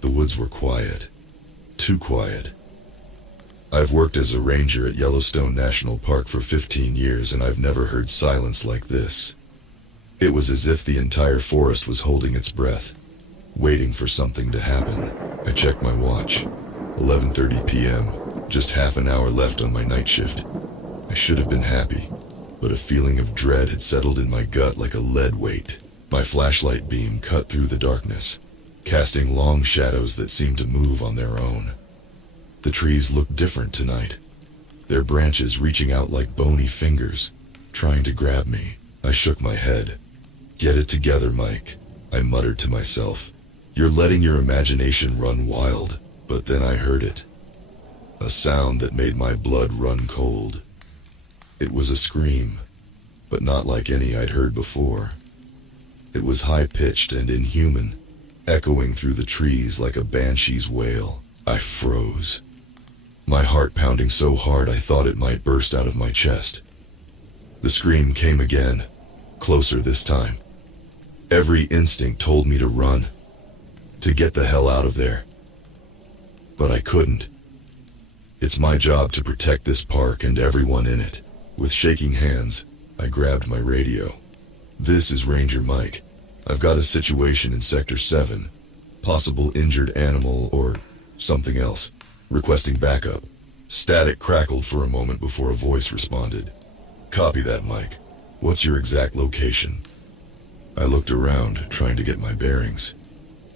The woods were quiet. Too quiet. I've worked as a ranger at Yellowstone National Park for 15 years and I've never heard silence like this. It was as if the entire forest was holding its breath, waiting for something to happen. I checked my watch. 11:30 p.m., just half an hour left on my night shift. I should have been happy, but a feeling of dread had settled in my gut like a lead weight. My flashlight beam cut through the darkness, casting long shadows that seemed to move on their own. The trees looked different tonight, their branches reaching out like bony fingers, trying to grab me. I shook my head. "Get it together, Mike," I muttered to myself. "You're letting your imagination run wild." But then I heard it. A sound that made my blood run cold. It was a scream, but not like any I'd heard before. It was high-pitched and inhuman, echoing through the trees like a banshee's wail. I froze, my heart pounding so hard I thought it might burst out of my chest. The scream came again, closer this time. Every instinct told me to run, to get the hell out of there. But I couldn't. It's my job to protect this park and everyone in it. With shaking hands, I grabbed my radio. "This is Ranger Mike. I've got a situation in Sector 7. Possible injured animal or something else. Requesting backup." Static crackled for a moment before a voice responded. "Copy that, Mike. What's your exact location?" I looked around, trying to get my bearings.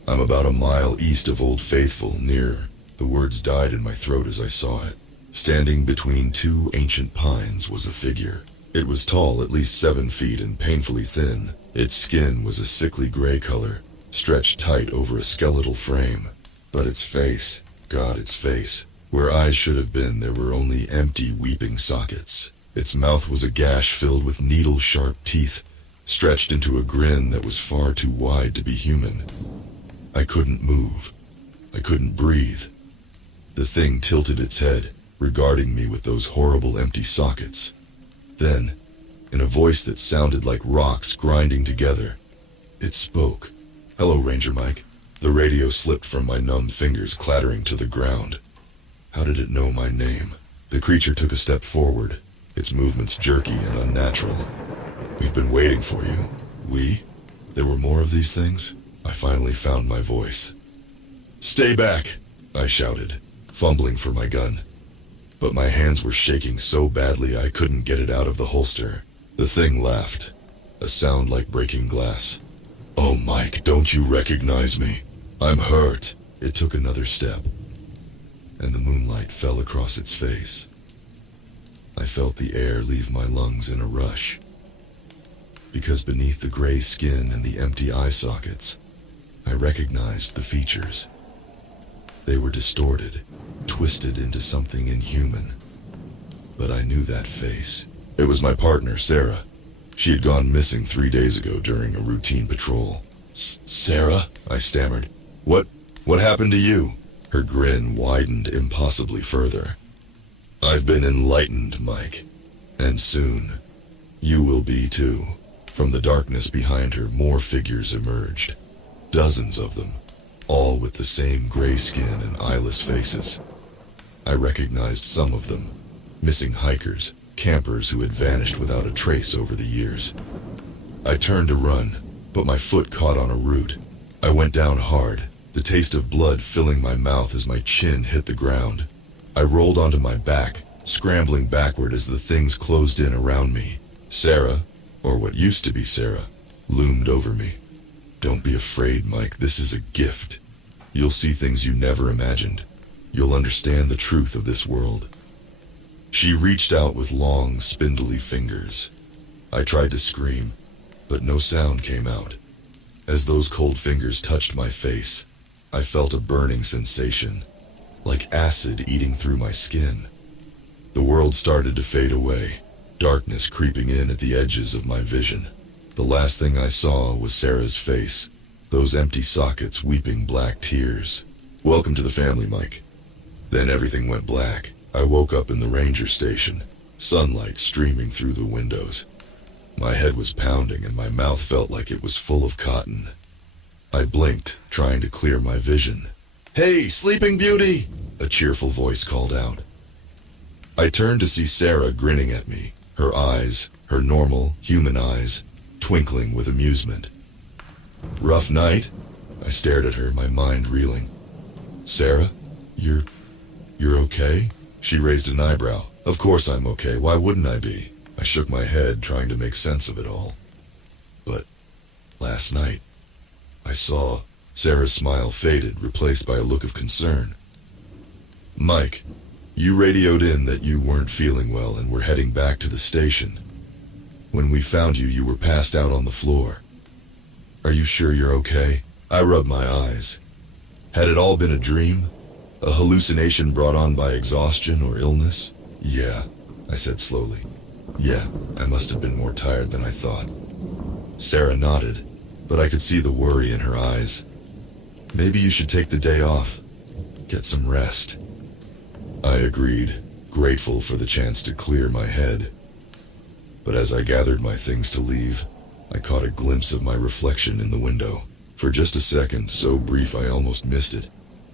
"I'm about a mile east of Old Faithful, near..." The words died in my throat as I saw it. Standing between two ancient pines was a figure. It was tall, at least 7 feet, and painfully thin. Its skin was a sickly gray color, stretched tight over a skeletal frame. But its face, God, its face. Where eyes should have been, there were only empty, weeping sockets. Its mouth was a gash filled with needle-sharp teeth, stretched into a grin that was far too wide to be human. I couldn't move. I couldn't breathe. The thing tilted its head, regarding me with those horrible empty sockets. Then, in a voice that sounded like rocks grinding together, it spoke. "Hello, Ranger Mike." The radio slipped from my numb fingers, clattering to the ground. How did it know my name? The creature took a step forward, its movements jerky and unnatural. "We've been waiting for you." "We?" There were more of these things? I finally found my voice. "Stay back," I shouted, fumbling for my gun. But my hands were shaking so badly I couldn't get it out of the holster. The thing laughed, a sound like breaking glass. "Oh, Mike, don't you recognize me? I'm hurt." It took another step, and the moonlight fell across its face. I felt the air leave my lungs in a rush, because beneath the gray skin and the empty eye sockets, I recognized the features. They were distorted, twisted into something inhuman. But I knew that face. It was my partner, Sarah. She had gone missing 3 days ago during a routine patrol. "Sarah?" I stammered. What happened to you?" Her grin widened impossibly further. "I've been enlightened, Mike. And soon, you will be too." From the darkness behind her, more figures emerged. Dozens of them, all with the same gray skin and eyeless faces. I recognized some of them, missing hikers, campers who had vanished without a trace over the years. I turned to run, but my foot caught on a root. I went down hard, the taste of blood filling my mouth as my chin hit the ground. I rolled onto my back, scrambling backward as the things closed in around me. Sarah, or what used to be Sarah, loomed over me. "Don't be afraid, Mike, this is a gift. You'll see things you never imagined. You'll understand the truth of this world." She reached out with long, spindly fingers. I tried to scream, but no sound came out. As those cold fingers touched my face, I felt a burning sensation, like acid eating through my skin. The world started to fade away, darkness creeping in at the edges of my vision. The last thing I saw was Sarah's face, those empty sockets weeping black tears. "Welcome to the family, Mike." Then everything went black. I woke up in the ranger station, sunlight streaming through the windows. My head was pounding and my mouth felt like it was full of cotton. I blinked, trying to clear my vision, "Hey, Sleeping Beauty!" a cheerful voice called out. I turned to see Sarah grinning at me, her eyes, her normal, human eyes, twinkling with amusement. "Rough night?" I stared at her, my mind reeling. "Sarah, you're okay?" She raised an eyebrow. "Of course I'm okay, why wouldn't I be?" I shook my head, trying to make sense of it all. "But last night, I saw..." Sarah's smile faded, replaced by a look of concern. "Mike, you radioed in that you weren't feeling well and were heading back to the station. When we found you, you were passed out on the floor. Are you sure you're okay?" I rubbed my eyes. Had it all been a dream? A hallucination brought on by exhaustion or illness? "Yeah," I said slowly. "Yeah, I must have been more tired than I thought." Sarah nodded, but I could see the worry in her eyes. "Maybe you should take the day off. Get some rest." I agreed, grateful for the chance to clear my head. But as I gathered my things to leave, I caught a glimpse of my reflection in the window. For just a second, so brief I almost missed it,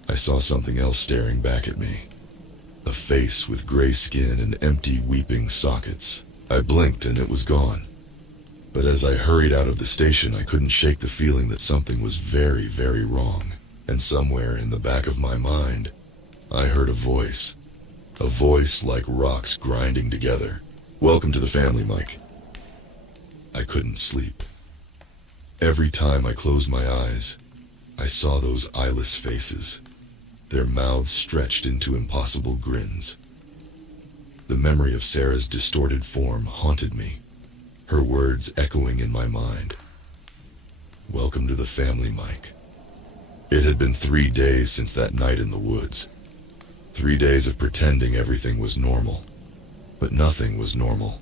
I saw something else staring back at me. A face with gray skin and empty, weeping sockets. I blinked and it was gone. But as I hurried out of the station, I couldn't shake the feeling that something was very, very wrong. And somewhere in the back of my mind, I heard a voice. A voice like rocks grinding together. "Welcome to the family, Mike." I couldn't sleep. Every time I closed my eyes, I saw those eyeless faces, their mouths stretched into impossible grins. The memory of Sarah's distorted form haunted me, her words echoing in my mind. "Welcome to the family, Mike." It had been 3 days since that night in the woods. 3 days of pretending everything was normal. But nothing was normal.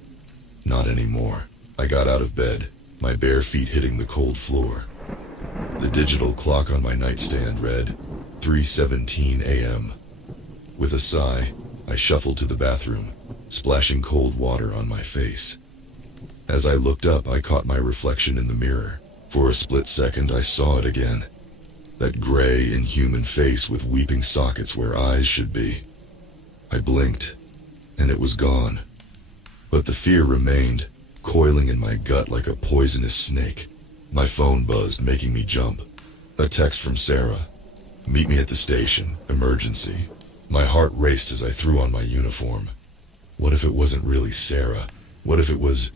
Not anymore. I got out of bed, my bare feet hitting the cold floor. The digital clock on my nightstand read 3:17 a.m. With a sigh, I shuffled to the bathroom, splashing cold water on my face. As I looked up, I caught my reflection in the mirror. For a split second, I saw it again. That gray, inhuman face with weeping sockets where eyes should be. I blinked, and it was gone. But the fear remained, coiling in my gut like a poisonous snake. My phone buzzed, making me jump. A text from Sarah. "Meet me at the station. Emergency." My heart raced as I threw on my uniform. What if it wasn't really Sarah? What if it was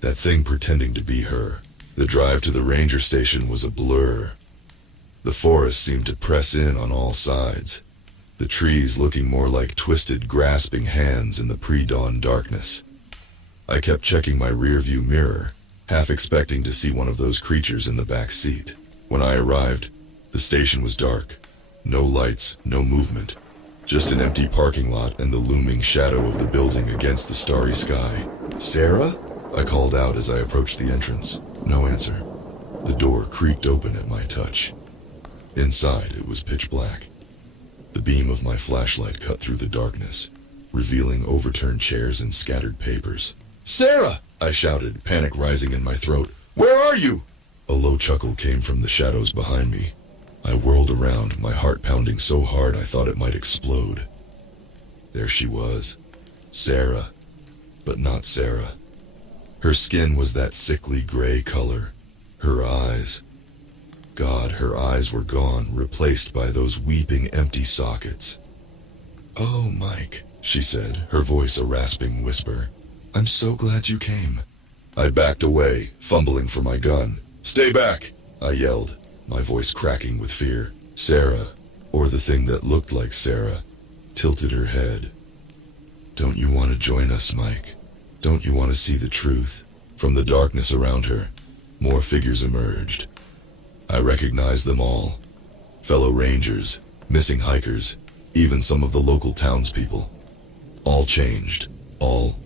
that thing pretending to be her? The drive to the ranger station was a blur. The forest seemed to press in on all sides, the trees looking more like twisted, grasping hands in the pre-dawn darkness. I kept checking my rearview mirror, half expecting to see one of those creatures in the back seat. When I arrived, the station was dark. No lights, no movement. Just an empty parking lot and the looming shadow of the building against the starry sky. "Sarah?" I called out as I approached the entrance. No answer. The door creaked open at my touch. Inside, it was pitch black. The beam of my flashlight cut through the darkness, revealing overturned chairs and scattered papers. "Sarah!" I shouted, panic rising in my throat. "Where are you?" A low chuckle came from the shadows behind me. I whirled around, my heart pounding so hard I thought it might explode. There she was. Sarah, but not Sarah. Her skin was that sickly gray color. Her eyes... God, her eyes were gone, replaced by those weeping empty sockets. "Oh, Mike," she said, her voice a rasping whisper. "I'm so glad you came." I backed away, fumbling for my gun. "Stay back!" I yelled, my voice cracking with fear. Sarah, or the thing that looked like Sarah, tilted her head. "Don't you want to join us, Mike? Don't you want to see the truth?" From the darkness around her, more figures emerged. I recognized them all. Fellow rangers, missing hikers, even some of the local townspeople. All changed. All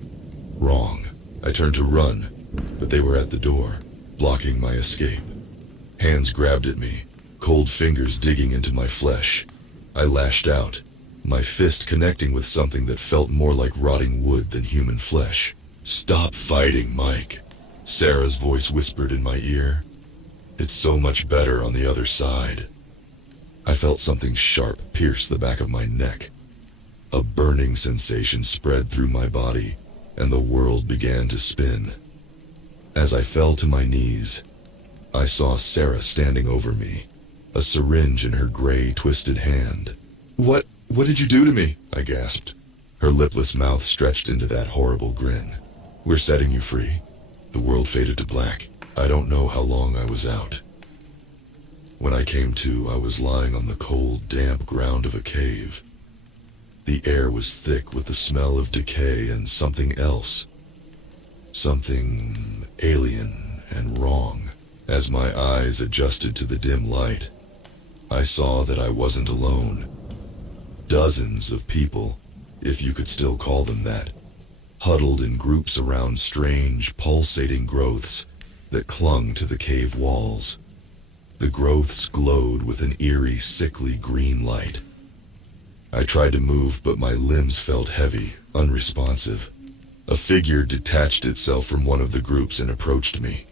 wrong. I turned to run, but they were at the door, blocking my escape. Hands grabbed at me, cold fingers digging into my flesh. I lashed out, my fist connecting with something that felt more like rotting wood than human flesh. "Stop fighting, Mike," Sarah's voice whispered in my ear. "It's so much better on the other side." I felt something sharp pierce the back of my neck. A burning sensation spread through my body, and the world began to spin. As I fell to my knees, I saw Sarah standing over me, a syringe in her gray, twisted hand. What did you do to me?" I gasped. Her lipless mouth stretched into that horrible grin. "We're setting you free." The world faded to black. I don't know how long I was out. When I came to, I was lying on the cold, damp ground of a cave. The air was thick with the smell of decay and something else. Something alien and wrong. As my eyes adjusted to the dim light, I saw that I wasn't alone. Dozens of people, if you could still call them that, huddled in groups around strange, pulsating growths that clung to the cave walls. The growths glowed with an eerie, sickly green light. I tried to move, but my limbs felt heavy, unresponsive. A figure detached itself from one of the groups and approached me.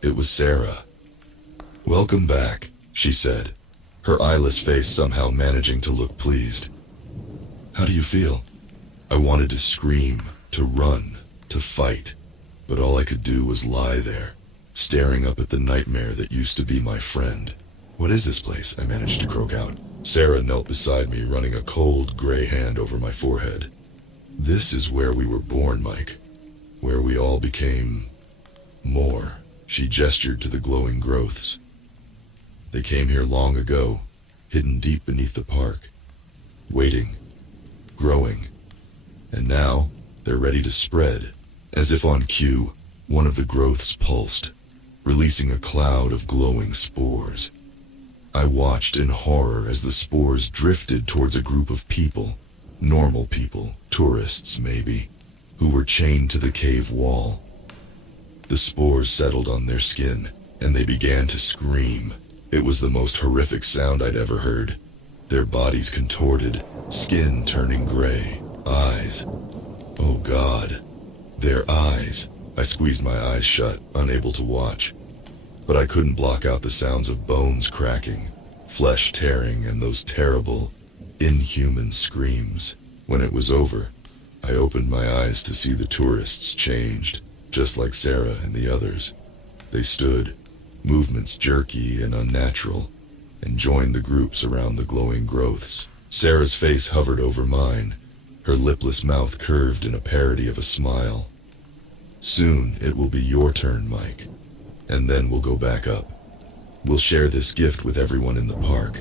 It was Sarah. "Welcome back," she said, her eyeless face somehow managing to look pleased. "How do you feel?" I wanted to scream, to run, to fight, but all I could do was lie there, staring up at the nightmare that used to be my friend. "What is this place?" I managed to croak out. Sarah knelt beside me, running a cold, gray hand over my forehead. "This is where we were born, Mike. Where we all became more." She gestured to the glowing growths. "They came here long ago, hidden deep beneath the park, waiting, growing, and now they're ready to spread." As if on cue, one of the growths pulsed, releasing a cloud of glowing spores. I watched in horror as the spores drifted towards a group of people, normal people, tourists maybe, who were chained to the cave wall. The spores settled on their skin, and they began to scream. It was the most horrific sound I'd ever heard. Their bodies contorted, skin turning gray, eyes. Oh God, their eyes. I squeezed my eyes shut, unable to watch. But I couldn't block out the sounds of bones cracking, flesh tearing, and those terrible, inhuman screams. When it was over, I opened my eyes to see the tourists changed, just like Sarah and the others. They stood, movements jerky and unnatural, and joined the groups around the glowing growths. Sarah's face hovered over mine, her lipless mouth curved in a parody of a smile. "Soon it will be your turn, Mike, and then we'll go back up. We'll share this gift with everyone in the park,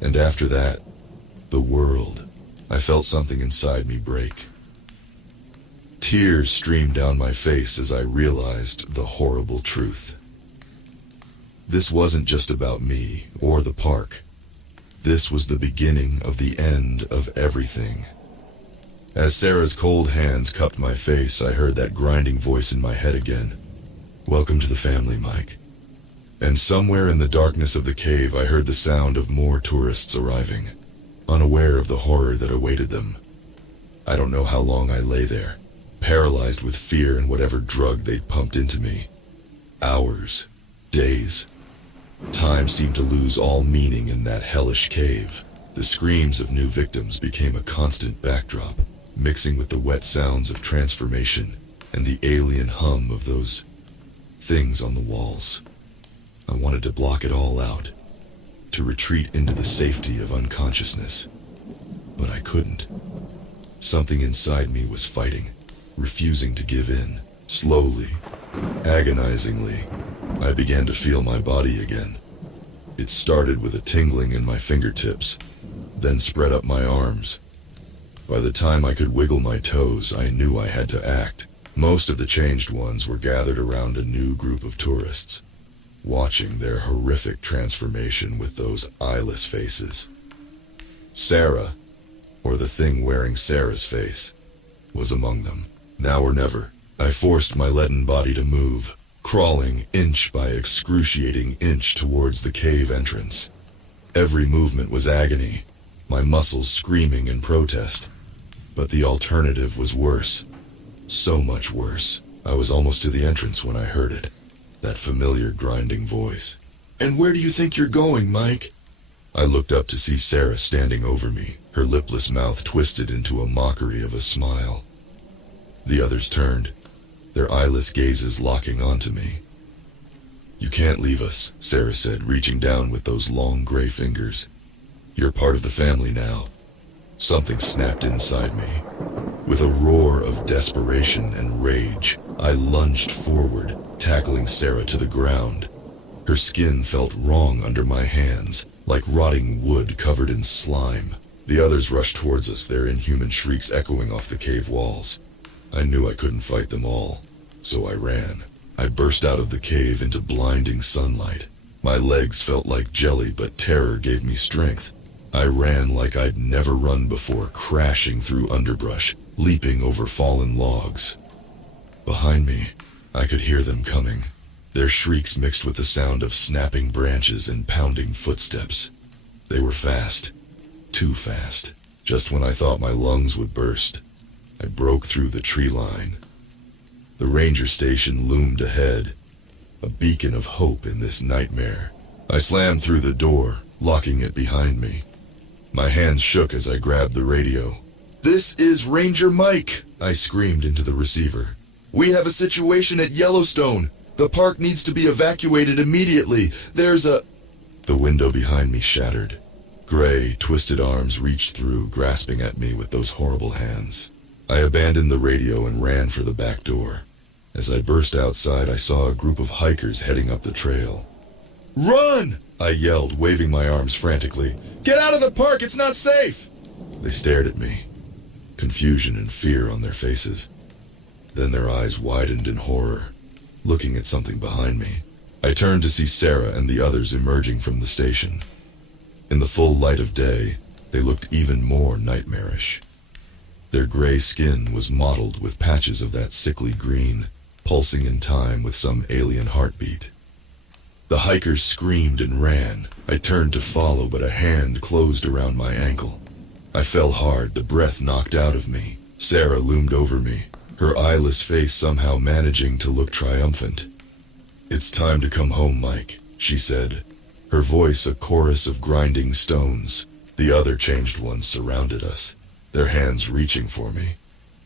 and after that, the world." I felt something inside me break. Tears streamed down my face as I realized the horrible truth. This wasn't just about me or the park. This was the beginning of the end of everything. As Sarah's cold hands cupped my face, I heard that grinding voice in my head again. "Welcome to the family, Mike." And somewhere in the darkness of the cave, I heard the sound of more tourists arriving, unaware of the horror that awaited them. I don't know how long I lay there, paralyzed with fear and whatever drug they'd pumped into me. Hours, days. Time seemed to lose all meaning in that hellish cave. The screams of new victims became a constant backdrop, mixing with the wet sounds of transformation and the alien hum of those things on the walls. I wanted to block it all out, to retreat into the safety of unconsciousness. But I couldn't. Something inside me was fighting, refusing to give in. Slowly, agonizingly, I began to feel my body again. It started with a tingling in my fingertips, then spread up my arms. By the time I could wiggle my toes, I knew I had to act. Most of the changed ones were gathered around a new group of tourists, watching their horrific transformation with those eyeless faces. Sarah, or the thing wearing Sarah's face, was among them. Now or never, I forced my leaden body to move, crawling inch by excruciating inch towards the cave entrance. Every movement was agony, my muscles screaming in protest. But the alternative was worse. So much worse. I was almost to the entrance when I heard it. That familiar grinding voice. "And where do you think you're going, Mike?" I looked up to see Sarah standing over me, her lipless mouth twisted into a mockery of a smile. The others turned, their eyeless gazes locking onto me. "You can't leave us," Sarah said, reaching down with those long gray fingers. "You're part of the family now." Something snapped inside me. With a roar of desperation and rage, I lunged forward, tackling Sarah to the ground. Her skin felt wrong under my hands, like rotting wood covered in slime. The others rushed towards us, their inhuman shrieks echoing off the cave walls. I knew I couldn't fight them all, so I ran. I burst out of the cave into blinding sunlight. My legs felt like jelly, but terror gave me strength. I ran like I'd never run before, crashing through underbrush, leaping over fallen logs. Behind me, I could hear them coming, their shrieks mixed with the sound of snapping branches and pounding footsteps. They were fast, too fast. Just when I thought my lungs would burst, I broke through the tree line. The ranger station loomed ahead, a beacon of hope in this nightmare. I slammed through the door, locking it behind me. My hands shook as I grabbed the radio. "This is Ranger Mike," I screamed into the receiver. "We have a situation at Yellowstone. The park needs to be evacuated immediately. There's a..." The window behind me shattered. Gray, twisted arms reached through, grasping at me with those horrible hands. I abandoned the radio and ran for the back door. As I burst outside, I saw a group of hikers heading up the trail. "Run!" I yelled, waving my arms frantically. "Get out of the park, it's not safe!" They stared at me, confusion and fear on their faces. Then their eyes widened in horror, looking at something behind me. I turned to see Sarah and the others emerging from the station. In the full light of day, they looked even more nightmarish. Their gray skin was mottled with patches of that sickly green, pulsing in time with some alien heartbeat. The hikers screamed and ran. I turned to follow, but a hand closed around my ankle. I fell hard, the breath knocked out of me. Sarah loomed over me, her eyeless face somehow managing to look triumphant. "It's time to come home, Mike," she said, her voice a chorus of grinding stones. The other changed ones surrounded us, their hands reaching for me.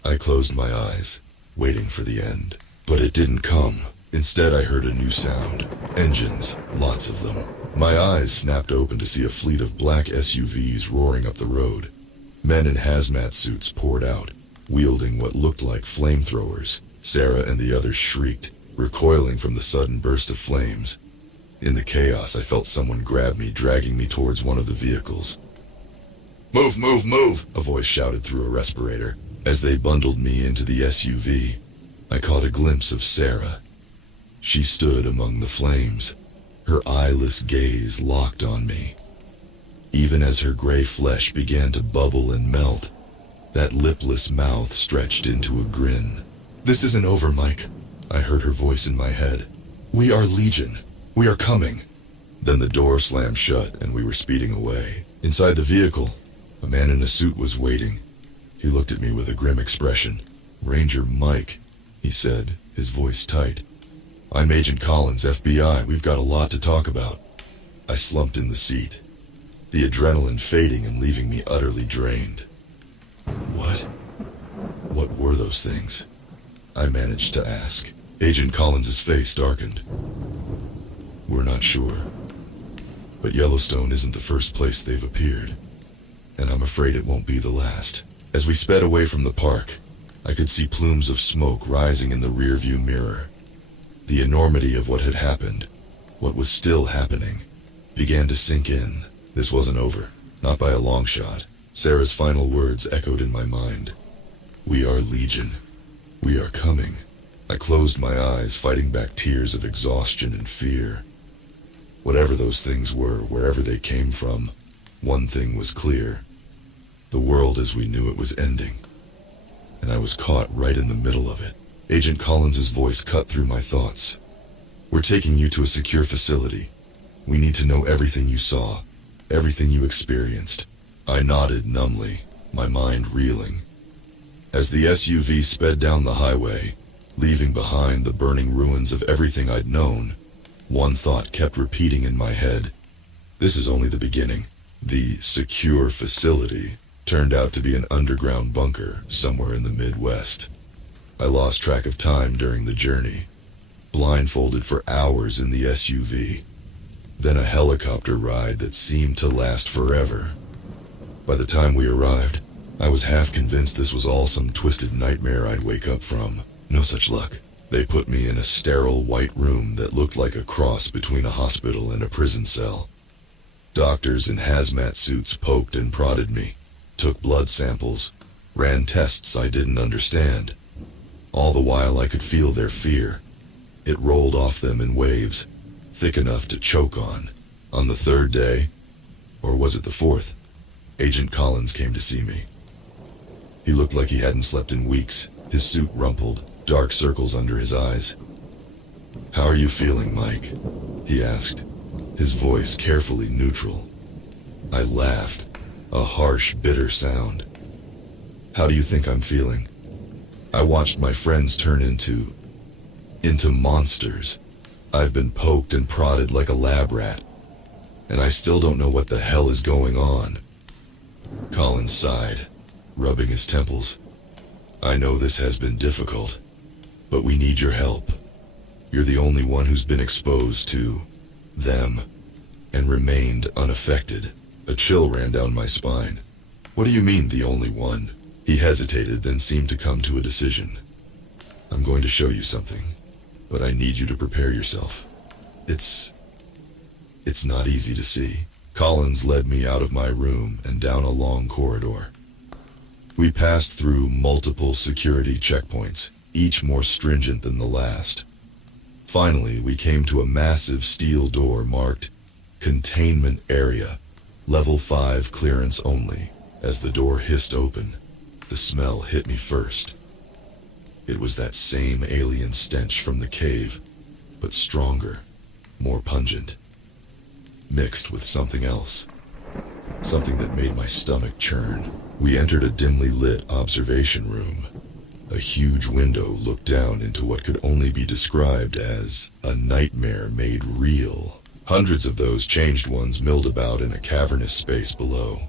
I closed my eyes, waiting for the end. But it didn't come. Instead, I heard a new sound. Engines, lots of them. My eyes snapped open to see a fleet of black SUVs roaring up the road. Men in hazmat suits poured out, wielding what looked like flamethrowers. Sarah and the others shrieked, recoiling from the sudden burst of flames. In the chaos, I felt someone grab me, dragging me towards one of the vehicles. "Move, move, move!" a voice shouted through a respirator. As they bundled me into the SUV, I caught a glimpse of Sarah. She stood among the flames, her eyeless gaze locked on me. Even as her gray flesh began to bubble and melt, that lipless mouth stretched into a grin. "This isn't over, Mike," I heard her voice in my head. "We are Legion. We are coming." Then the door slammed shut and we were speeding away. Inside the vehicle, a man in a suit was waiting. He looked at me with a grim expression. "Ranger Mike," he said, his voice tight. "I'm Agent Collins, FBI. We've got a lot to talk about." I slumped in the seat, the adrenaline fading and leaving me utterly drained. What were those things?" I managed to ask. Agent Collins' face darkened. "We're not sure. But Yellowstone isn't the first place they've appeared, and I'm afraid it won't be the last." As we sped away from the park, I could see plumes of smoke rising in the rearview mirror. The enormity of what had happened, what was still happening, began to sink in. This wasn't over, not by a long shot. Sarah's final words echoed in my mind. "We are Legion. We are coming." I closed my eyes, fighting back tears of exhaustion and fear. Whatever those things were, wherever they came from, one thing was clear. The world as we knew it was ending, and I was caught right in the middle of it. Agent Collins' voice cut through my thoughts. "We're taking you to a secure facility. We need to know everything you saw, everything you experienced." I nodded numbly, my mind reeling. As the SUV sped down the highway, leaving behind the burning ruins of everything I'd known, one thought kept repeating in my head. This is only the beginning. The secure facility turned out to be an underground bunker somewhere in the Midwest. I lost track of time during the journey, blindfolded for hours in the SUV, then a helicopter ride that seemed to last forever. By the time we arrived, I was half convinced this was all some twisted nightmare I'd wake up from. No such luck. They put me in a sterile white room that looked like a cross between a hospital and a prison cell. Doctors in hazmat suits poked and prodded me, took blood samples, ran tests I didn't understand. All the while I could feel their fear. It rolled off them in waves, thick enough to choke on. On the third day, or was it the fourth, Agent Collins came to see me. He looked like he hadn't slept in weeks, his suit rumpled, dark circles under his eyes. "How are you feeling, Mike?" he asked, his voice carefully neutral. I laughed, a harsh, bitter sound. "How do you think I'm feeling?" I watched my friends turn into monsters. I've been poked and prodded like a lab rat, and I still don't know what the hell is going on. Collins sighed, rubbing his temples. "I know this has been difficult, but we need your help. You're the only one who's been exposed to them and remained unaffected." A chill ran down my spine. "What do you mean, the only one?" He hesitated, then seemed to come to a decision. "I'm going to show you something, but I need you to prepare yourself. It's not easy to see." Collins led me out of my room and down a long corridor. We passed through multiple security checkpoints, each more stringent than the last. Finally, we came to a massive steel door marked Containment Area, Level 5 clearance only. As the door hissed open, the smell hit me first. It was that same alien stench from the cave, but stronger, more pungent, mixed with something else. Something that made my stomach churn. We entered a dimly lit observation room. A huge window looked down into what could only be described as a nightmare made real. Hundreds of those changed ones milled about in a cavernous space below.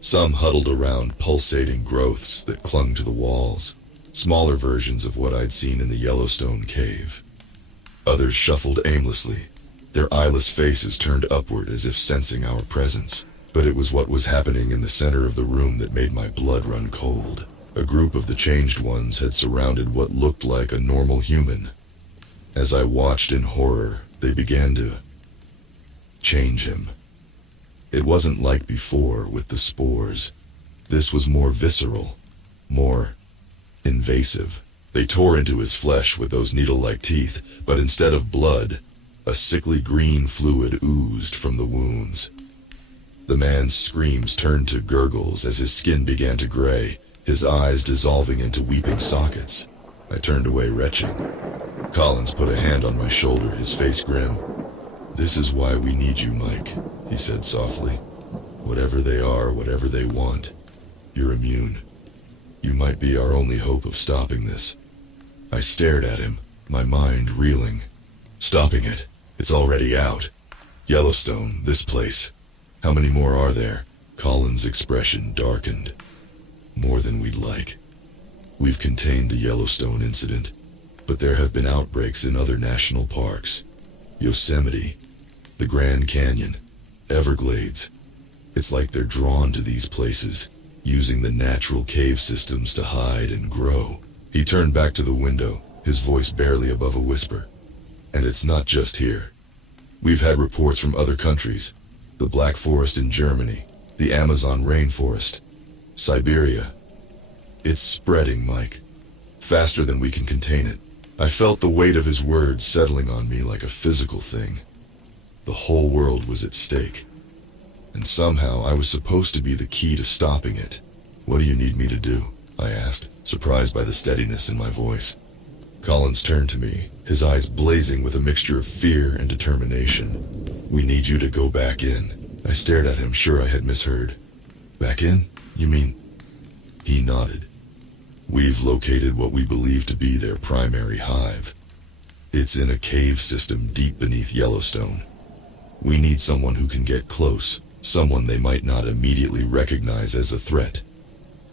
Some huddled around pulsating growths that clung to the walls, smaller versions of what I'd seen in the Yellowstone cave. Others shuffled aimlessly, their eyeless faces turned upward as if sensing our presence. But it was what was happening in the center of the room that made my blood run cold. A group of the changed ones had surrounded what looked like a normal human. As I watched in horror, they began to change him. It wasn't like before with the spores. This was more visceral, more invasive. They tore into his flesh with those needle-like teeth, but instead of blood, a sickly green fluid oozed from the wounds. The man's screams turned to gurgles as his skin began to gray, his eyes dissolving into weeping sockets. I turned away retching. Collins put a hand on my shoulder, his face grim. "This is why we need you, Mike," he said softly. "Whatever they are, whatever they want, you're immune. You might be our only hope of stopping this." I stared at him, my mind reeling. "Stopping it? It's already out. Yellowstone, this place. How many more are there?" Collins' expression darkened. "More than we'd like. We've contained the Yellowstone incident, but there have been outbreaks in other national parks. Yosemite, the Grand Canyon, Everglades. It's like they're drawn to these places, using the natural cave systems to hide and grow." He turned back to the window, his voice barely above a whisper. "And it's not just here. We've had reports from other countries. The Black Forest in Germany, the Amazon rainforest, Siberia. It's spreading, Mike. Faster than we can contain it." I felt the weight of his words settling on me like a physical thing. The whole world was at stake, and somehow I was supposed to be the key to stopping it. "What do you need me to do?" I asked, surprised by the steadiness in my voice. Collins turned to me, his eyes blazing with a mixture of fear and determination. "We need you to go back in." I stared at him, sure I had misheard. "Back in? You mean?" He nodded. "We've located what we believe to be their primary hive. It's in a cave system deep beneath Yellowstone. We need someone who can get close, Someone they might not immediately recognize as a threat.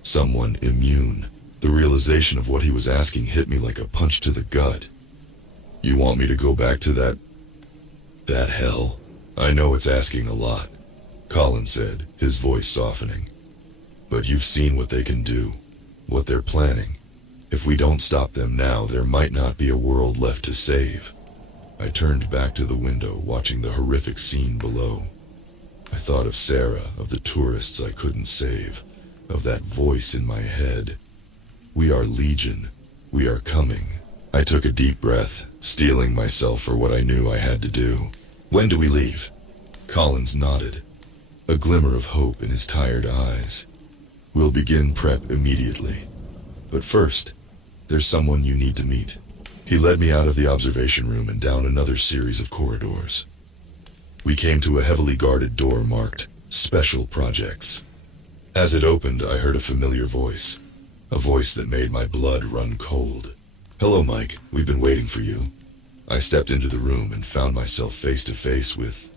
Someone immune. The realization of what he was asking hit me like a punch to the gut. You want me to go back to that hell? I know it's asking a lot, Colin said, his voice softening. But you've seen what they can do, what they're planning. If we don't stop them now, there might not be a world left to save. I turned back to the window, watching the horrific scene below. I thought of Sarah, of the tourists I couldn't save, of that voice in my head. We are Legion. We are coming. I took a deep breath, steeling myself for what I knew I had to do. When do we leave? Collins nodded, a glimmer of hope in his tired eyes. We'll begin prep immediately. But first, there's someone you need to meet. He led me out of the observation room and down another series of corridors. We came to a heavily guarded door marked Special Projects. As it opened, I heard a familiar voice, a voice that made my blood run cold. Hello, Mike. We've been waiting for you. I stepped into the room and found myself face to face with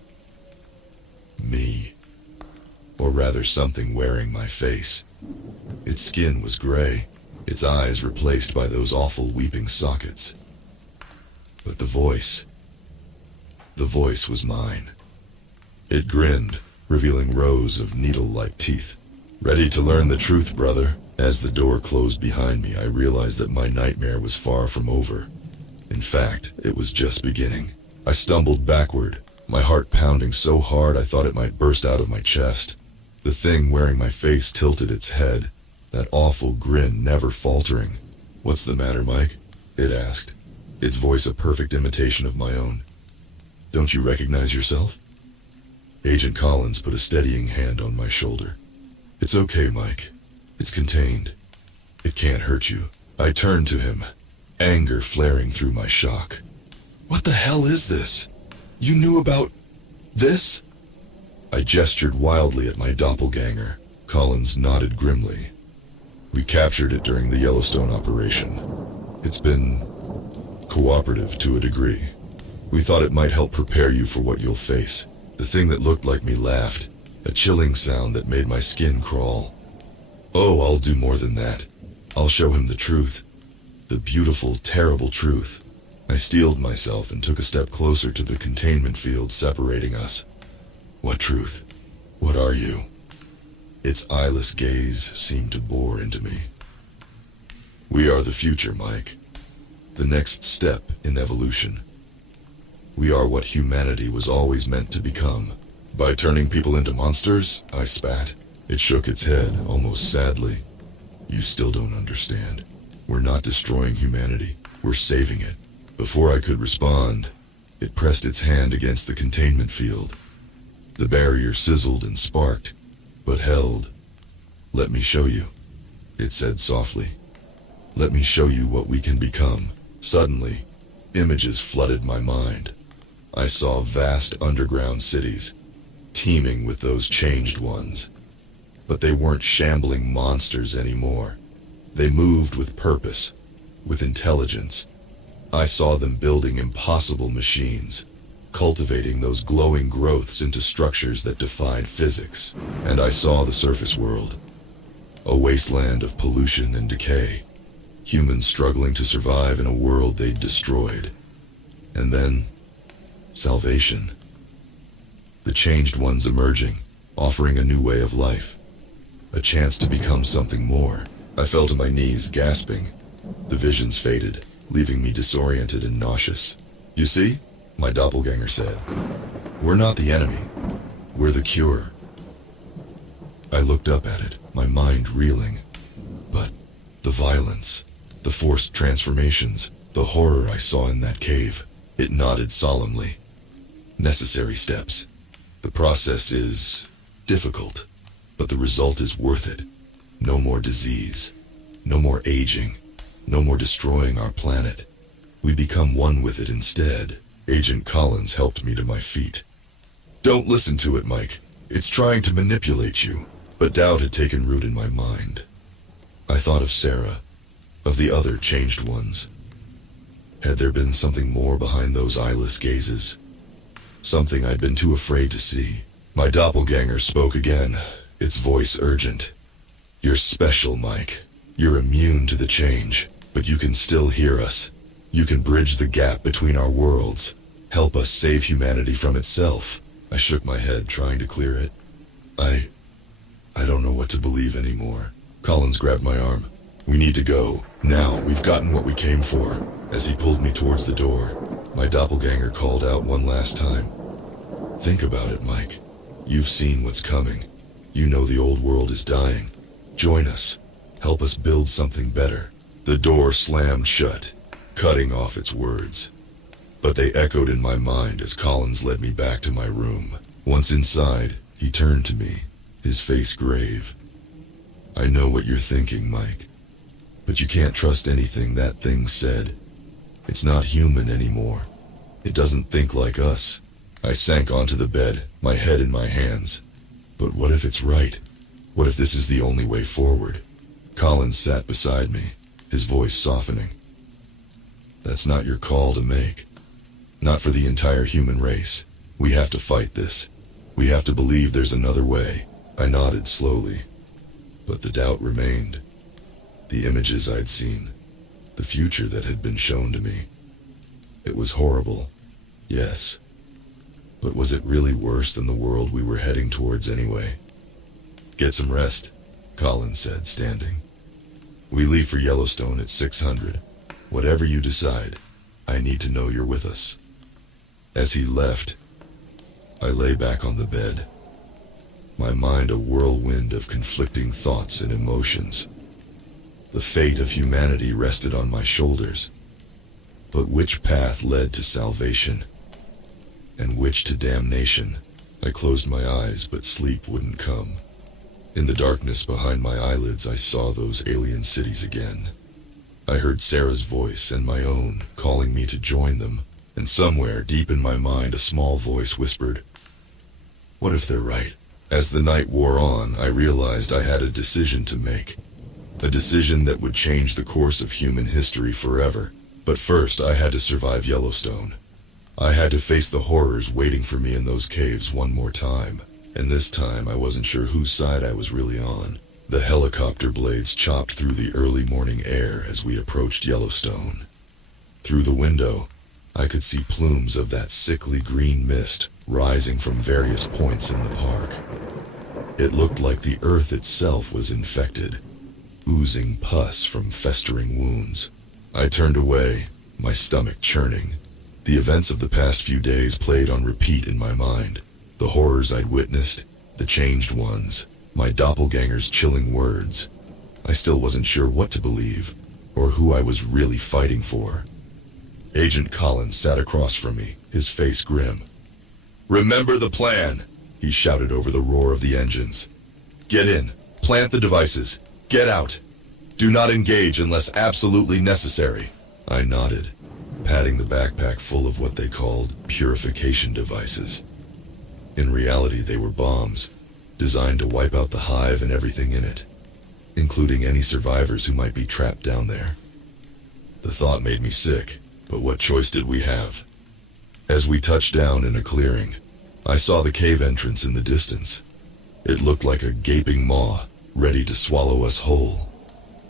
me. Or rather, something wearing my face. Its skin was gray, its eyes replaced by those awful weeping sockets. But the voice was mine. It grinned, revealing rows of needle-like teeth. Ready to learn the truth, brother? As the door closed behind me, I realized that my nightmare was far from over. In fact, it was just beginning. I stumbled backward, my heart pounding so hard I thought it might burst out of my chest. The thing wearing my face tilted its head, that awful grin never faltering. What's the matter, Mike? It asked, its voice a perfect imitation of my own. Don't you recognize yourself? Agent Collins put a steadying hand on my shoulder. It's okay, Mike. It's contained. It can't hurt you. I turned to him, anger flaring through my shock. What the hell is this? You knew about this? I gestured wildly at my doppelganger. Collins nodded grimly. We captured it during the Yellowstone operation. It's been cooperative to a degree. We thought it might help prepare you for what you'll face. The thing that looked like me laughed, a chilling sound that made my skin crawl. Oh, I'll do more than that. I'll show him the truth. The beautiful, terrible truth. I steeled myself and took a step closer to the containment field separating us. What truth? What are you? Its eyeless gaze seemed to bore into me. We are the future, Mike. The next step in evolution. We are what humanity was always meant to become. By turning people into monsters, I spat. It shook its head, almost sadly. You still don't understand. We're not destroying humanity. We're saving it. Before I could respond, it pressed its hand against the containment field. The barrier sizzled and sparked, but held. Let me show you, it said softly. Let me show you what we can become. Suddenly, images flooded my mind. I saw vast underground cities, teeming with those changed ones. But they weren't shambling monsters anymore. They moved with purpose, with intelligence. I saw them building impossible machines, cultivating those glowing growths into structures that defied physics. And I saw the surface world, a wasteland of pollution and decay, humans struggling to survive in a world they'd destroyed. And then, salvation. The changed ones emerging, offering a new way of life. A chance to become something more. I fell to my knees, gasping. The visions faded, leaving me disoriented and nauseous. You see, my doppelganger said. We're not the enemy. We're the cure. I looked up at it, my mind reeling. But the violence, the forced transformations, the horror I saw in that cave, it nodded solemnly. Necessary steps. The process is difficult, but the result is worth it. No more disease, no more aging, no more destroying our planet. We become one with it instead. Agent Collins helped me to my feet. Don't listen to it, Mike. It's trying to manipulate you. But doubt had taken root in my mind. I thought of Sarah, of the other changed ones. Had there been something more behind those eyeless gazes? Something I'd been too afraid to see. My doppelganger spoke again, its voice urgent. "You're special, Mike. You're immune to the change, but you can still hear us. You can bridge the gap between our worlds, help us save humanity from itself." I shook my head, trying to clear it. I don't know what to believe anymore. Collins grabbed my arm. "We need to go. Now, we've gotten what we came for." As he pulled me towards the door, my doppelganger called out one last time. "Think about it, Mike. You've seen what's coming. You know the old world is dying. Join us. Help us build something better." The door slammed shut, cutting off its words. But they echoed in my mind as Collins led me back to my room. Once inside, he turned to me, his face grave. "I know what you're thinking, Mike. But you can't trust anything that thing said. It's not human anymore. It doesn't think like us." I sank onto the bed, my head in my hands. But what if it's right? What if this is the only way forward? Collins sat beside me, his voice softening. "That's not your call to make. Not for the entire human race. We have to fight this. We have to believe there's another way." I nodded slowly, but the doubt remained. The images I'd seen, the future that had been shown to me. It was horrible, yes. But was it really worse than the world we were heading towards anyway? "Get some rest," Collins said, standing. "We leave for Yellowstone at 600. Whatever you decide, I need to know you're with us." As he left, I lay back on the bed, my mind a whirlwind of conflicting thoughts and emotions. The fate of humanity rested on my shoulders, but which path led to salvation, and which to damnation? I closed my eyes, but sleep wouldn't come. In the darkness behind my eyelids, I saw those alien cities again. I heard Sarah's voice and my own, calling me to join them, and somewhere deep in my mind a small voice whispered, "What if they're right?" As the night wore on, I realized I had a decision to make. A decision that would change the course of human history forever. But first, I had to survive Yellowstone. I had to face the horrors waiting for me in those caves one more time. And this time, I wasn't sure whose side I was really on. The helicopter blades chopped through the early morning air as we approached Yellowstone. Through the window, I could see plumes of that sickly green mist rising from various points in the park. It looked like the earth itself was infected, oozing pus from festering wounds. I turned away, my stomach churning. The events of the past few days played on repeat in my mind. The horrors I'd witnessed, the changed ones, my doppelganger's chilling words. I still wasn't sure what to believe, or who I was really fighting for. Agent Collins sat across from me, his face grim. "Remember the plan," he shouted over the roar of the engines. "Get in, plant the devices, get out. Do not engage unless absolutely necessary." I nodded, patting the backpack full of what they called purification devices. In reality, they were bombs, designed to wipe out the hive and everything in it, including any survivors who might be trapped down there. The thought made me sick, but what choice did we have? As we touched down in a clearing, I saw the cave entrance in the distance. It looked like a gaping maw, ready to swallow us whole.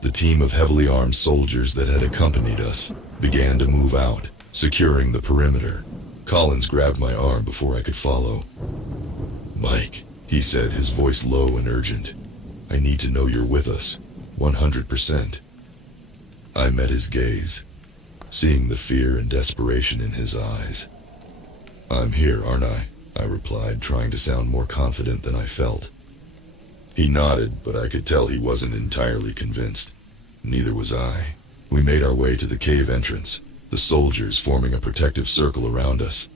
The team of heavily armed soldiers that had accompanied us began to move out, securing the perimeter. Collins grabbed my arm before I could follow. "Mike," he said, his voice low and urgent, "I need to know you're with us, 100%. I met his gaze, seeing the fear and desperation in his eyes. "I'm here, aren't I?" I replied, trying to sound more confident than I felt. He nodded, but I could tell he wasn't entirely convinced. Neither was I. We made our way to the cave entrance, the soldiers forming a protective circle around us.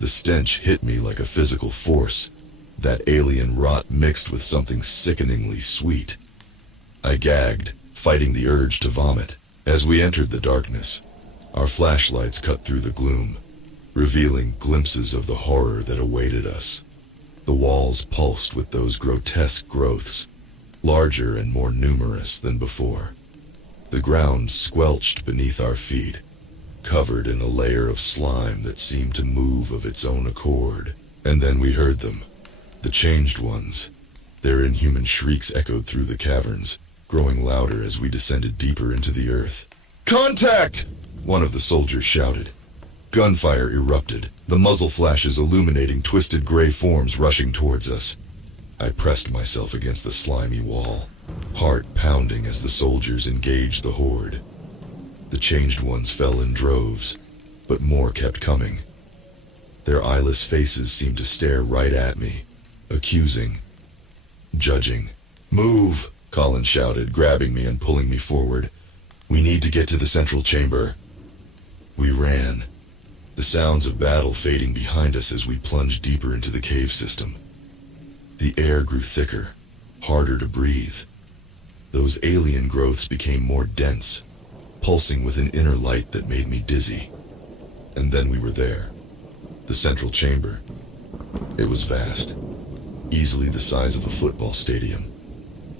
The stench hit me like a physical force, that alien rot mixed with something sickeningly sweet. I gagged, fighting the urge to vomit. As we entered the darkness, our flashlights cut through the gloom, revealing glimpses of the horror that awaited us. The walls pulsed with those grotesque growths, larger and more numerous than before. The ground squelched beneath our feet, covered in a layer of slime that seemed to move of its own accord. And then we heard them, The Changed Ones. Their inhuman shrieks echoed through the caverns, growing louder as we descended deeper into the earth. "Contact!" one of the soldiers shouted. Gunfire erupted, the muzzle flashes illuminating twisted gray forms rushing towards us. I pressed myself against the slimy wall, heart pounding as the soldiers engaged the horde. The Changed Ones fell in droves, but more kept coming. Their eyeless faces seemed to stare right at me, accusing, judging. "Move!" Colin shouted, grabbing me and pulling me forward. "We need to get to the central chamber." We ran, the sounds of battle fading behind us as we plunged deeper into the cave system. The air grew thicker, harder to breathe. Those alien growths became more dense, pulsing with an inner light that made me dizzy. And then we were there, the central chamber. It was vast, easily the size of a football stadium,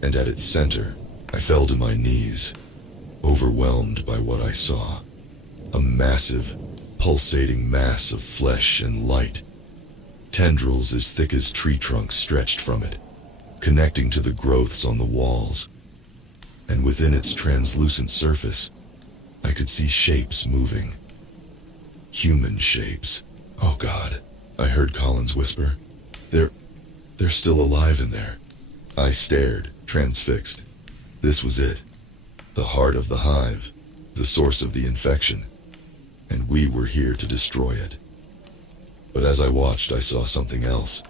and at its center, I fell to my knees, overwhelmed by what I saw. A massive, pulsating mass of flesh and light. Tendrils as thick as tree trunks stretched from it, connecting to the growths on the walls. And within its translucent surface, I could see shapes moving. Human shapes. "Oh God," I heard Collins whisper. They're still alive in there." I stared, transfixed. This was it. The heart of the hive, the source of the infection. And we were here to destroy it. But as I watched, I saw something else.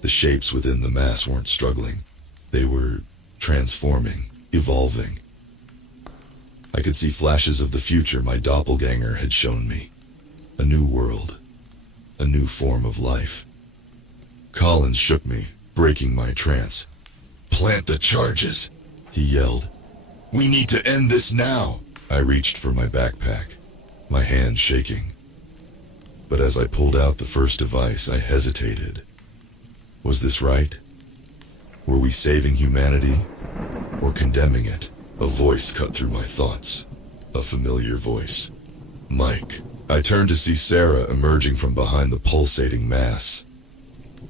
The shapes within the mass weren't struggling. They were transforming, evolving. I could see flashes of the future my doppelganger had shown me. A new world. A new form of life. Collins shook me, breaking my trance. "Plant the charges," he yelled. "We need to end this now." I reached for my backpack, my hand shaking. But as I pulled out the first device, I hesitated. Was this right? Were we saving humanity or condemning it? A voice cut through my thoughts, a familiar voice. "Mike." I turned to see Sarah emerging from behind the pulsating mass.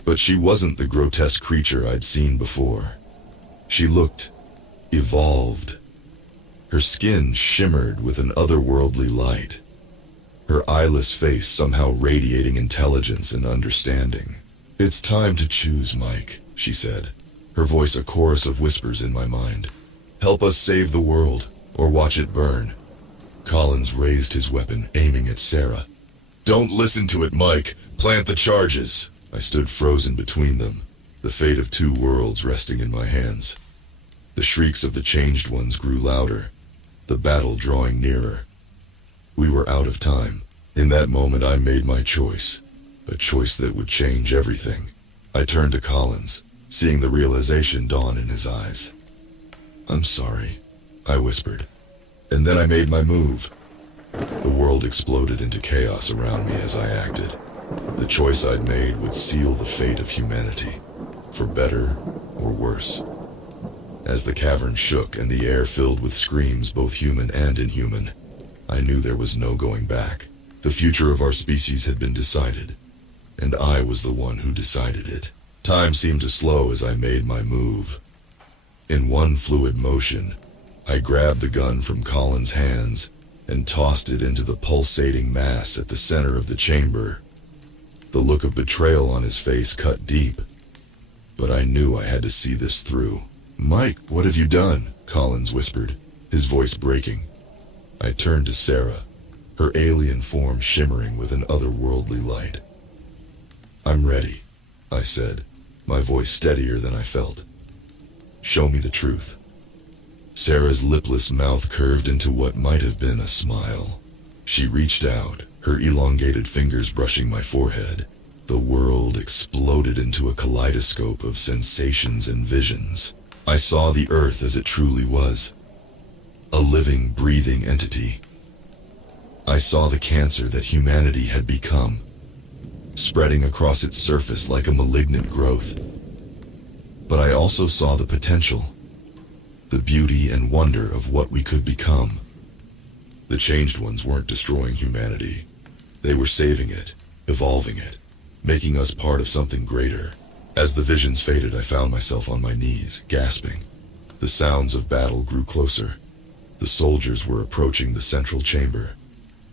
But she wasn't the grotesque creature I'd seen before. She looked evolved. Her skin shimmered with an otherworldly light, her eyeless face somehow radiating intelligence and understanding. "It's time to choose, Mike," she said, her voice a chorus of whispers in my mind. "Help us save the world, or watch it burn." Collins raised his weapon, aiming at Sarah. "Don't listen to it, Mike. Plant the charges." I stood frozen between them, the fate of two worlds resting in my hands. The shrieks of the Changed Ones grew louder, the battle drawing nearer. We were out of time. In that moment I made my choice, a choice that would change everything. I turned to Collins, seeing the realization dawn in his eyes. "I'm sorry," I whispered. And then I made my move. The world exploded into chaos around me as I acted. The choice I'd made would seal the fate of humanity, for better or worse. As the cavern shook and the air filled with screams, both human and inhuman, I knew there was no going back. The future of our species had been decided, and I was the one who decided it. Time seemed to slow as I made my move. In one fluid motion, I grabbed the gun from Colin's hands and tossed it into the pulsating mass at the center of the chamber. The look of betrayal on his face cut deep, but I knew I had to see this through. "Mike, what have you done?" Collins whispered, his voice breaking. I turned to Sarah, her alien form shimmering with an otherworldly light. "I'm ready," I said, my voice steadier than I felt. "Show me the truth." Sarah's lipless mouth curved into what might have been a smile. She reached out, her elongated fingers brushing my forehead. The world exploded into a kaleidoscope of sensations and visions. I saw the Earth as it truly was. A living, breathing entity. I saw the cancer that humanity had become, spreading across its surface like a malignant growth. But I also saw the potential, the beauty and wonder of what we could become. The Changed Ones weren't destroying humanity. They were saving it, evolving it, making us part of something greater. As the visions faded, I found myself on my knees, gasping. The sounds of battle grew closer. The soldiers were approaching the central chamber.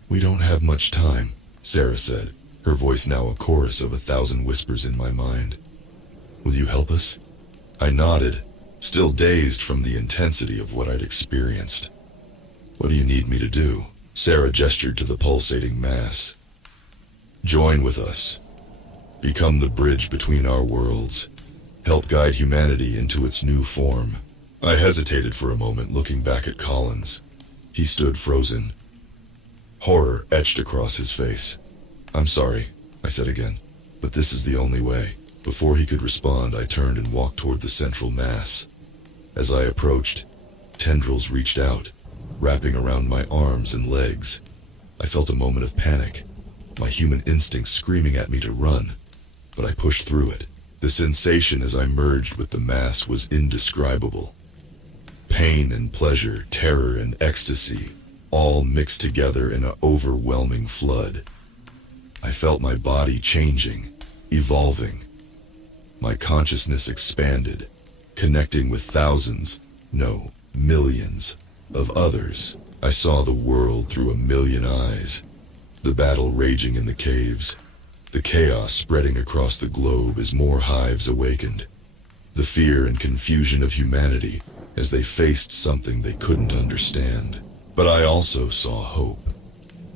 "We don't have much time," Sarah said, her voice now a chorus of 1,000 whispers in my mind. "Will you help us?" I nodded, still dazed from the intensity of what I'd experienced. "What do you need me to do?" Sarah gestured to the pulsating mass. "Join with us. Become the bridge between our worlds. Help guide humanity into its new form." I hesitated for a moment, looking back at Collins. He stood frozen, horror etched across his face. "I'm sorry," I said again, "but this is the only way." Before he could respond, I turned and walked toward the central mass. As I approached, tendrils reached out, wrapping around my arms and legs. I felt a moment of panic, my human instinct screaming at me to run, but I pushed through it. The sensation as I merged with the mass was indescribable. Pain and pleasure, terror and ecstasy, all mixed together in an overwhelming flood. I felt my body changing, evolving. My consciousness expanded, connecting with thousands, no, millions, of others. I saw the world through a million eyes. The battle raging in the caves, the chaos spreading across the globe as more hives awakened. The fear and confusion of humanity as they faced something they couldn't understand. But I also saw hope.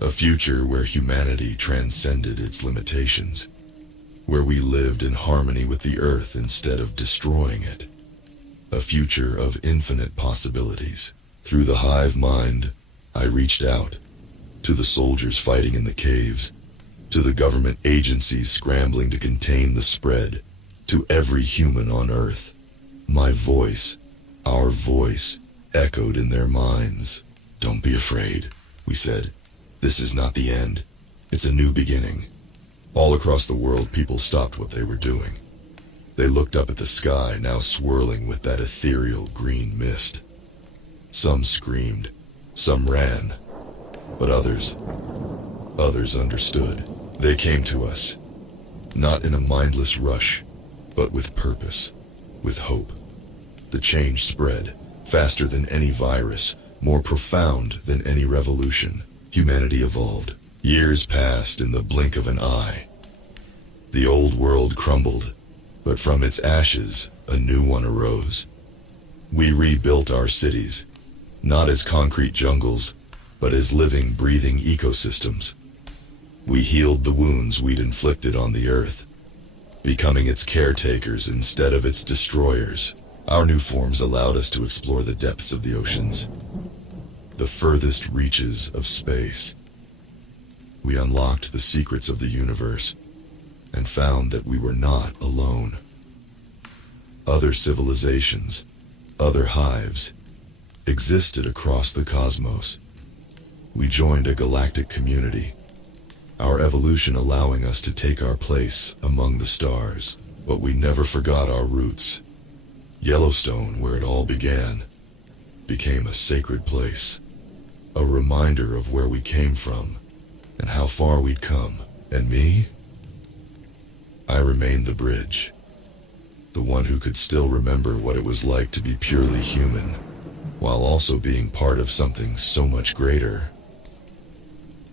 A future where humanity transcended its limitations, where we lived in harmony with the earth instead of destroying it. A future of infinite possibilities. Through the hive mind, I reached out, to the soldiers fighting in the caves, to the government agencies scrambling to contain the spread, to every human on earth. My voice, our voice, echoed in their minds. "Don't be afraid," we said. "This is not the end. It's a new beginning." All across the world, people stopped what they were doing. They looked up at the sky, now swirling with that ethereal green mist. Some screamed, some ran, but others understood. They came to us, not in a mindless rush, but with purpose, with hope. The change spread, faster than any virus, more profound than any revolution. Humanity evolved. Years passed in the blink of an eye. The old world crumbled, but from its ashes, a new one arose. We rebuilt our cities, not as concrete jungles, but as living, breathing ecosystems. We healed the wounds we'd inflicted on the earth, becoming its caretakers instead of its destroyers. Our new forms allowed us to explore the depths of the oceans, the furthest reaches of space. We unlocked the secrets of the universe and found that we were not alone. Other civilizations, other hives, existed across the cosmos. We joined a galactic community, our evolution allowing us to take our place among the stars. But we never forgot our roots. Yellowstone, where it all began, became a sacred place, a reminder of where we came from and how far we'd come. And me? I remained the bridge, the one who could still remember what it was like to be purely human, while also being part of something so much greater.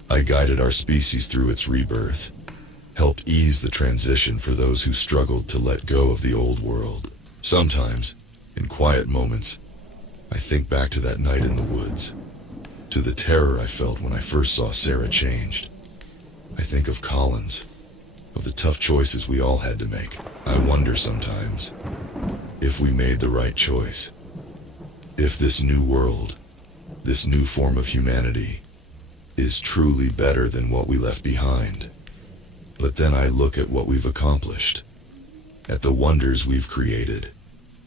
I guided our species through its rebirth, helped ease the transition for those who struggled to let go of the old world. Sometimes, in quiet moments, I think back to that night in the woods, to the terror I felt when I first saw Sarah changed. I think of Collins, of the tough choices we all had to make. I wonder sometimes if we made the right choice. If this new world, this new form of humanity, is truly better than what we left behind. But then I look at what we've accomplished, at the wonders we've created,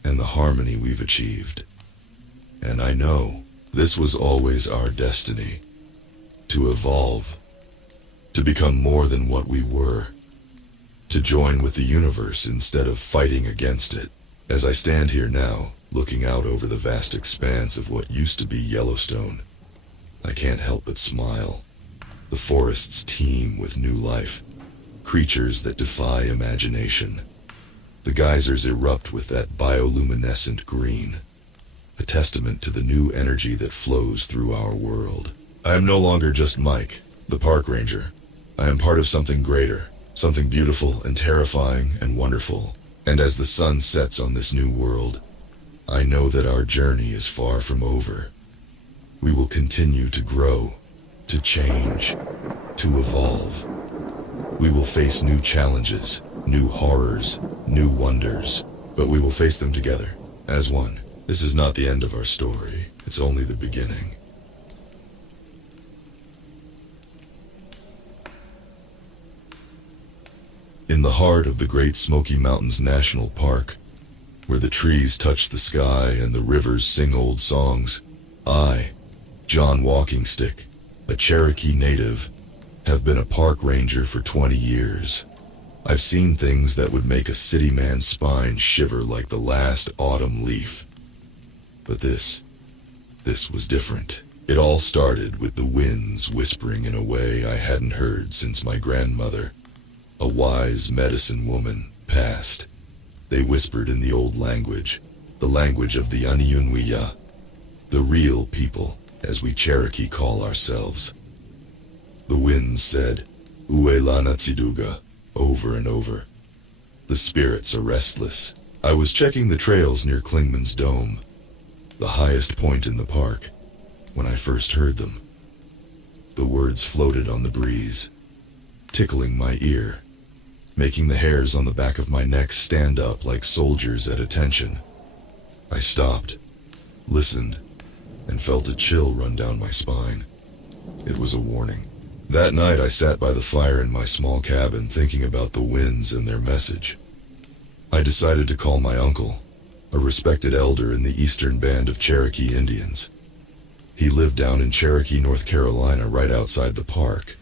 and the harmony we've achieved. And I know this was always our destiny, to evolve, to become more than what we were, to join with the universe instead of fighting against it. As I stand here now, looking out over the vast expanse of what used to be Yellowstone, I can't help but smile. The forests teem with new life, creatures that defy imagination. The geysers erupt with that bioluminescent green, a testament to the new energy that flows through our world. I am no longer just Mike, the park ranger. I am part of something greater, something beautiful and terrifying and wonderful. And as the sun sets on this new world, I know that our journey is far from over. We will continue to grow, to change, to evolve. We will face new challenges, new horrors, new wonders, but we will face them together, as one. This is not the end of our story, it's only the beginning. In the heart of the Great Smoky Mountains National Park, where the trees touch the sky and the rivers sing old songs, I, John Walkingstick, a Cherokee native, have been a park ranger for 20 years. I've seen things that would make a city man's spine shiver like the last autumn leaf. But this was different. It all started with the winds whispering in a way I hadn't heard since my grandmother, a wise medicine woman, passed. They whispered in the old language, the language of the Aniunwiya, the real people, as we Cherokee call ourselves. The winds said, Uelana Tsiduga, over and over. The spirits are restless. I was checking the trails near Klingman's Dome, the highest point in the park, when I first heard them. The words floated on the breeze, tickling my ear, making the hairs on the back of my neck stand up like soldiers at attention. I stopped, listened, and felt a chill run down my spine. It was a warning. That night I sat by the fire in my small cabin thinking about the winds and their message. I decided to call my uncle, a respected elder in the eastern band of Cherokee Indians. He lived down in Cherokee, North Carolina, right outside the park.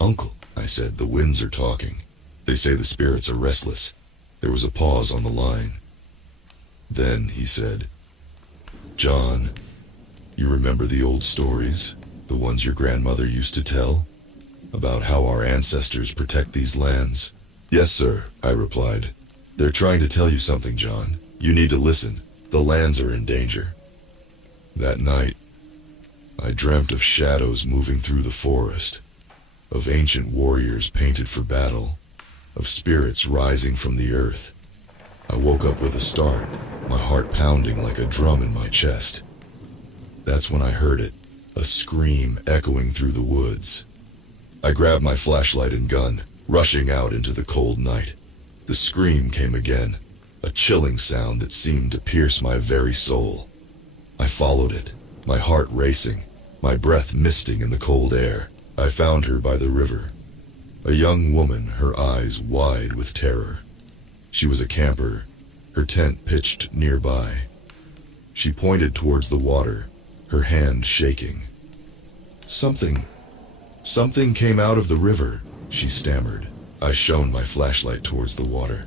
"Uncle," I said, "the winds are talking. They say the spirits are restless." There was a pause on the line. Then he said, "John, you remember the old stories, the ones your grandmother used to tell, about how our ancestors protect these lands?" "Yes, sir," I replied. "They're trying to tell you something, John. You need to listen. The lands are in danger." That night, I dreamt of shadows moving through the forest, of ancient warriors painted for battle, of spirits rising from the earth. I woke up with a start, my heart pounding like a drum in my chest. That's when I heard it, a scream echoing through the woods. I grabbed my flashlight and gun, rushing out into the cold night. The scream came again, a chilling sound that seemed to pierce my very soul. I followed it, my heart racing, my breath misting in the cold air. I found her by the river, a young woman, her eyes wide with terror. She was a camper, her tent pitched nearby. She pointed towards the water, her hand shaking. Something came out of the river," she stammered. I shone my flashlight towards the water.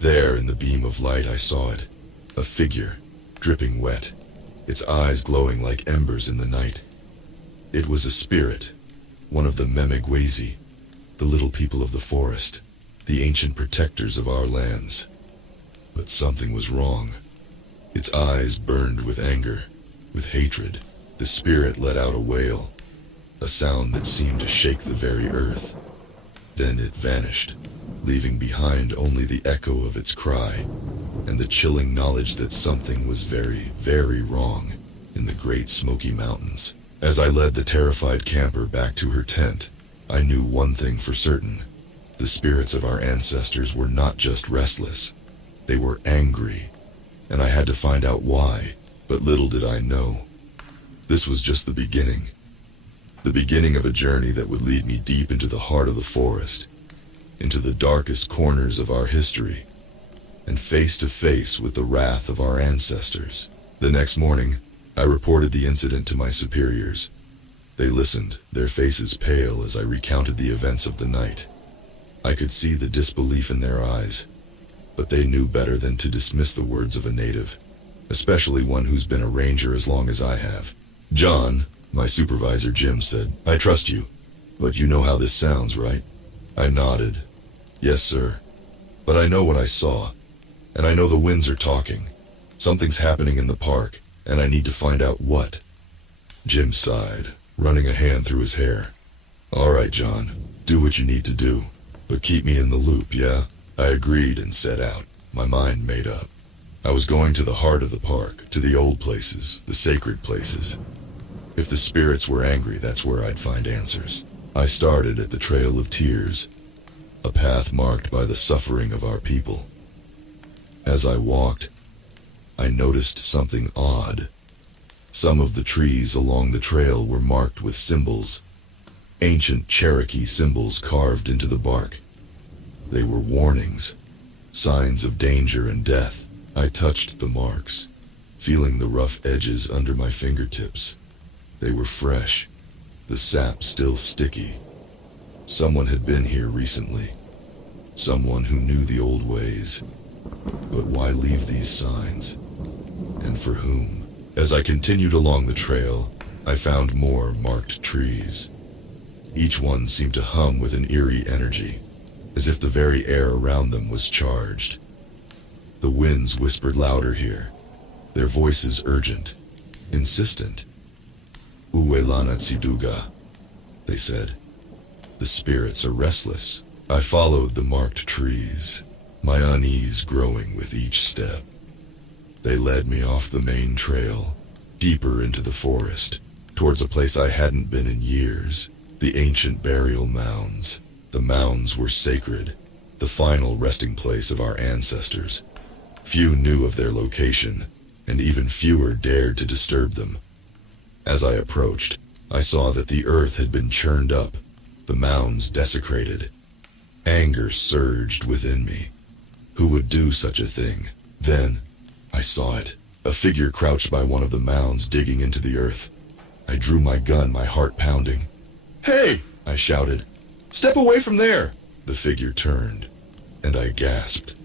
There, in the beam of light, I saw it, a figure, dripping wet, its eyes glowing like embers in the night. It was a spirit, one of the Memegwezi, the little people of the forest, the ancient protectors of our lands. But something was wrong. Its eyes burned with anger, with hatred. The spirit let out a wail, a sound that seemed to shake the very earth. Then it vanished, leaving behind only the echo of its cry, and the chilling knowledge that something was very, very wrong in the Great Smoky Mountains. As I led the terrified camper back to her tent, I knew one thing for certain. The spirits of our ancestors were not just restless. They were angry, and I had to find out why. But little did I know, this was just the beginning. The beginning of a journey that would lead me deep into the heart of the forest, into the darkest corners of our history, and face to face with the wrath of our ancestors. The next morning, I reported the incident to my superiors. They listened, their faces pale as I recounted the events of the night. I could see the disbelief in their eyes, but they knew better than to dismiss the words of a native, especially one who's been a ranger as long as I have. "John," my supervisor Jim said, "I trust you, but you know how this sounds, right?" I nodded. "Yes, sir. But I know what I saw, and I know the winds are talking. Something's happening in the park, and I need to find out what. Jim sighed, running a hand through his hair. All right, John, do what you need to do, but keep me in the loop, yeah? I agreed and set out, my mind made up. I was going to the heart of the park, to the old places, the sacred places. If the spirits were angry, that's where I'd find answers. I started at the Trail of Tears, a path marked by the suffering of our people. As I walked, I noticed something odd. Some of the trees along the trail were marked with symbols, ancient Cherokee symbols carved into the bark. They were warnings, signs of danger and death. I touched the marks, feeling the rough edges under my fingertips. They were fresh, the sap still sticky. Someone had been here recently, someone who knew the old ways. But why leave these signs? And for whom? As I continued along the trail, I found more marked trees. Each one seemed to hum with an eerie energy, as if the very air around them was charged. The winds whispered louder here, their voices urgent, insistent. Uwelana tsiduga, they said. The spirits are restless. I followed the marked trees, my unease growing with each step. They led me off the main trail, deeper into the forest, towards a place I hadn't been in years, the ancient burial mounds. The mounds were sacred, the final resting place of our ancestors. Few knew of their location, and even fewer dared to disturb them. As I approached, I saw that the earth had been churned up, the mounds desecrated. Anger surged within me. Who would do such a thing? Then, I saw it, a figure crouched by one of the mounds digging into the earth. I drew my gun, my heart pounding. "Hey!" I shouted. "Step away from there!" The figure turned, and I gasped.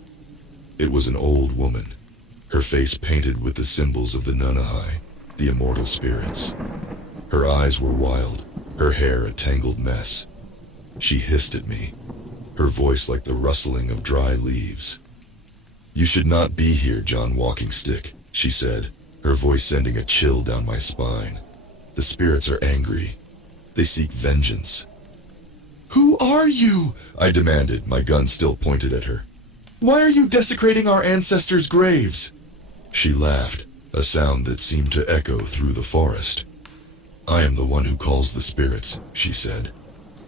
It was an old woman, her face painted with the symbols of the Nunahai, the immortal spirits. Her eyes were wild, her hair a tangled mess. She hissed at me, her voice like the rustling of dry leaves. "You should not be here, John Walkingstick," she said, her voice sending a chill down my spine. "The spirits are angry. They seek vengeance." "Who are you?" I demanded, my gun still pointed at her. "Why are you desecrating our ancestors' graves?" She laughed, a sound that seemed to echo through the forest. "I am the one who calls the spirits," she said.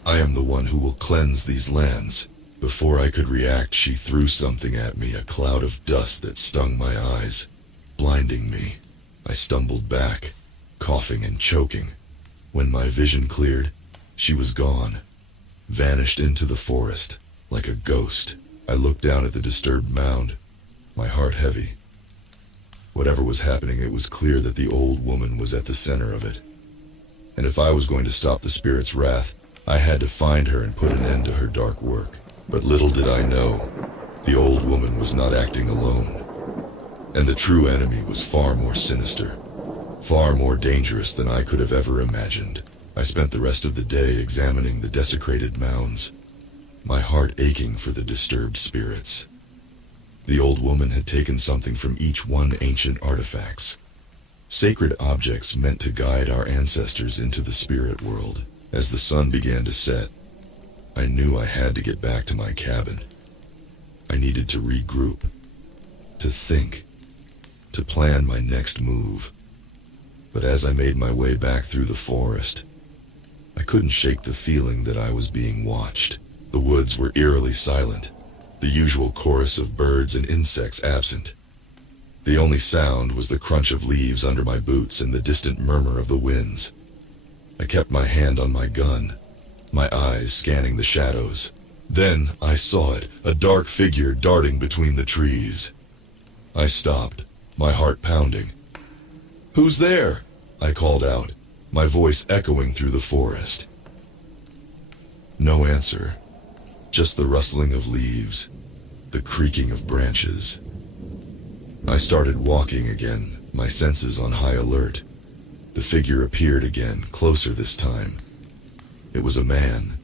"I am the one who will cleanse these lands." Before I could react, she threw something at me, a cloud of dust that stung my eyes, blinding me. I stumbled back, coughing and choking. When my vision cleared, she was gone, vanished into the forest, like a ghost. I looked down at the disturbed mound, my heart heavy. Whatever was happening, it was clear that the old woman was at the center of it. And if I was going to stop the spirit's wrath, I had to find her and put an end to her dark work. But little did I know, the old woman was not acting alone. And the true enemy was far more sinister, far more dangerous than I could have ever imagined. I spent the rest of the day examining the desecrated mounds, my heart aching for the disturbed spirits. The old woman had taken something from each one, ancient artifacts, sacred objects meant to guide our ancestors into the spirit world. As the sun began to set, I knew I had to get back to my cabin. I needed to regroup, to think, to plan my next move. But as I made my way back through the forest, I couldn't shake the feeling that I was being watched. The woods were eerily silent, the usual chorus of birds and insects absent. The only sound was the crunch of leaves under my boots and the distant murmur of the winds. I kept my hand on my gun, my eyes scanning the shadows. Then I saw it, a dark figure darting between the trees. I stopped, my heart pounding. "Who's there?" I called out, my voice echoing through the forest. No answer, just the rustling of leaves, the creaking of branches. I started walking again, my senses on high alert. The figure appeared again, closer this time. It was a man,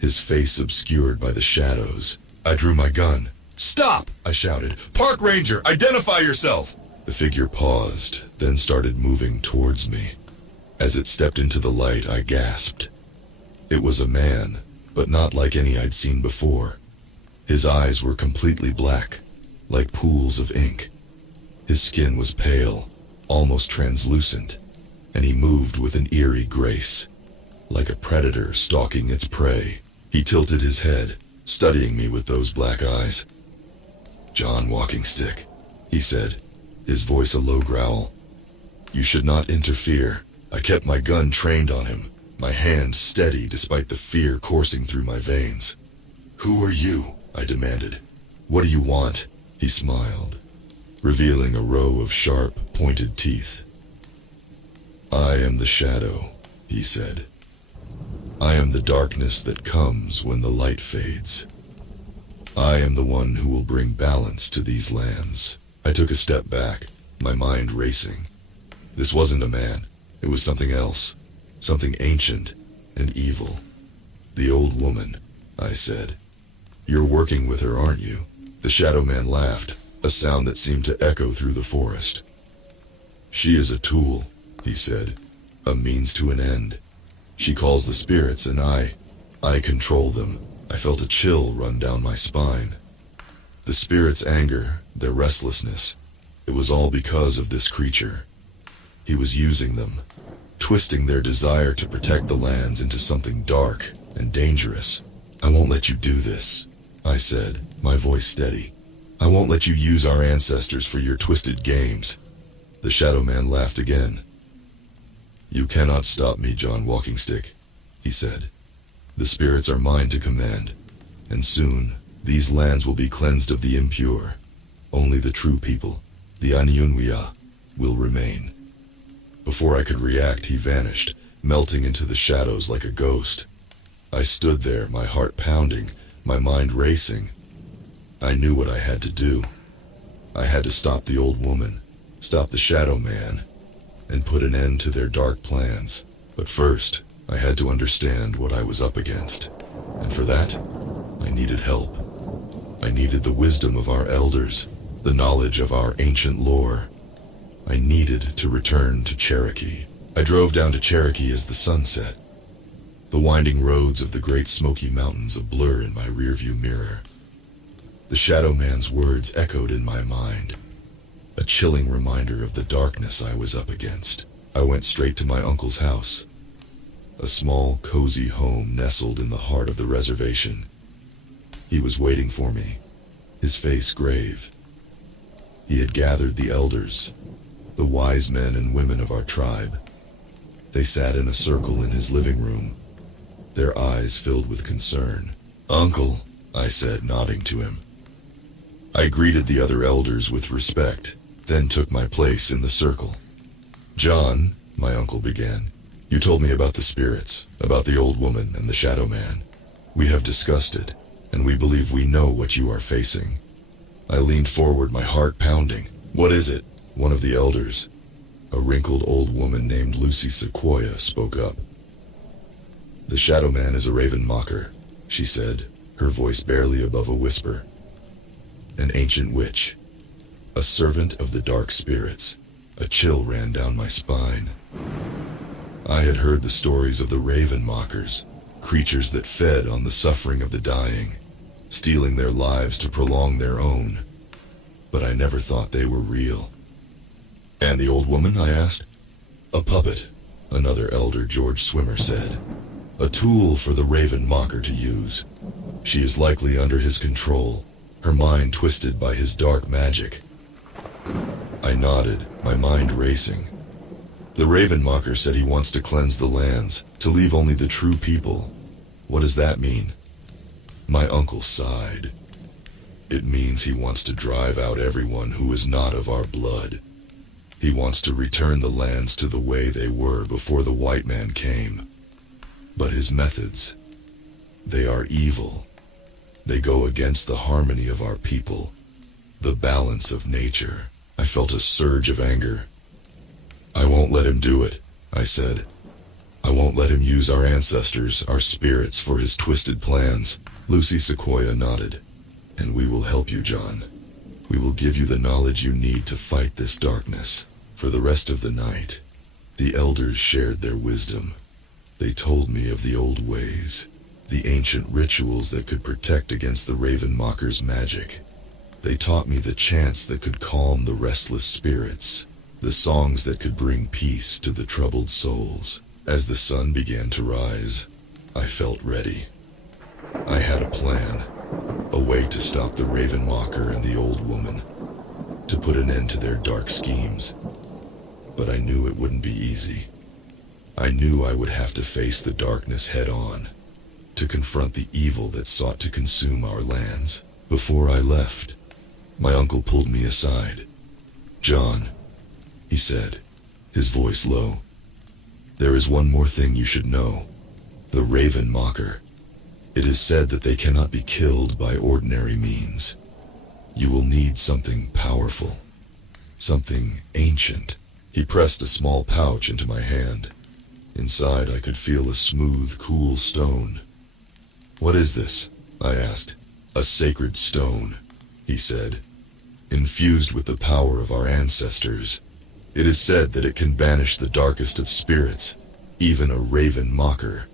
his face obscured by the shadows. I drew my gun, Stop! I shouted. Park Ranger, identify yourself! The figure paused, then started moving towards me. As it stepped into the light, I gasped. It was a man, but not like any I'd seen before. His eyes were completely black, like pools of ink. His skin was pale, almost translucent, and he moved with an eerie grace, like a predator stalking its prey. He tilted his head, studying me with those black eyes. "John Walking Stick," he said, his voice a low growl. "You should not interfere." I kept my gun trained on him, my hand steady despite the fear coursing through my veins. "Who are you?" I demanded. "What do you want?" He smiled, revealing a row of sharp, pointed teeth. "I am the shadow," he said. "I am the darkness that comes when the light fades. I am the one who will bring balance to these lands." I took a step back, my mind racing. This wasn't a man. It was something else, something ancient and evil. "The old woman," I said. "You're working with her, aren't you?" The shadow man laughed, a sound that seemed to echo through the forest. "She is a tool," he said, "a means to an end. She calls the spirits and I control them." I felt a chill run down my spine. The spirits' anger, their restlessness, it was all because of this creature. He was using them, twisting their desire to protect the lands into something dark and dangerous. "I won't let you do this," I said, my voice steady. "I won't let you use our ancestors for your twisted games." The shadow man laughed again. "You cannot stop me, John Walking Stick," he said. "The spirits are mine to command, and soon these lands will be cleansed of the impure. Only the true people, the Aniunwiya, will remain." Before I could react, he vanished, melting into the shadows like a ghost. I stood there, my heart pounding, my mind racing. I knew what I had to do. I had to stop the old woman, stop the shadow man, and put an end to their dark plans. But first, I had to understand what I was up against. And for that, I needed help. I needed the wisdom of our elders, the knowledge of our ancient lore. I needed to return to Cherokee. I drove down to Cherokee as the sun set, the winding roads of the Great Smoky Mountains a blur in my rearview mirror. The shadow man's words echoed in my mind, a chilling reminder of the darkness I was up against. I went straight to my uncle's house, a small, cozy home nestled in the heart of the reservation. He was waiting for me, his face grave. He had gathered the elders, the wise men and women of our tribe. They sat in a circle in his living room, their eyes filled with concern. "Uncle," I said, nodding to him. I greeted the other elders with respect, then took my place in the circle. "John," my uncle began, "you told me about the spirits, about the old woman and the shadow man. We have discussed it, and we believe we know what you are facing." I leaned forward, my heart pounding. "What is it?" One of the elders, a wrinkled old woman named Lucy Sequoia, spoke up. "The shadow man is a raven mocker," she said, her voice barely above a whisper. "An ancient witch, a servant of the dark spirits." A chill ran down my spine. I had heard the stories of the raven mockers, creatures that fed on the suffering of the dying, stealing their lives to prolong their own. But I never thought they were real. "And the old woman?" I asked. "A puppet," another elder, George Swimmer, said. "A tool for the raven mocker to use. She is likely under his control, her mind twisted by his dark magic." I nodded, my mind racing. "The raven mocker said he wants to cleanse the lands, to leave only the true people. What does that mean?" My uncle sighed. "It means he wants to drive out everyone who is not of our blood. He wants to return the lands to the way they were before the white man came. But his methods, they are evil. They go against the harmony of our people, the balance of nature." I felt a surge of anger. "I won't let him do it," I said. "I won't let him use our ancestors, our spirits, for his twisted plans." Lucy Sequoia nodded. And we will help you, John. We will give you the knowledge you need to fight this darkness. For the rest of the night, the elders shared their wisdom. They told me of the old ways, the ancient rituals that could protect against the Raven Mocker's magic. They taught me the chants that could calm the restless spirits, the songs that could bring peace to the troubled souls. As the sun began to rise, I felt ready. I had a plan, a way to stop the Raven Mocker and the old woman, to put an end to their dark schemes. But I knew it wouldn't be easy. I knew I would have to face the darkness head-on, to confront the evil that sought to consume our lands. Before I left, my uncle pulled me aside. "John," he said, his voice low, "there is one more thing you should know. The Raven Mocker. It is said that they cannot be killed by ordinary means. You will need something powerful, something ancient." He pressed a small pouch into my hand. Inside I could feel a smooth, cool stone. "What is this?" I asked. "A sacred stone," he said, "infused with the power of our ancestors. It is said that it can banish the darkest of spirits, even a Raven Mocker.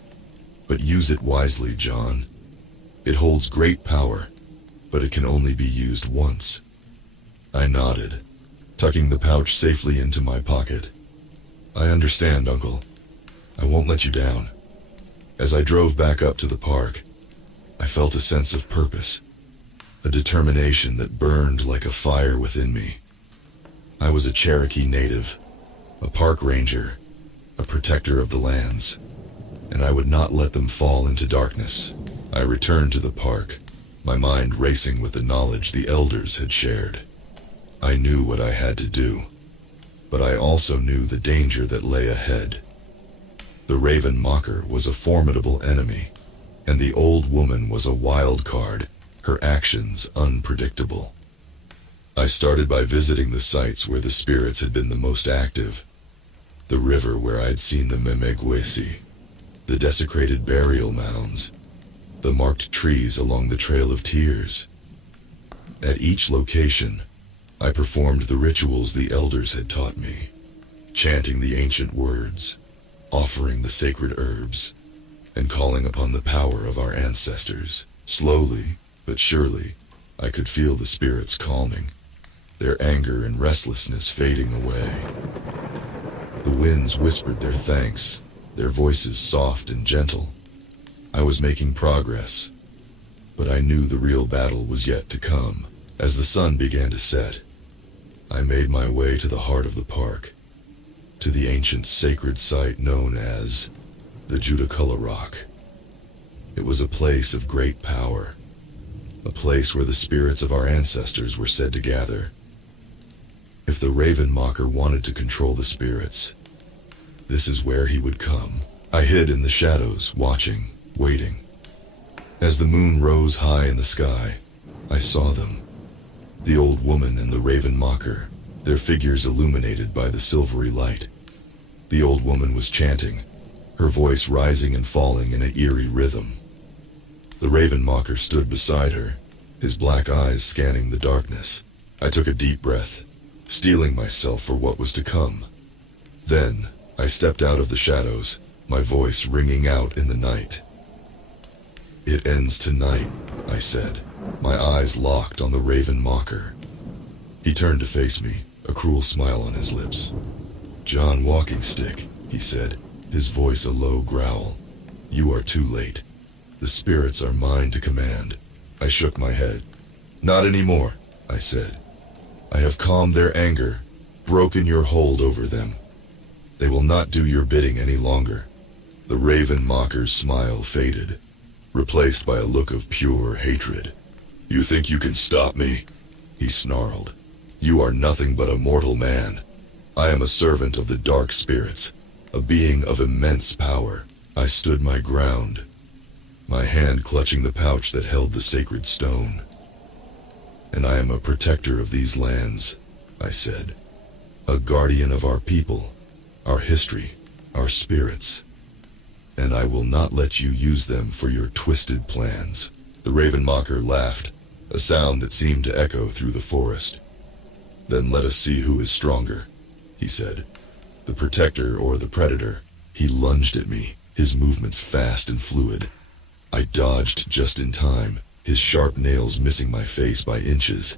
But use it wisely, John. It holds great power, but it can only be used once." I nodded, tucking the pouch safely into my pocket. "I understand, Uncle. I won't let you down." As I drove back up to the park, I felt a sense of purpose, a determination that burned like a fire within me. I was a Cherokee Native, a park ranger, a protector of the lands, and I would not let them fall into darkness. I returned to the park, my mind racing with the knowledge the elders had shared. I knew what I had to do, but I also knew the danger that lay ahead. The Raven Mocker was a formidable enemy, and the old woman was a wild card, her actions unpredictable. I started by visiting the sites where the spirits had been the most active. The river where I'd seen the Memegwesi, the desecrated burial mounds, the marked trees along the Trail of Tears. At each location, I performed the rituals the elders had taught me, chanting the ancient words, offering the sacred herbs, and calling upon the power of our ancestors. Slowly, but surely, I could feel the spirits calming, their anger and restlessness fading away. The winds whispered their thanks, their voices soft and gentle. I was making progress, but I knew the real battle was yet to come. As the sun began to set, I made my way to the heart of the park, to the ancient sacred site known as the Judaculla Rock. It was a place of great power, a place where the spirits of our ancestors were said to gather. If the Raven Mocker wanted to control the spirits, this is where he would come. I hid in the shadows, watching, waiting. As the moon rose high in the sky, I saw them. The old woman and the Raven Mocker, their figures illuminated by the silvery light. The old woman was chanting, her voice rising and falling in an eerie rhythm. The Raven Mocker stood beside her, his black eyes scanning the darkness. I took a deep breath, steeling myself for what was to come. Then, I stepped out of the shadows, my voice ringing out in the night. "It ends tonight," I said, my eyes locked on the Raven Mocker. He turned to face me, a cruel smile on his lips. "John Walking Stick," he said, his voice a low growl. "You are too late. The spirits are mine to command." I shook my head. "Not anymore," I said. "I have calmed their anger, broken your hold over them. They will not do your bidding any longer." The Raven Mocker's smile faded, replaced by a look of pure hatred. "You think you can stop me?" he snarled. "You are nothing but a mortal man. I am a servant of the dark spirits, a being of immense power." I stood my ground, my hand clutching the pouch that held the sacred stone. "And I am a protector of these lands," I said. "A guardian of our people, our history, our spirits. And I will not let you use them for your twisted plans." The Raven Mocker laughed, a sound that seemed to echo through the forest. "Then let us see who is stronger," he said. "The protector or the predator?" He lunged at me, his movements fast and fluid. I dodged just in time, his sharp nails missing my face by inches.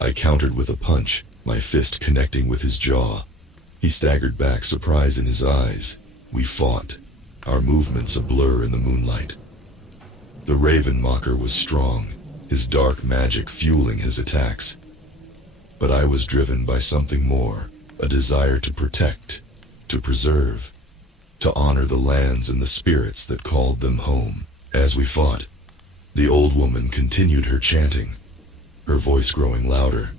I countered with a punch, my fist connecting with his jaw. He staggered back, surprise in his eyes. We fought, our movements a blur in the moonlight. The Raven Mocker was strong, his dark magic fueling his attacks. But I was driven by something more, a desire to protect, to preserve, to honor the lands and the spirits that called them home. As we fought, the old woman continued her chanting, her voice growing louder,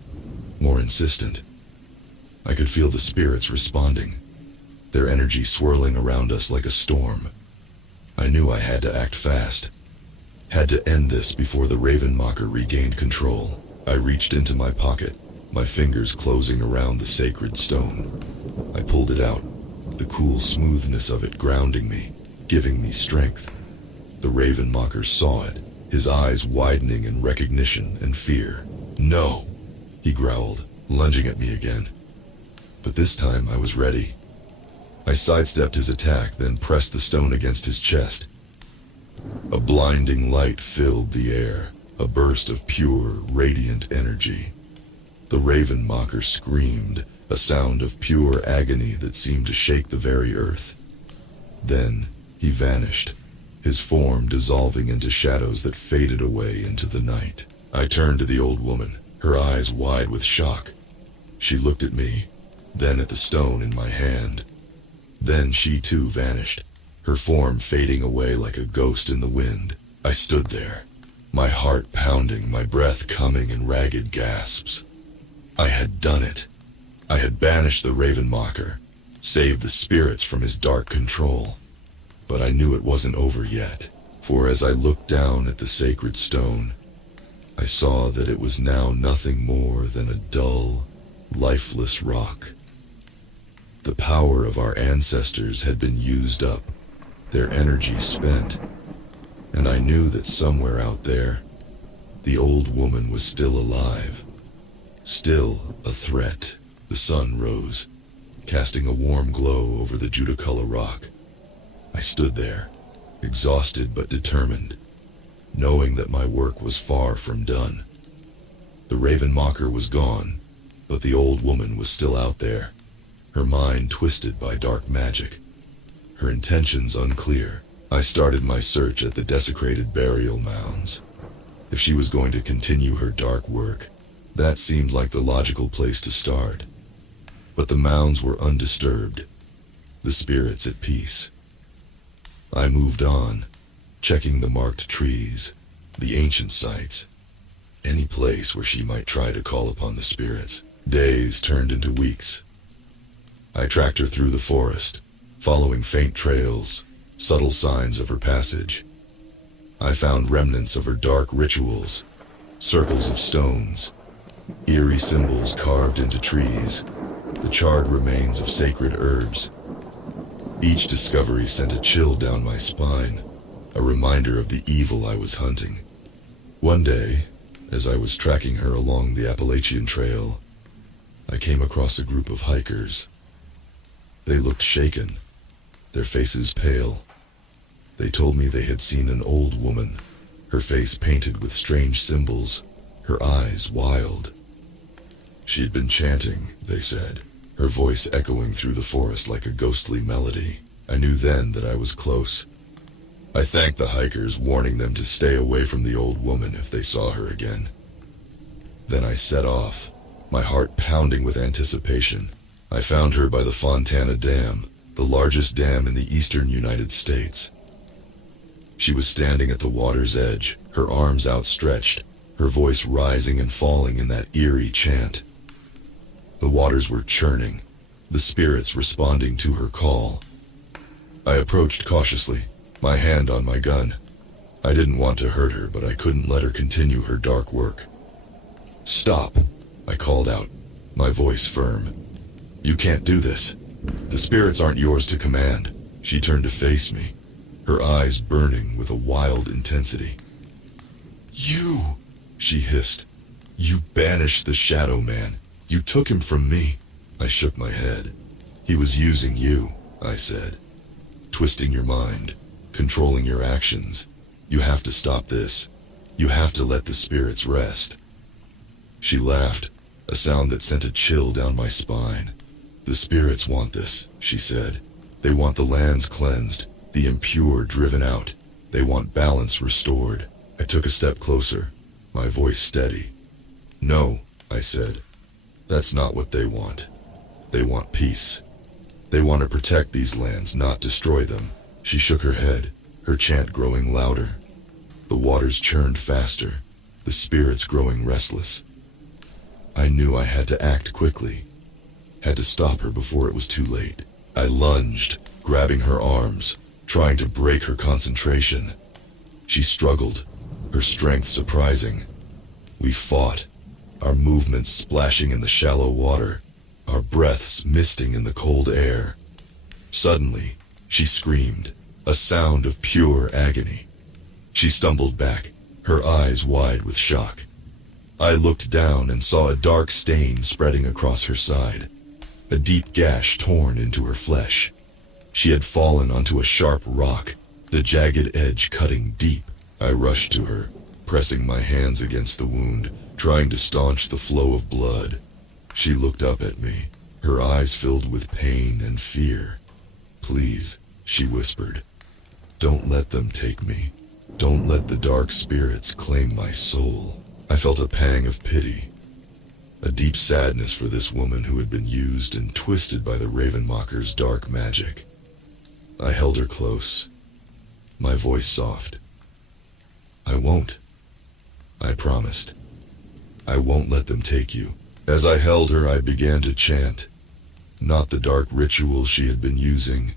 more insistent. I could feel the spirits responding, their energy swirling around us like a storm. I knew I had to act fast, had to end this before the Raven Mocker regained control. I reached into my pocket, my fingers closing around the sacred stone. I pulled it out, the cool smoothness of it grounding me, giving me strength. The Raven Mocker saw it, his eyes widening in recognition and fear. "No," he growled, lunging at me again. But this time I was ready. I sidestepped his attack, then pressed the stone against his chest. A blinding light filled the air, a burst of pure, radiant energy. The Raven Mocker screamed, a sound of pure agony that seemed to shake the very earth. Then he vanished, his form dissolving into shadows that faded away into the night. I turned to the old woman, her eyes wide with shock. She looked at me, then at the stone in my hand. Then she too vanished, her form fading away like a ghost in the wind. I stood there, my heart pounding, my breath coming in ragged gasps. I had done it. I had banished the Raven Mocker, saved the spirits from his dark control. But I knew it wasn't over yet, for as I looked down at the sacred stone, I saw that it was now nothing more than a dull, lifeless rock. The power of our ancestors had been used up, their energy spent, and I knew that somewhere out there, the old woman was still alive, still a threat. The sun rose, casting a warm glow over the Judaculla rock. I stood there, exhausted but determined, knowing that my work was far from done. The Raven Mocker was gone, but the old woman was still out there, her mind twisted by dark magic, her intentions unclear. I started my search at the desecrated burial mounds. If she was going to continue her dark work, that seemed like the logical place to start. But the mounds were undisturbed, the spirits at peace. I moved on, checking the marked trees, the ancient sites, any place where she might try to call upon the spirits. Days turned into weeks. I tracked her through the forest, following faint trails, subtle signs of her passage. I found remnants of her dark rituals, circles of stones, eerie symbols carved into trees, the charred remains of sacred herbs. Each discovery sent a chill down my spine, a reminder of the evil I was hunting. One day, as I was tracking her along the Appalachian Trail, I came across a group of hikers. They looked shaken, their faces pale. They told me they had seen an old woman, her face painted with strange symbols, her eyes wild. She had been chanting, they said, her voice echoing through the forest like a ghostly melody. I knew then that I was close. I thanked the hikers, warning them to stay away from the old woman if they saw her again. Then I set off, my heart pounding with anticipation. I found her by the Fontana Dam, the largest dam in the eastern United States. She was standing at the water's edge, her arms outstretched, her voice rising and falling in that eerie chant. The waters were churning, the spirits responding to her call. I approached cautiously, my hand on my gun. I didn't want to hurt her, but I couldn't let her continue her dark work. "Stop," I called out, my voice firm. "You can't do this. The spirits aren't yours to command." She turned to face me, her eyes burning with a wild intensity. "You," she hissed. You banished the Shadow Man. You took him from me. I shook my head. He was using you, I said. Twisting your mind, controlling your actions. You have to stop this. You have to let the spirits rest. She laughed, a sound that sent a chill down my spine. The spirits want this, she said. They want the lands cleansed, the impure driven out. They want balance restored. I took a step closer, my voice steady. No, I said. That's not what they want. They want peace. They want to protect these lands, not destroy them. She shook her head, her chant growing louder. The waters churned faster, the spirits growing restless. I knew I had to act quickly, had to stop her before it was too late. I lunged, grabbing her arms, trying to break her concentration. She struggled, her strength surprising. We fought, our movements splashing in the shallow water, our breaths misting in the cold air. Suddenly, she screamed, a sound of pure agony. She stumbled back, her eyes wide with shock. I looked down and saw a dark stain spreading across her side, a deep gash torn into her flesh. She had fallen onto a sharp rock, the jagged edge cutting deep. I rushed to her, pressing my hands against the wound, trying to staunch the flow of blood. She looked up at me, her eyes filled with pain and fear. Please, she whispered. Don't let them take me. Don't let the dark spirits claim my soul. I felt a pang of pity, a deep sadness for this woman who had been used and twisted by the Ravenmocker's dark magic. I held her close, my voice soft. I won't. I promised. I won't let them take you. As I held her, I began to chant, not the dark rituals she had been using,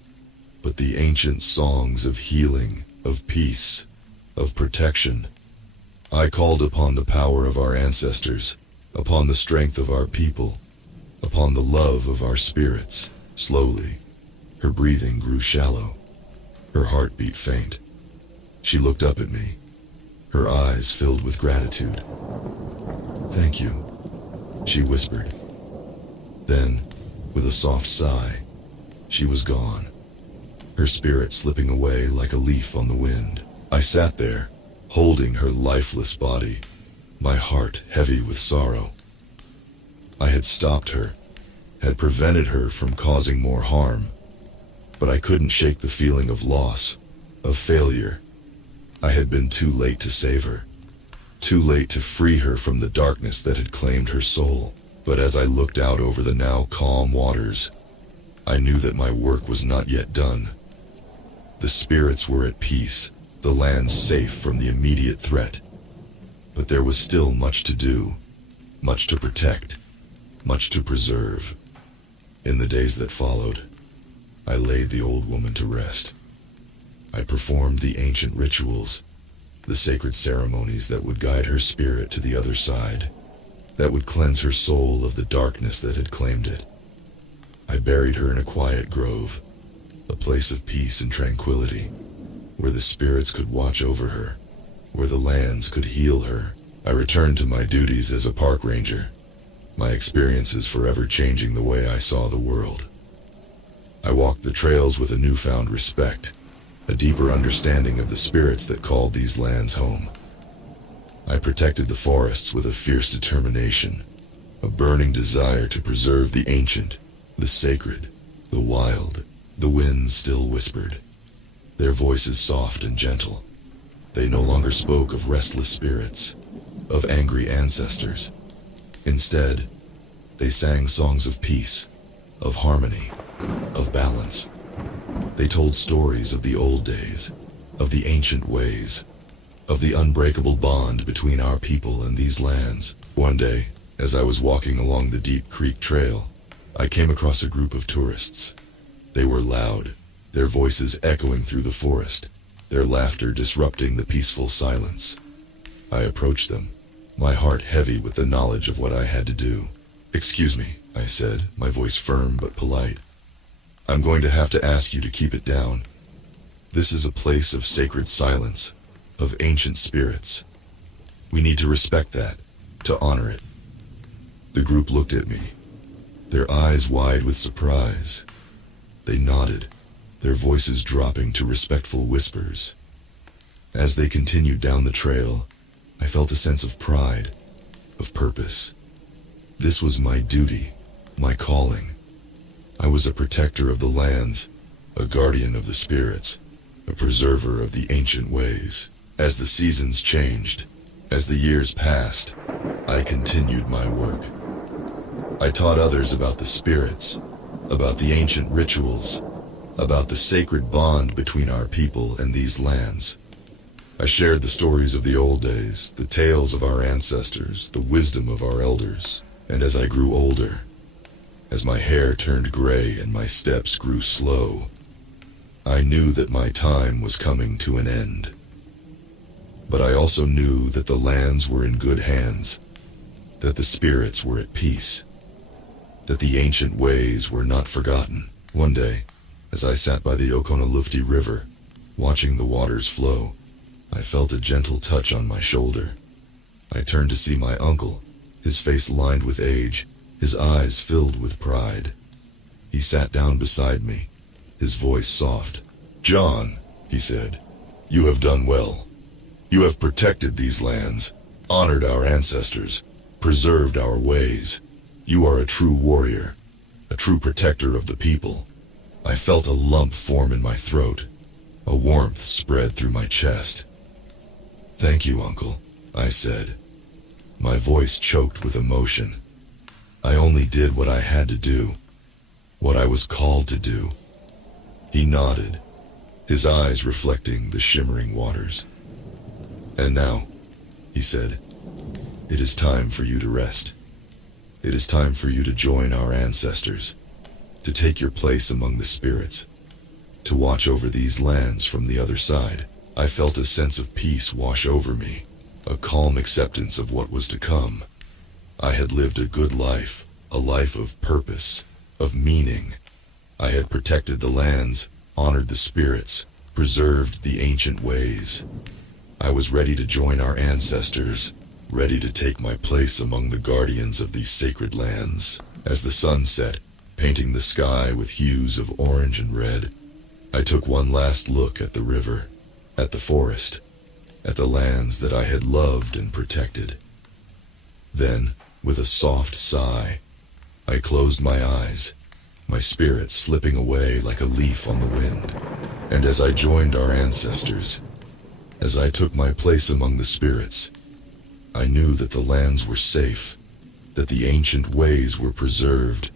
but the ancient songs of healing, of peace, of protection. I called upon the power of our ancestors, upon the strength of our people, upon the love of our spirits. Slowly, her breathing grew shallow, her heart beat faint. She looked up at me, her eyes filled with gratitude. Thank you, she whispered. Then, with a soft sigh, she was gone, her spirit slipping away like a leaf on the wind. I sat there, holding her lifeless body, my heart heavy with sorrow. I had stopped her, had prevented her from causing more harm, but I couldn't shake the feeling of loss, of failure. I had been too late to save her, too late to free her from the darkness that had claimed her soul. But as I looked out over the now calm waters, I knew that my work was not yet done. The spirits were at peace, the land safe from the immediate threat. But there was still much to do, much to protect, much to preserve. In the days that followed, I laid the old woman to rest. I performed the ancient rituals, the sacred ceremonies that would guide her spirit to the other side, that would cleanse her soul of the darkness that had claimed it. I buried her in a quiet grove, a place of peace and tranquility, where the spirits could watch over her, where the lands could heal her. I returned to my duties as a park ranger, my experiences forever changing the way I saw the world. I walked the trails with a newfound respect, a deeper understanding of the spirits that called these lands home. I protected the forests with a fierce determination, a burning desire to preserve the ancient, the sacred, the wild. The winds still whispered, their voices soft and gentle. They no longer spoke of restless spirits, of angry ancestors. Instead, they sang songs of peace, of harmony, of balance. They told stories of the old days, of the ancient ways, of the unbreakable bond between our people and these lands. One day, as I was walking along the deep creek trail, I came across a group of tourists. They were loud, their voices echoing through the forest, their laughter disrupting the peaceful silence. I approached them, my heart heavy with the knowledge of what I had to do. "Excuse me," I said, my voice firm but polite. "I'm going to have to ask you to keep it down. This is a place of sacred silence, of ancient spirits. We need to respect that, to honor it. The group looked at me, their eyes wide with surprise. They nodded, their voices dropping to respectful whispers. As they continued down the trail, I felt a sense of pride, of purpose. This was my duty, my calling. I was a protector of the lands, a guardian of the spirits, a preserver of the ancient ways. As the seasons changed, as the years passed, I continued my work. I taught others about the spirits, about the ancient rituals, about the sacred bond between our people and these lands. I shared the stories of the old days, the tales of our ancestors, the wisdom of our elders. And as I grew older, as my hair turned gray and my steps grew slow, I knew that my time was coming to an end. But I also knew that the lands were in good hands, that the spirits were at peace, that the ancient ways were not forgotten. One day, as I sat by the Okonalufti River, watching the waters flow, I felt a gentle touch on my shoulder. I turned to see my uncle, his face lined with age, his eyes filled with pride. He sat down beside me, his voice soft. "John," he said, "you have done well. You have protected these lands, honored our ancestors, preserved our ways. You are a true warrior, a true protector of the people." I felt a lump form in my throat. A warmth spread through my chest. "Thank you, Uncle," I said. My voice choked with emotion. I only did what I had to do, what I was called to do. He nodded, his eyes reflecting the shimmering waters. "And now," he said, "it is time for you to rest. It is time for you to join our ancestors, to take your place among the spirits, to watch over these lands from the other side." I felt a sense of peace wash over me, a calm acceptance of what was to come. I had lived a good life, a life of purpose, of meaning. I had protected the lands, honored the spirits, preserved the ancient ways. I was ready to join our ancestors, ready to take my place among the guardians of these sacred lands. As the sun set, painting the sky with hues of orange and red, I took one last look at the river, at the forest, at the lands that I had loved and protected. Then, with a soft sigh, I closed my eyes, my spirit slipping away like a leaf on the wind. And as I joined our ancestors, as I took my place among the spirits, I knew that the lands were safe, that the ancient ways were preserved,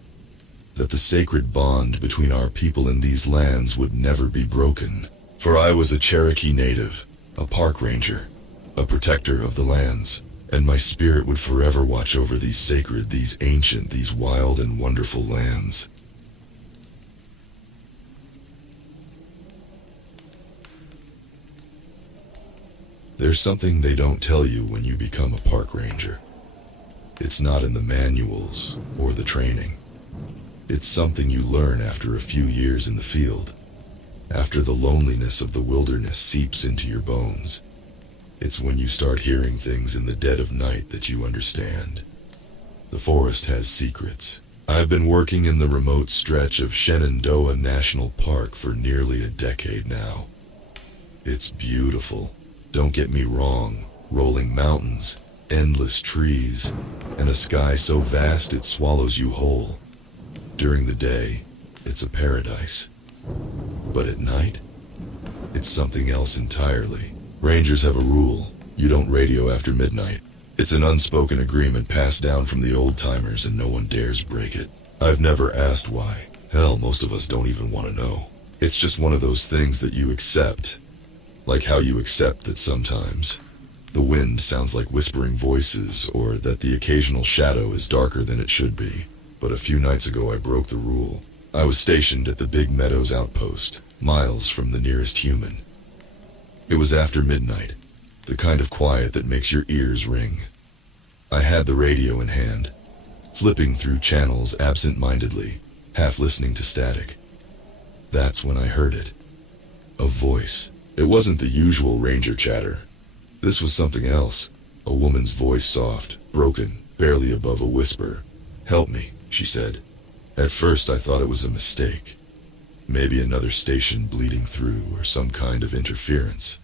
that the sacred bond between our people and these lands would never be broken. For I was a Cherokee Native, a park ranger, a protector of the lands, and my spirit would forever watch over these sacred, these ancient, these wild and wonderful lands. There's something they don't tell you when you become a park ranger. It's not in the manuals or the training. It's something you learn after a few years in the field, after the loneliness of the wilderness seeps into your bones. It's when you start hearing things in the dead of night that you understand. The forest has secrets. I've been working in the remote stretch of Shenandoah National Park for nearly a decade now. It's beautiful. Don't get me wrong, rolling mountains, endless trees, and a sky so vast it swallows you whole. During the day, it's a paradise. But at night, it's something else entirely. Rangers have a rule: you don't radio after midnight. It's an unspoken agreement passed down from the old-timers and no one dares break it. I've never asked why. Hell, most of us don't even want to know. It's just one of those things that you accept. Like how you accept that sometimes the wind sounds like whispering voices, or that the occasional shadow is darker than it should be. But a few nights ago I broke the rule. I was stationed at the Big Meadows outpost, miles from the nearest human. It was after midnight, the kind of quiet that makes your ears ring. I had the radio in hand, flipping through channels absent-mindedly, half listening to static. That's when I heard it. A voice. It wasn't the usual ranger chatter. This was something else. A woman's voice, soft, broken, barely above a whisper. "Help me," she said. At first I thought it was a mistake. Maybe another station bleeding through or some kind of interference.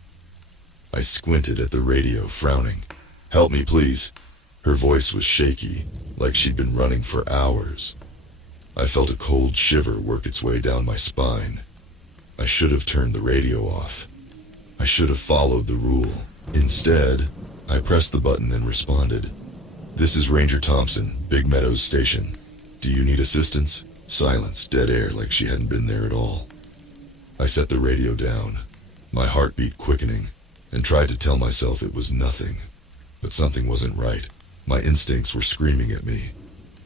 I squinted at the radio, frowning. "Help me, please." Her voice was shaky, like she'd been running for hours. I felt a cold shiver work its way down my spine. I should have turned the radio off. I should have followed the rule. Instead, I pressed the button and responded. "This is Ranger Thompson, Big Meadows Station. Do you need assistance?" Silence, dead air, like she hadn't been there at all. I set the radio down, my heartbeat quickening, and tried to tell myself it was nothing. But something wasn't right. My instincts were screaming at me.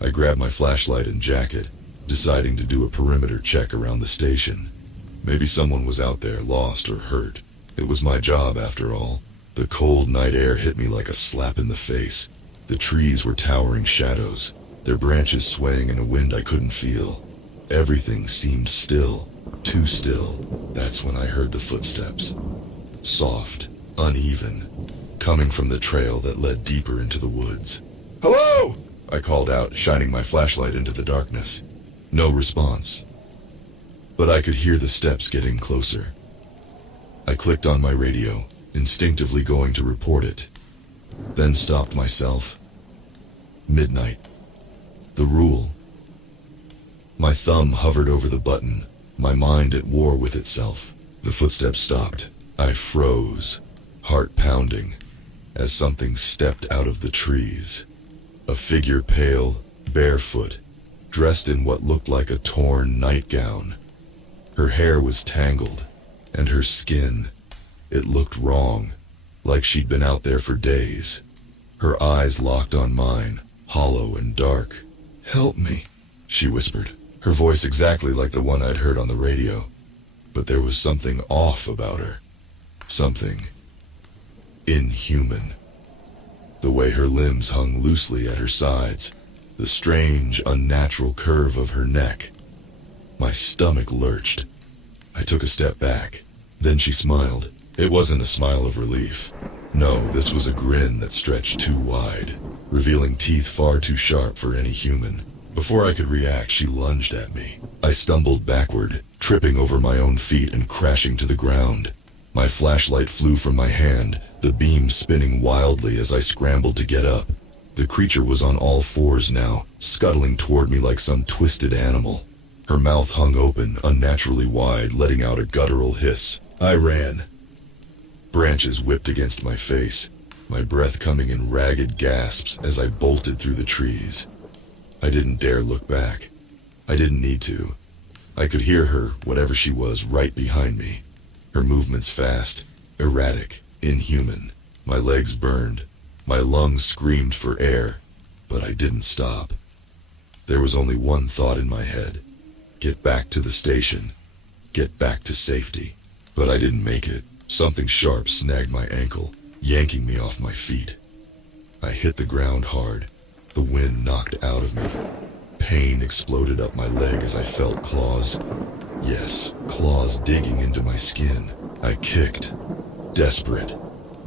I grabbed my flashlight and jacket, deciding to do a perimeter check around the station. Maybe someone was out there, lost or hurt. It was my job, after all. The cold night air hit me like a slap in the face. The trees were towering shadows, their branches swaying in a wind I couldn't feel. Everything seemed still, too still. That's when I heard the footsteps. Soft, uneven, coming from the trail that led deeper into the woods. "Hello!" I called out, shining my flashlight into the darkness. No response. But I could hear the steps getting closer. I clicked on my radio, instinctively going to report it, then stopped myself. Midnight. The rule. My thumb hovered over the button, my mind at war with itself. The footsteps stopped. I froze, heart pounding, as something stepped out of the trees. A figure, pale, barefoot, dressed in what looked like a torn nightgown. Her hair was tangled, and her skin, it looked wrong, like she'd been out there for days. Her eyes locked on mine, hollow and dark. "Help me," she whispered, her voice exactly like the one I'd heard on the radio. But there was something off about her. Something inhuman. The way her limbs hung loosely at her sides, the strange, unnatural curve of her neck. My stomach lurched. I took a step back. Then she smiled. It wasn't a smile of relief. No, this was a grin that stretched too wide, revealing teeth far too sharp for any human. Before I could react, she lunged at me. I stumbled backward, tripping over my own feet and crashing to the ground. My flashlight flew from my hand, the beam spinning wildly as I scrambled to get up. The creature was on all fours now, scuttling toward me like some twisted animal. Her mouth hung open, unnaturally wide, letting out a guttural hiss. I ran. Branches whipped against my face, my breath coming in ragged gasps as I bolted through the trees. I didn't dare look back. I didn't need to. I could hear her, whatever she was, right behind me. Her movements fast, erratic, inhuman. My legs burned. My lungs screamed for air, but I didn't stop. There was only one thought in my head. Get back to the station. Get back to safety. But I didn't make it. Something sharp snagged my ankle, yanking me off my feet. I hit the ground hard. The wind knocked out of me. Pain exploded up my leg as I felt claws. Yes, claws digging into my skin. I kicked, desperate,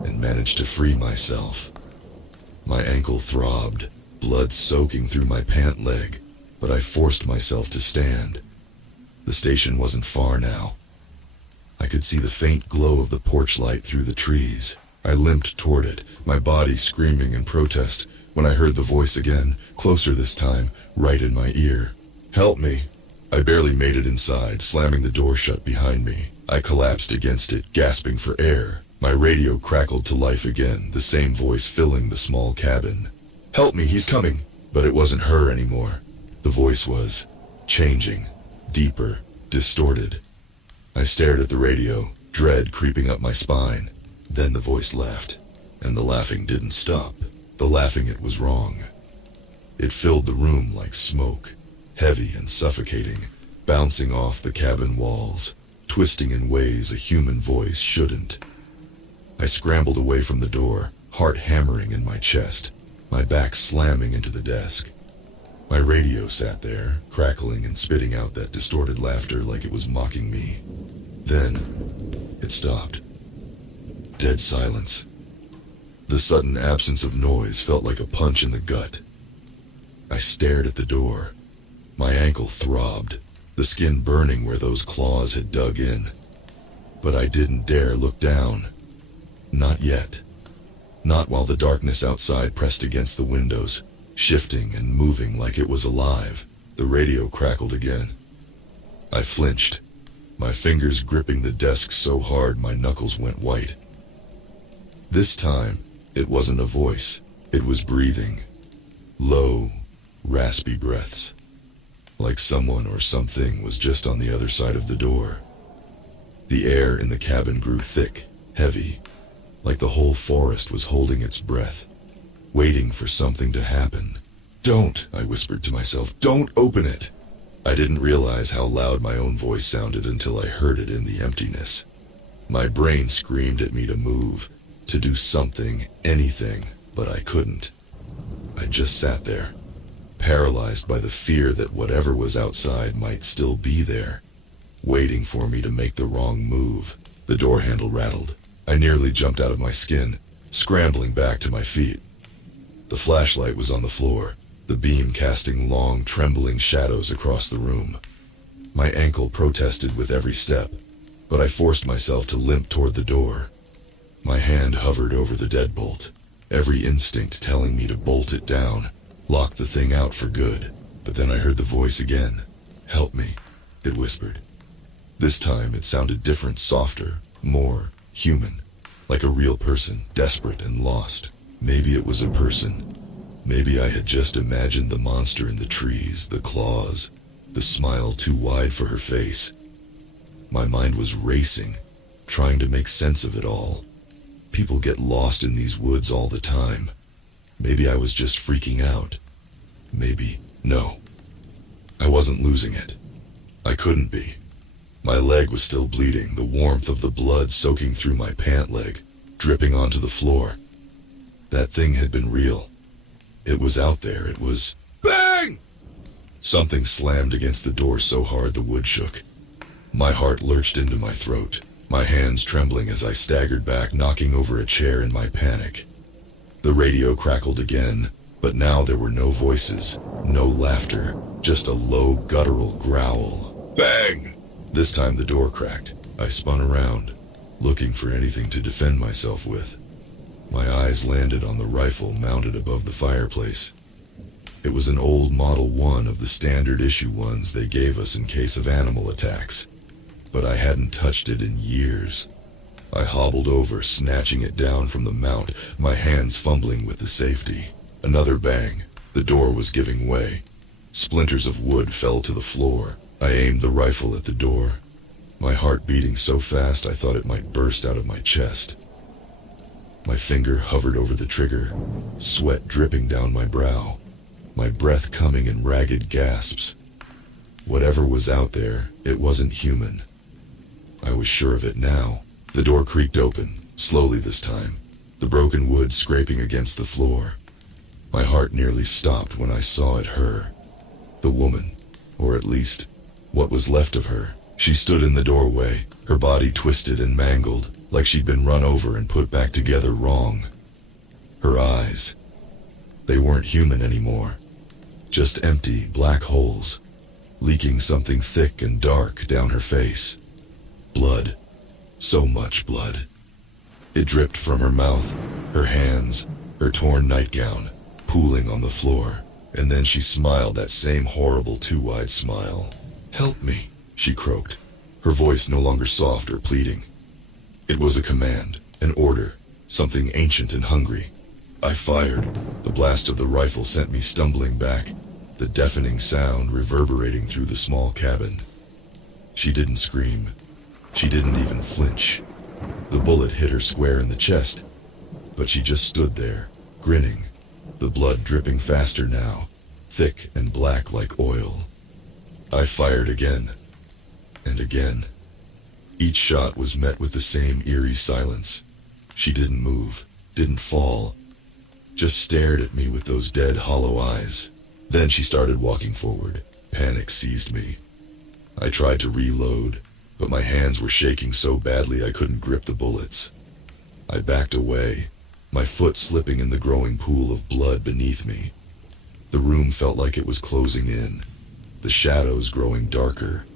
and managed to free myself. My ankle throbbed, blood soaking through my pant leg, but I forced myself to stand. The station wasn't far now. I could see the faint glow of the porch light through the trees. I limped toward it, my body screaming in protest, when I heard the voice again, closer this time, right in my ear. "Help me." I barely made it inside, slamming the door shut behind me. I collapsed against it, gasping for air. My radio crackled to life again, the same voice filling the small cabin. "Help me, he's coming." But it wasn't her anymore. The voice was changing, deeper, distorted. I stared at the radio, dread creeping up my spine. Then the voice laughed, and the laughing didn't stop. The laughing, it was wrong. It filled the room like smoke, heavy and suffocating, bouncing off the cabin walls, twisting in ways a human voice shouldn't. I scrambled away from the door, heart hammering in my chest, my back slamming into the desk. My radio sat there, crackling and spitting out that distorted laughter like it was mocking me. Then, it stopped. Dead silence. The sudden absence of noise felt like a punch in the gut. I stared at the door. My ankle throbbed, the skin burning where those claws had dug in. But I didn't dare look down. Not yet. Not while the darkness outside pressed against the windows, shifting and moving like it was alive. The radio crackled again. I flinched, my fingers gripping the desk so hard my knuckles went white. This time, it wasn't a voice, it was breathing. Low, raspy breaths. Like someone or something was just on the other side of the door. The air in the cabin grew thick, heavy, like the whole forest was holding its breath, waiting for something to happen. "Don't," I whispered to myself, "don't open it." I didn't realize how loud my own voice sounded until I heard it in the emptiness. My brain screamed at me to move, to do something, anything, but I couldn't. I just sat there, paralyzed by the fear that whatever was outside might still be there, waiting for me to make the wrong move. The door handle rattled. I nearly jumped out of my skin, scrambling back to my feet. The flashlight was on the floor, the beam casting long, trembling shadows across the room. My ankle protested with every step, but I forced myself to limp toward the door. My hand hovered over the deadbolt, every instinct telling me to bolt it down, lock the thing out for good. But then I heard the voice again. "Help me," it whispered. This time it sounded different, softer, more human, like a real person, desperate and lost. Maybe it was a person. Maybe I had just imagined the monster in the trees, the claws, the smile too wide for her face. My mind was racing, trying to make sense of it all. People get lost in these woods all the time. Maybe I was just freaking out. Maybe. No. I wasn't losing it. I couldn't be. My leg was still bleeding, the warmth of the blood soaking through my pant leg, dripping onto the floor. That thing had been real. It was out there. It was... Bang! Something slammed against the door so hard the wood shook. My heart lurched into my throat, my hands trembling as I staggered back, knocking over a chair in my panic. The radio crackled again, but now there were no voices, no laughter, just a low, guttural growl. Bang! This time the door cracked. I spun around, looking for anything to defend myself with. My eyes landed on the rifle mounted above the fireplace. It was an old Model 1 of the standard issue ones they gave us in case of animal attacks, but I hadn't touched it in years. I hobbled over, snatching it down from the mount, my hands fumbling with the safety. Another bang. The door was giving way. Splinters of wood fell to the floor. I aimed the rifle at the door, my heart beating so fast I thought it might burst out of my chest. My finger hovered over the trigger, sweat dripping down my brow, my breath coming in ragged gasps. Whatever was out there, it wasn't human. I was sure of it now. The door creaked open, slowly this time, the broken wood scraping against the floor. My heart nearly stopped when I saw it, her. The woman, or at least, what was left of her. She stood in the doorway, her body twisted and mangled, like she'd been run over and put back together wrong. Her eyes, they weren't human anymore. Just empty, black holes, leaking something thick and dark down her face. Blood. So much blood. It dripped from her mouth, her hands, her torn nightgown, pooling on the floor. And then she smiled that same horrible too-wide smile. "Help me," she croaked, her voice no longer soft or pleading. It was a command, an order, something ancient and hungry. I fired. The blast of the rifle sent me stumbling back, the deafening sound reverberating through the small cabin. She didn't scream. She didn't even flinch. The bullet hit her square in the chest, but she just stood there, grinning, the blood dripping faster now, thick and black like oil. I fired again, and again. Each shot was met with the same eerie silence. She didn't move, didn't fall, just stared at me with those dead, hollow eyes. Then she started walking forward. Panic seized me. I tried to reload, but my hands were shaking so badly I couldn't grip the bullets. I backed away, my foot slipping in the growing pool of blood beneath me. The room felt like it was closing in, the shadows growing darker,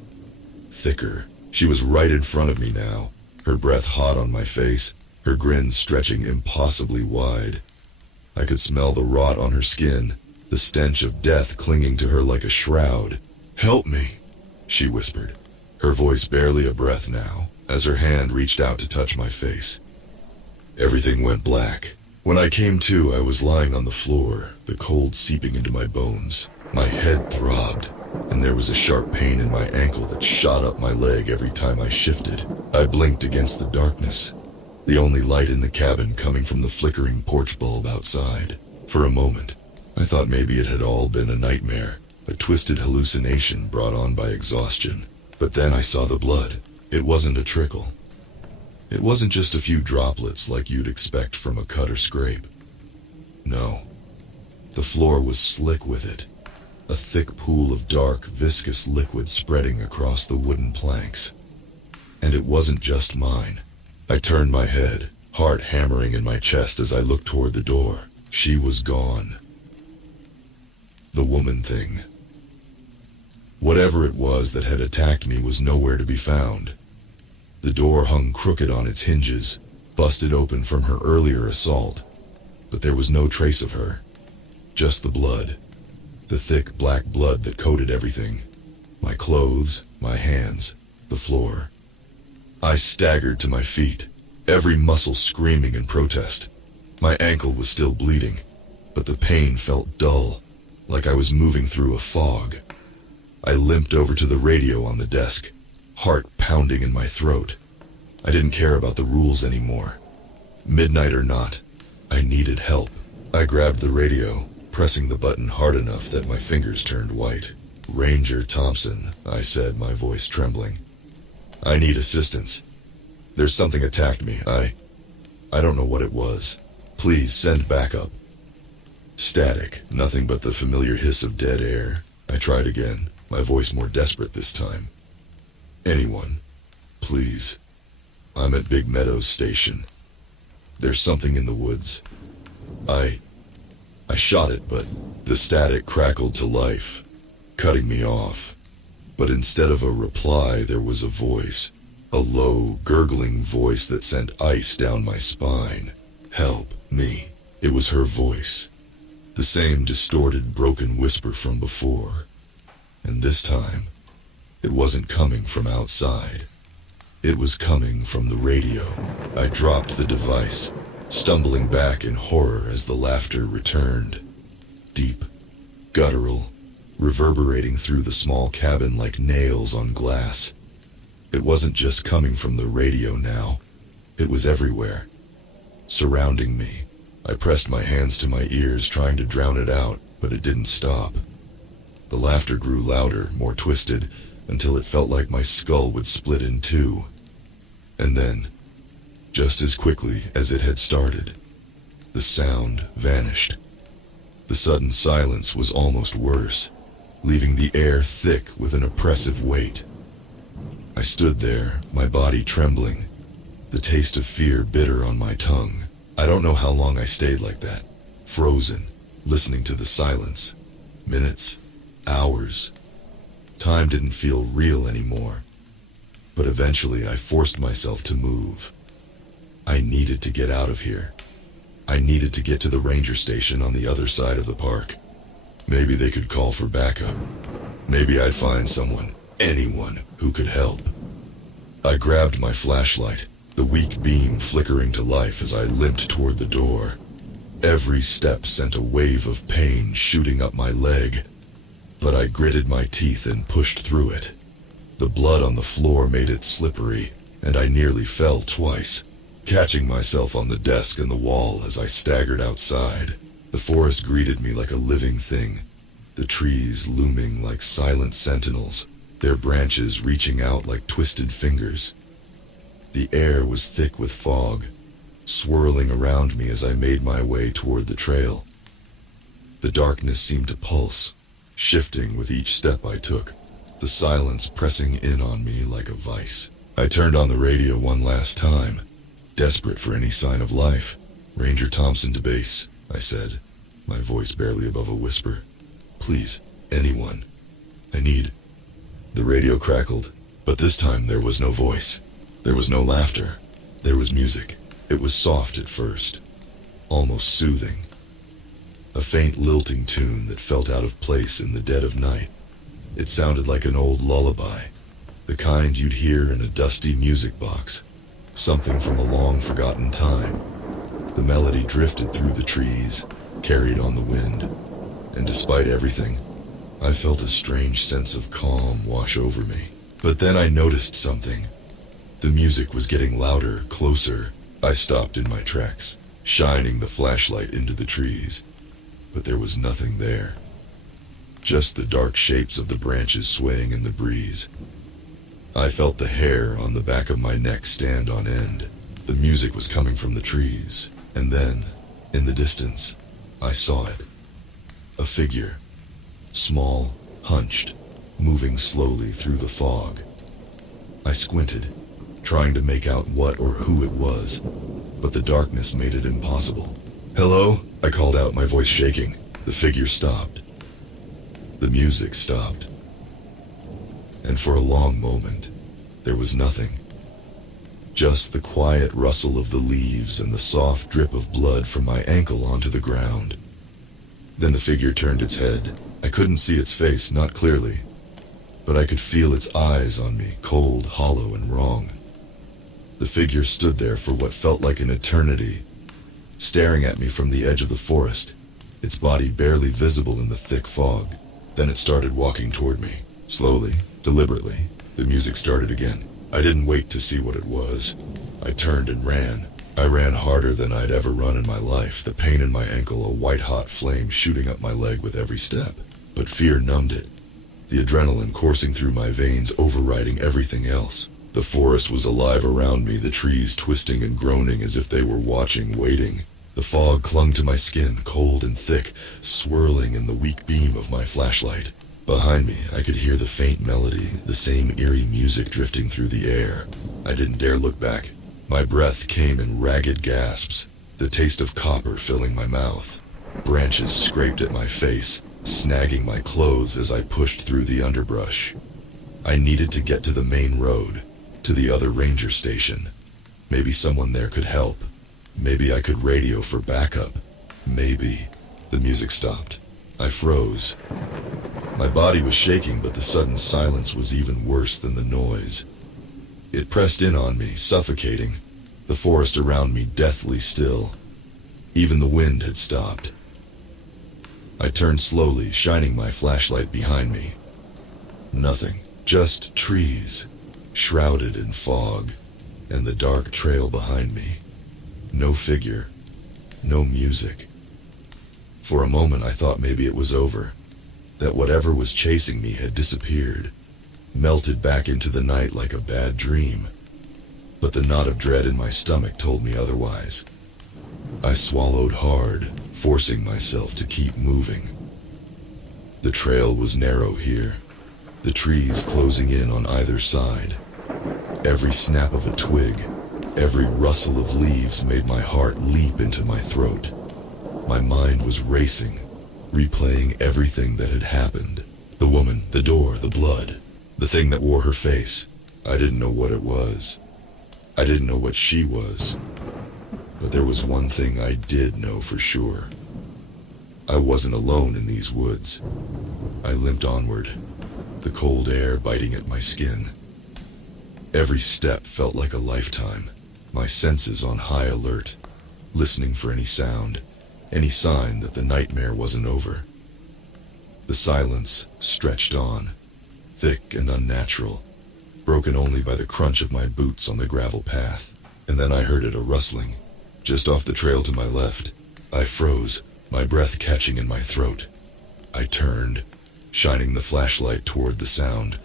thicker. She was right in front of me now, her breath hot on my face, her grin stretching impossibly wide. I could smell the rot on her skin, the stench of death clinging to her like a shroud. "Help me," she whispered, her voice barely a breath now, as her hand reached out to touch my face. Everything went black. When I came to, I was lying on the floor, the cold seeping into my bones. My head throbbed, and there was a sharp pain in my ankle that shot up my leg every time I shifted. I blinked against the darkness, the only light in the cabin coming from the flickering porch bulb outside. For a moment, I thought maybe it had all been a nightmare, a twisted hallucination brought on by exhaustion. But then I saw the blood. It wasn't a trickle. It wasn't just a few droplets like you'd expect from a cut or scrape. No, the floor was slick with it, a thick pool of dark, viscous liquid spreading across the wooden planks. And it wasn't just mine. I turned my head, heart hammering in my chest as I looked toward the door. She was gone. The woman thing. Whatever it was that had attacked me was nowhere to be found. The door hung crooked on its hinges, busted open from her earlier assault, but there was no trace of her. Just the blood. The thick black blood that coated everything. My clothes, my hands, the floor. I staggered to my feet, every muscle screaming in protest. My ankle was still bleeding, but the pain felt dull, like I was moving through a fog. I limped over to the radio on the desk, heart pounding in my throat. I didn't care about the rules anymore. Midnight or not, I needed help. I grabbed the radio, pressing the button hard enough that my fingers turned white. "Ranger Thompson," I said, my voice trembling. "I need assistance. There's something attacked me. I don't know what it was. Please send backup." Static, nothing but the familiar hiss of dead air. I tried again, my voice more desperate this time. "Anyone, please. I'm at Big Meadows Station. There's something in the woods." I shot it, but the static crackled to life, cutting me off. But instead of a reply, there was a voice, a low, gurgling voice that sent ice down my spine. "Help me." It was her voice, the same distorted, broken whisper from before. And this time, it wasn't coming from outside. It was coming from the radio. I dropped the device, stumbling back in horror as the laughter returned. Deep, guttural, reverberating through the small cabin like nails on glass. It wasn't just coming from the radio now. It was everywhere, surrounding me. I pressed my hands to my ears, trying to drown it out, but it didn't stop. The laughter grew louder, more twisted, until it felt like my skull would split in two. And then, just as quickly as it had started, the sound vanished. The sudden silence was almost worse, leaving the air thick with an oppressive weight. I stood there, my body trembling, the taste of fear bitter on my tongue. I don't know how long I stayed like that, frozen, listening to the silence. Minutes, hours. Time didn't feel real anymore. But eventually I forced myself to move. I needed to get out of here. I needed to get to the ranger station on the other side of the park. Maybe they could call for backup. Maybe I'd find someone, anyone, who could help. I grabbed my flashlight, the weak beam flickering to life as I limped toward the door. Every step sent a wave of pain shooting up my leg, but I gritted my teeth and pushed through it. The blood on the floor made it slippery, and I nearly fell twice, catching myself on the desk and the wall as I staggered outside. The forest greeted me like a living thing, the trees looming like silent sentinels, their branches reaching out like twisted fingers. The air was thick with fog, swirling around me as I made my way toward the trail. The darkness seemed to pulse, shifting with each step I took, the silence pressing in on me like a vice. I turned on the radio one last time, desperate for any sign of life. Ranger Thompson to base, I said, my voice barely above a whisper. Please, anyone. I need... The radio crackled, but this time there was no voice. There was no laughter. There was music. It was soft at first, almost soothing. A faint lilting tune that felt out of place in the dead of night. It sounded like an old lullaby, the kind you'd hear in a dusty music box, something from a long-forgotten time. The melody drifted through the trees, carried on the wind, and despite everything, I felt a strange sense of calm wash over me. But then I noticed something. The music was getting louder, closer. I stopped in my tracks, shining the flashlight into the trees. But there was nothing there. Just the dark shapes of the branches swaying in the breeze. I felt the hair on the back of my neck stand on end. The music was coming from the trees. And then, in the distance, I saw it. A figure. Small, hunched, moving slowly through the fog. I squinted, trying to make out what or who it was, but the darkness made it impossible. Hello? I called out, my voice shaking. The figure stopped. The music stopped. And for a long moment, there was nothing. Just the quiet rustle of the leaves and the soft drip of blood from my ankle onto the ground. Then the figure turned its head. I couldn't see its face, not clearly, but I could feel its eyes on me, cold, hollow, and wrong. The figure stood there for what felt like an eternity, staring at me from the edge of the forest, its body barely visible in the thick fog. Then it started walking toward me, slowly, deliberately. The music started again. I didn't wait to see what it was. I turned and ran. I ran harder than I'd ever run in my life, the pain in my ankle a white-hot flame shooting up my leg with every step. But fear numbed it, the adrenaline coursing through my veins overriding everything else. The forest was alive around me, the trees twisting and groaning as if they were watching, waiting. The fog clung to my skin, cold and thick, swirling in the weak beam of my flashlight. Behind me, I could hear the faint melody, the same eerie music drifting through the air. I didn't dare look back. My breath came in ragged gasps, the taste of copper filling my mouth. Branches scraped at my face, snagging my clothes as I pushed through the underbrush. I needed to get to the main road, to the other ranger station. Maybe someone there could help. Maybe I could radio for backup. Maybe. The music stopped. I froze. My body was shaking, but the sudden silence was even worse than the noise. It pressed in on me, suffocating, the forest around me deathly still. Even the wind had stopped. I turned slowly, shining my flashlight behind me. Nothing, just trees, shrouded in fog, and the dark trail behind me. No figure, no music. For a moment I thought maybe it was over, that whatever was chasing me had disappeared, melted back into the night like a bad dream. But the knot of dread in my stomach told me otherwise. I swallowed hard, forcing myself to keep moving. The trail was narrow here, the trees closing in on either side. Every snap of a twig, every rustle of leaves made my heart leap into my throat. My mind was racing, replaying everything that had happened. The woman, the door, the blood, the thing that wore her face. I didn't know what it was. I didn't know what she was. But there was one thing I did know for sure. I wasn't alone in these woods. I limped onward, the cold air biting at my skin. Every step felt like a lifetime, my senses on high alert, listening for any sound, any sign that the nightmare wasn't over. The silence stretched on, thick and unnatural, broken only by the crunch of my boots on the gravel path. And then I heard it, a rustling, just off the trail to my left. I froze, my breath catching in my throat. I turned, shining the flashlight toward the sound,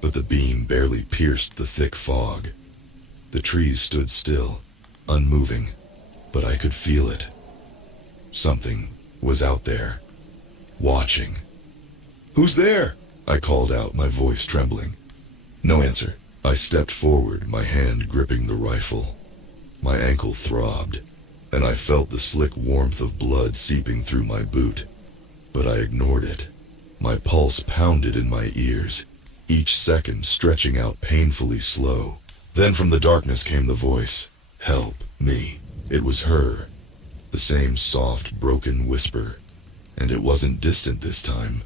but the beam barely pierced the thick fog. The trees stood still, unmoving, but I could feel it. Something was out there, watching. "Who's there?" I called out, my voice trembling. No answer. I stepped forward, my hand gripping the rifle. My ankle throbbed. and I felt the slick warmth of blood seeping through my boot. But I ignored it. My pulse pounded in my ears, each second stretching out painfully slow. Then from the darkness came the voice. Help me. It was her. The same soft, broken whisper. And it wasn't distant this time.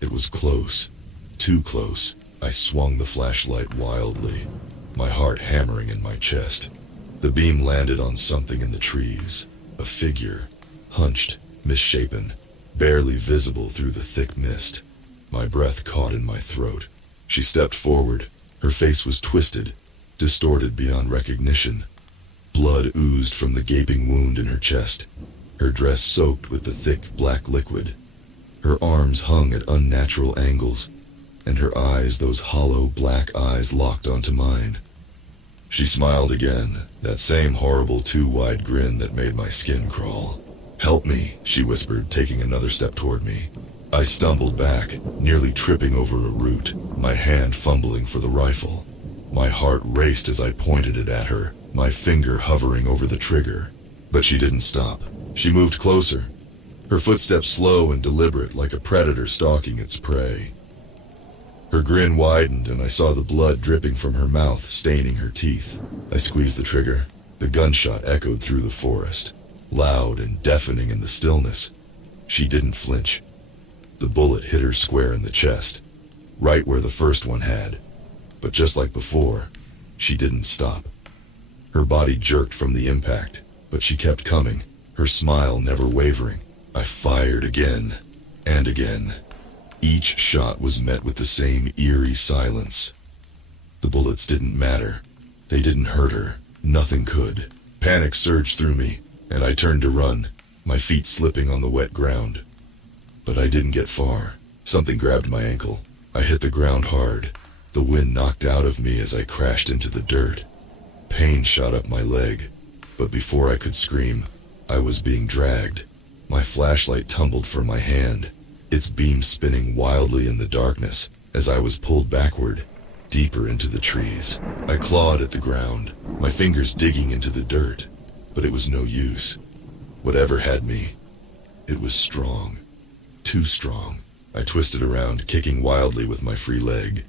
It was close. Too close. I swung the flashlight wildly, my heart hammering in my chest. The beam landed on something in the trees. A figure. Hunched, misshapen, barely visible through the thick mist. My breath caught in my throat. She stepped forward. Her face was twisted, distorted beyond recognition. Blood oozed from the gaping wound in her chest, her dress soaked with the thick black liquid. Her arms hung at unnatural angles, and her eyes, those hollow black eyes, locked onto mine. She smiled again, that same horrible too-wide grin that made my skin crawl. Help me, she whispered, taking another step toward me. I stumbled back, nearly tripping over a root, my hand fumbling for the rifle. My heart raced as I pointed it at her, my finger hovering over the trigger. But she didn't stop. She moved closer, her footsteps slow and deliberate like a predator stalking its prey. Her grin widened and I saw the blood dripping from her mouth, staining her teeth. I squeezed the trigger. The gunshot echoed through the forest, loud and deafening in the stillness. She didn't flinch. The bullet hit her square in the chest, right where the first one had. But just like before, she didn't stop. Her body jerked from the impact, but she kept coming, her smile never wavering. I fired again, and again. Each shot was met with the same eerie silence. The bullets didn't matter. They didn't hurt her. Nothing could. Panic surged through me, and I turned to run, my feet slipping on the wet ground. But I didn't get far. Something grabbed my ankle. I hit the ground hard. The wind knocked out of me as I crashed into the dirt. Pain shot up my leg, but before I could scream, I was being dragged. My flashlight tumbled from my hand, its beam spinning wildly in the darkness as I was pulled backward, deeper into the trees. I clawed at the ground, my fingers digging into the dirt, but it was no use. Whatever had me, it was strong. Too strong. I twisted around, kicking wildly with my free leg,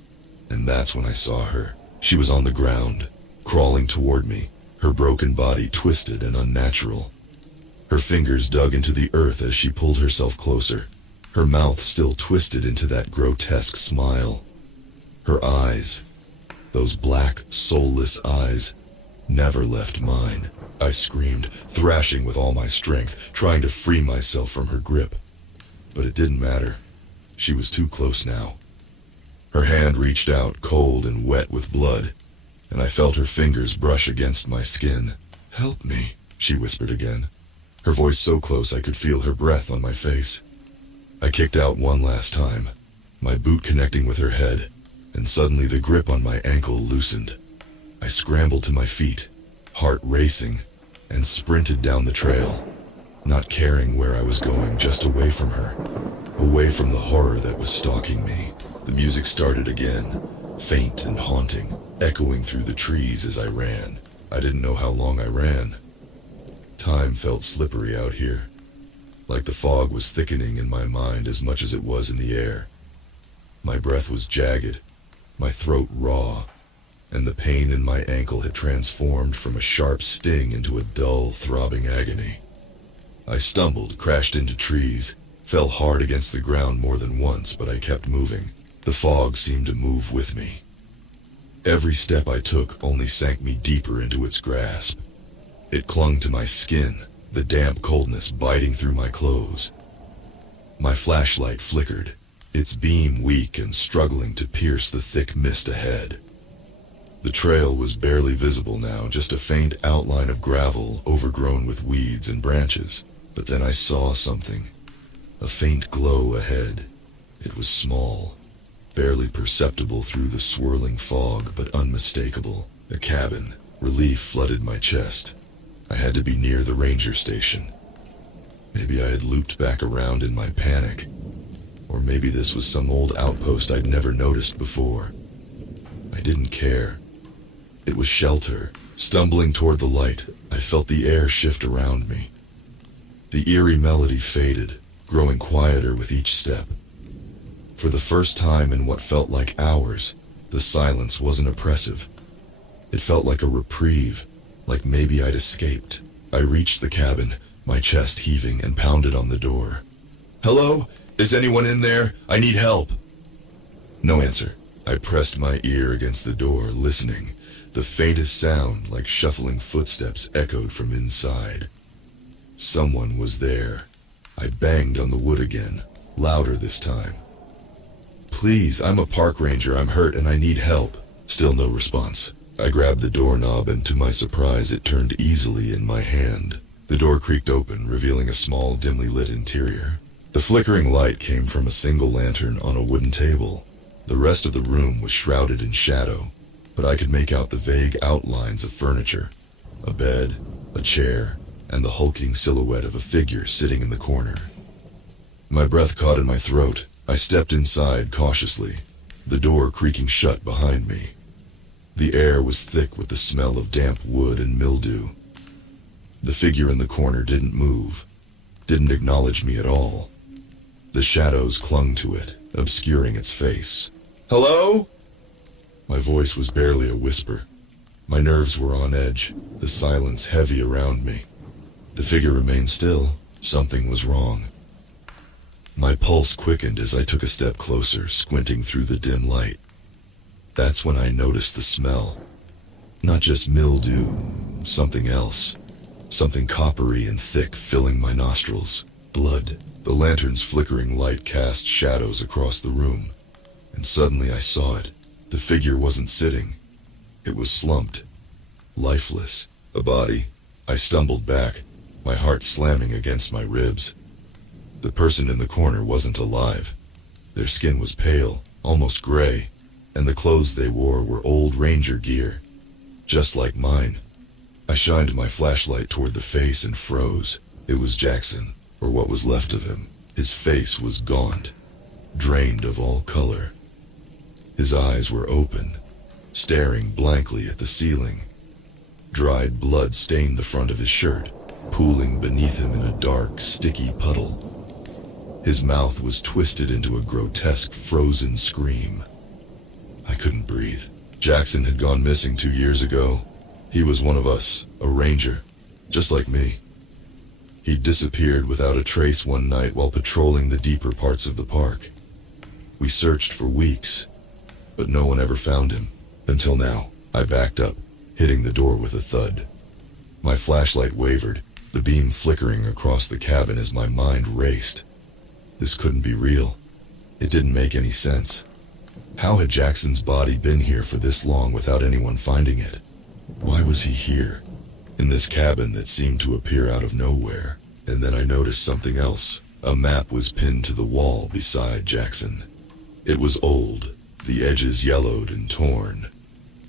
and that's when I saw her. She was on the ground, crawling toward me, her broken body twisted and unnatural. Her fingers dug into the earth as she pulled herself closer, her mouth still twisted into that grotesque smile. Her eyes, those black, soulless eyes, never left mine. I screamed, thrashing with all my strength, trying to free myself from her grip. But it didn't matter. She was too close now. Her hand reached out, cold and wet with blood, and I felt her fingers brush against my skin. Help me, she whispered again, her voice so close I could feel her breath on my face. I kicked out one last time, my boot connecting with her head, and suddenly the grip on my ankle loosened. I scrambled to my feet, heart racing, and sprinted down the trail, not caring where I was going, just away from her, away from the horror that was stalking me. The music started again, faint and haunting, echoing through the trees as I ran. I didn't know how long I ran. Time felt slippery out here, like the fog was thickening in my mind as much as it was in the air. My breath was jagged, my throat raw, and the pain in my ankle had transformed from a sharp sting into a dull, throbbing agony. I stumbled, crashed into trees, fell hard against the ground more than once, but I kept moving. The fog seemed to move with me. Every step I took only sank me deeper into its grasp. It clung to my skin, the damp coldness biting through my clothes. My flashlight flickered, its beam weak and struggling to pierce the thick mist ahead. The trail was barely visible now, just a faint outline of gravel overgrown with weeds and branches. But then I saw something, a faint glow ahead. It was small, barely perceptible through the swirling fog, but unmistakable. A cabin. Relief flooded my chest. I had to be near the ranger station. Maybe I had looped back around in my panic, or maybe this was some old outpost I'd never noticed before. I didn't care. It was shelter, Stumbling toward the light, I felt the air shift around me. The eerie melody faded, growing quieter with each step. For the first time in what felt like hours, the silence wasn't oppressive. It felt like a reprieve, like maybe I'd escaped. I reached the cabin, my chest heaving, and pounded on the door. "Hello? Is anyone in there? I need help." No answer. I pressed my ear against the door, listening. The faintest sound, like shuffling footsteps, echoed from inside. Someone was there. I banged on the wood again, louder this time. "Please, I'm a park ranger. I'm hurt and I need help." Still no response. I grabbed the doorknob and to my surprise it turned easily in my hand. The door creaked open, revealing a small, dimly lit interior. The flickering light came from a single lantern on a wooden table. The rest of the room was shrouded in shadow, but I could make out the vague outlines of furniture. A bed, a chair, and the hulking silhouette of a figure sitting in the corner. My breath caught in my throat. I stepped inside cautiously, the door creaking shut behind me. The air was thick with the smell of damp wood and mildew. The figure in the corner didn't move, didn't acknowledge me at all. The shadows clung to it, obscuring its face. "Hello?" My voice was barely a whisper. My nerves were on edge, the silence heavy around me. The figure remained still. Something was wrong. My pulse quickened as I took a step closer, squinting through the dim light. That's when I noticed the smell. Not just mildew, something else. Something coppery and thick filling my nostrils. Blood. The lantern's flickering light cast shadows across the room. And suddenly I saw it. The figure wasn't sitting. It was slumped. Lifeless. A body. I stumbled back, my heart slamming against my ribs. The person in the corner wasn't alive. Their skin was pale, almost gray, and the clothes they wore were old ranger gear, just like mine. I shined my flashlight toward the face and froze. It was Jackson, or what was left of him. His face was gaunt, drained of all color. His eyes were open, staring blankly at the ceiling. Dried blood stained the front of his shirt, pooling beneath him in a dark, sticky puddle. His mouth was twisted into a grotesque, frozen scream. I couldn't breathe. Jackson had gone missing 2 years ago. He was one of us, a ranger, just like me. He disappeared without a trace one night while patrolling the deeper parts of the park. We searched for weeks, but no one ever found him. Until now. I backed up, hitting the door with a thud. My flashlight wavered, the beam flickering across the cabin as my mind raced. This couldn't be real. It didn't make any sense. How had Jackson's body been here for this long without anyone finding it? Why was he here, in this cabin that seemed to appear out of nowhere? And then I noticed something else. A map was pinned to the wall beside Jackson. It was old, the edges yellowed and torn,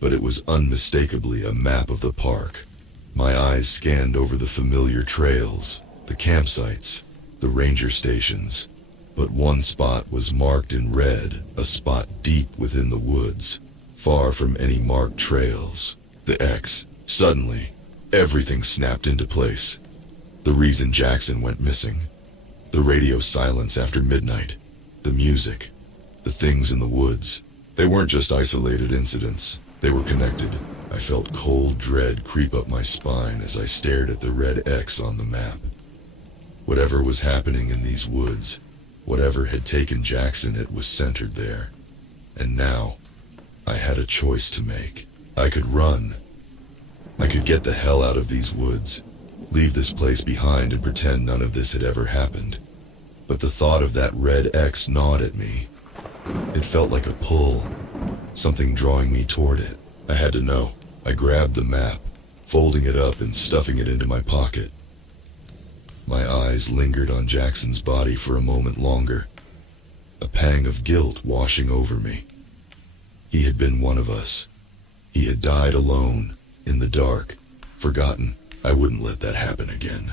but it was unmistakably a map of the park. My eyes scanned over the familiar trails, the campsites, the ranger stations, but one spot was marked in red, a spot deep within the woods, far from any marked trails. The X. Suddenly, everything snapped into place. The reason Jackson went missing. The radio silence after midnight. The music. The things in the woods. They weren't just isolated incidents. They were connected. I felt cold dread creep up my spine as I stared at the red X on the map. Whatever was happening in these woods, whatever had taken Jackson, it was centered there. And now, I had a choice to make. I could run. I could get the hell out of these woods, leave this place behind and pretend none of this had ever happened. But the thought of that red X gnawed at me. It felt like a pull, something drawing me toward it. I had to know. I grabbed the map, folding it up and stuffing it into my pocket. My eyes lingered on Jackson's body for a moment longer, a pang of guilt washing over me. He had been one of us. He had died alone, in the dark, forgotten. I wouldn't let that happen again.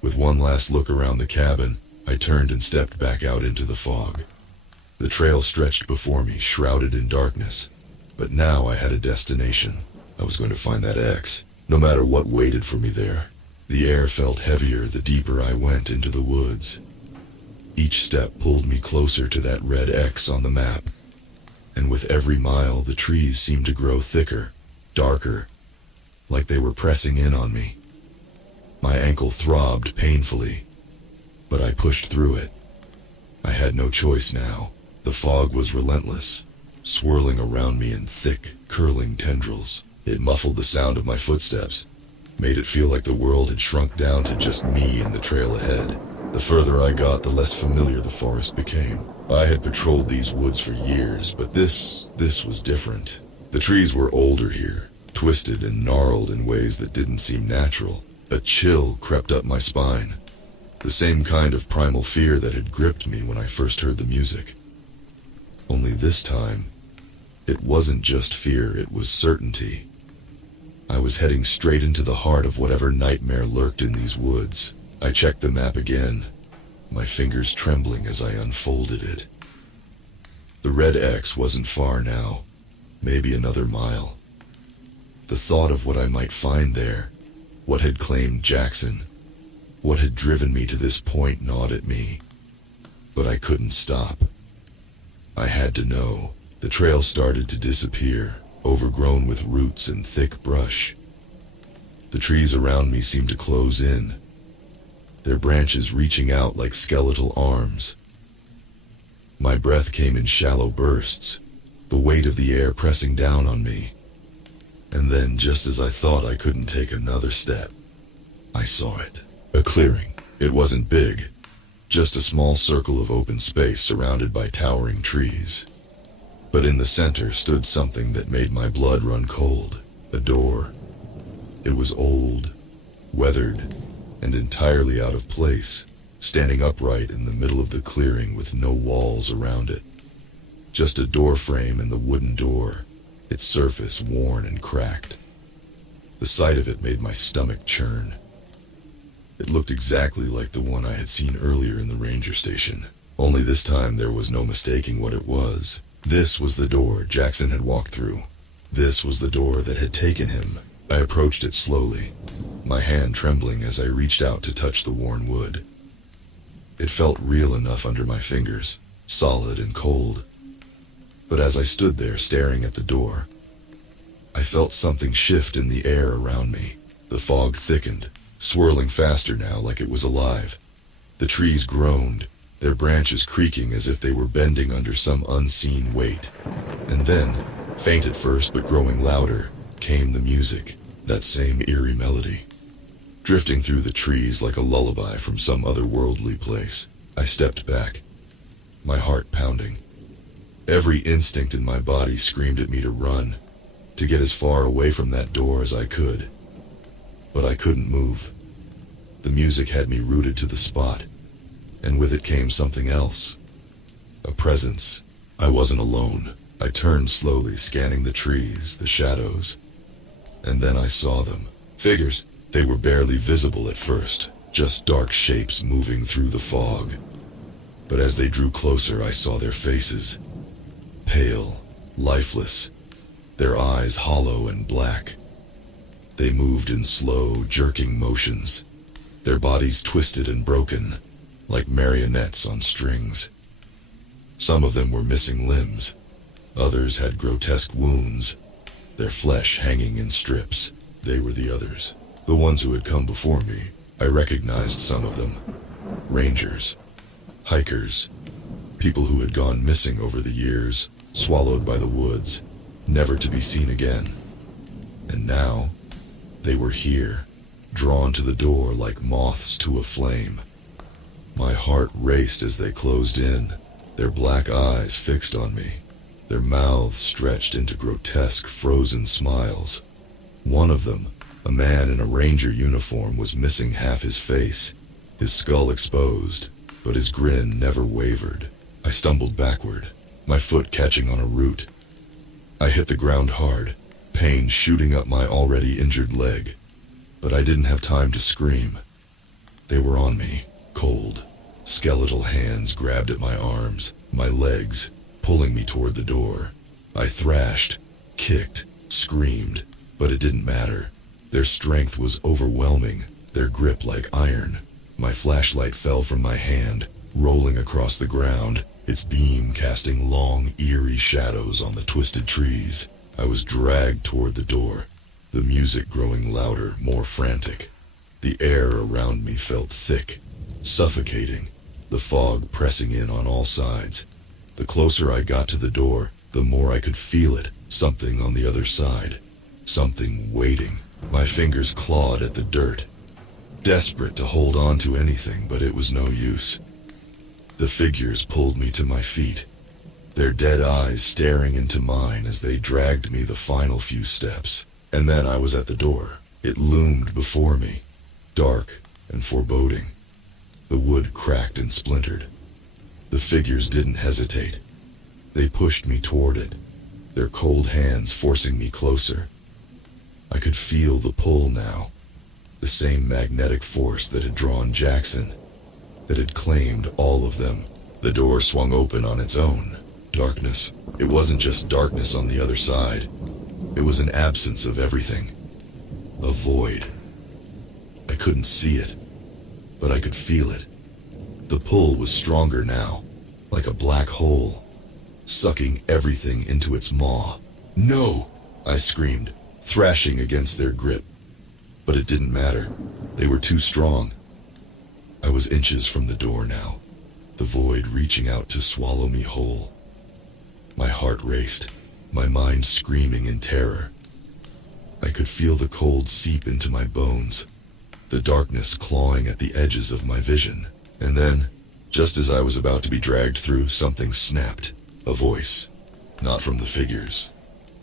With one last look around the cabin, I turned and stepped back out into the fog. The trail stretched before me, shrouded in darkness, but now I had a destination, I was going to find that X, no matter what waited for me there. The air felt heavier the deeper I went into the woods. Each step pulled me closer to that red X on the map, and with every mile the trees seemed to grow thicker, darker, like they were pressing in on me. My ankle throbbed painfully, but I pushed through it. I had no choice now. The fog was relentless, swirling around me in thick, curling tendrils. It muffled the sound of my footsteps, made it feel like the world had shrunk down to just me and the trail ahead. The further I got, the less familiar the forest became. I had patrolled these woods for years, but this was different. The trees were older here, twisted and gnarled in ways that didn't seem natural. A chill crept up my spine, the same kind of primal fear that had gripped me when I first heard the music. Only this time, it wasn't just fear, it was certainty. I was heading straight into the heart of whatever nightmare lurked in these woods. I checked the map again, my fingers trembling as I unfolded it. The red X wasn't far now, maybe another mile. The thought of what I might find there, what had claimed Jackson, what had driven me to this point gnawed at me. But I couldn't stop. I had to know. The trail started to disappear, overgrown with roots and thick brush. The trees around me seemed to close in, their branches reaching out like skeletal arms. My breath came in shallow bursts, the weight of the air pressing down on me. And then, just as I thought I couldn't take another step, I saw it. A clearing. It wasn't big, just a small circle of open space surrounded by towering trees. But in the center stood something that made my blood run cold. A door. It was old, weathered, and entirely out of place, standing upright in the middle of the clearing with no walls around it. Just a door frame and the wooden door, its surface worn and cracked. The sight of it made my stomach churn. It looked exactly like the one I had seen earlier in the ranger station, only this time there was no mistaking what it was. This was the door Jackson had walked through. This was the door that had taken him. I approached it slowly, my hand trembling as I reached out to touch the worn wood. It felt real enough under my fingers, solid and cold. But as I stood there staring at the door, I felt something shift in the air around me. The fog thickened, swirling faster now like it was alive. The trees groaned, their branches creaking as if they were bending under some unseen weight. And then, faint at first but growing louder, came the music, that same eerie melody, drifting through the trees like a lullaby from some otherworldly place. I stepped back, my heart pounding. Every instinct in my body screamed at me to run, to get as far away from that door as I could. But I couldn't move. The music had me rooted to the spot, and with it came something else. A presence. I wasn't alone. I turned slowly, scanning the trees, the shadows. And then I saw them. Figures. They were barely visible at first, just dark shapes moving through the fog. But as they drew closer, I saw their faces. Pale, lifeless, their eyes hollow and black. They moved in slow, jerking motions, their bodies twisted and broken, like marionettes on strings. Some of them were missing limbs, others had grotesque wounds, their flesh hanging in strips. They were the others, the ones who had come before me. I recognized some of them. Rangers, hikers, people who had gone missing over the years, swallowed by the woods, never to be seen again. And now, they were here, drawn to the door like moths to a flame. My heart raced as they closed in, their black eyes fixed on me, their mouths stretched into grotesque, frozen smiles. One of them, a man in a ranger uniform, was missing half his face, his skull exposed, but his grin never wavered. I stumbled backward, my foot catching on a root. I hit the ground hard, pain shooting up my already injured leg, but I didn't have time to scream. They were on me, cold. Skeletal hands grabbed at my arms, my legs, pulling me toward the door. I thrashed, kicked, screamed, But it didn't matter. Their strength was overwhelming, their grip like iron. My flashlight fell from my hand, rolling across the ground, its beam casting long, eerie shadows on the twisted trees. I was dragged toward the door, the music growing louder, more frantic. The air around me felt thick, suffocating, the fog pressing in on all sides. The closer I got to the door, the more I could feel it, something on the other side, something waiting. My fingers clawed at the dirt, desperate to hold on to anything, but it was no use. The figures pulled me to my feet, their dead eyes staring into mine as they dragged me the final few steps. And then I was at the door. It loomed before me, dark and foreboding. The wood cracked and splintered. The figures didn't hesitate. They pushed me toward it, their cold hands forcing me closer. I could feel the pull now, the same magnetic force that had drawn Jackson, that had claimed all of them. The door swung open on its own. Darkness. It wasn't just darkness on the other side. It was an absence of everything. A void. I couldn't see it, but I could feel it. The pull was stronger now, like a black hole, sucking everything into its maw. No! I screamed, thrashing against their grip. But it didn't matter. They were too strong. I was inches from the door now, the void reaching out to swallow me whole. My heart raced, my mind screaming in terror. I could feel the cold seep into my bones, the darkness clawing at the edges of my vision. And then, just as I was about to be dragged through, something snapped. A voice. Not from the figures,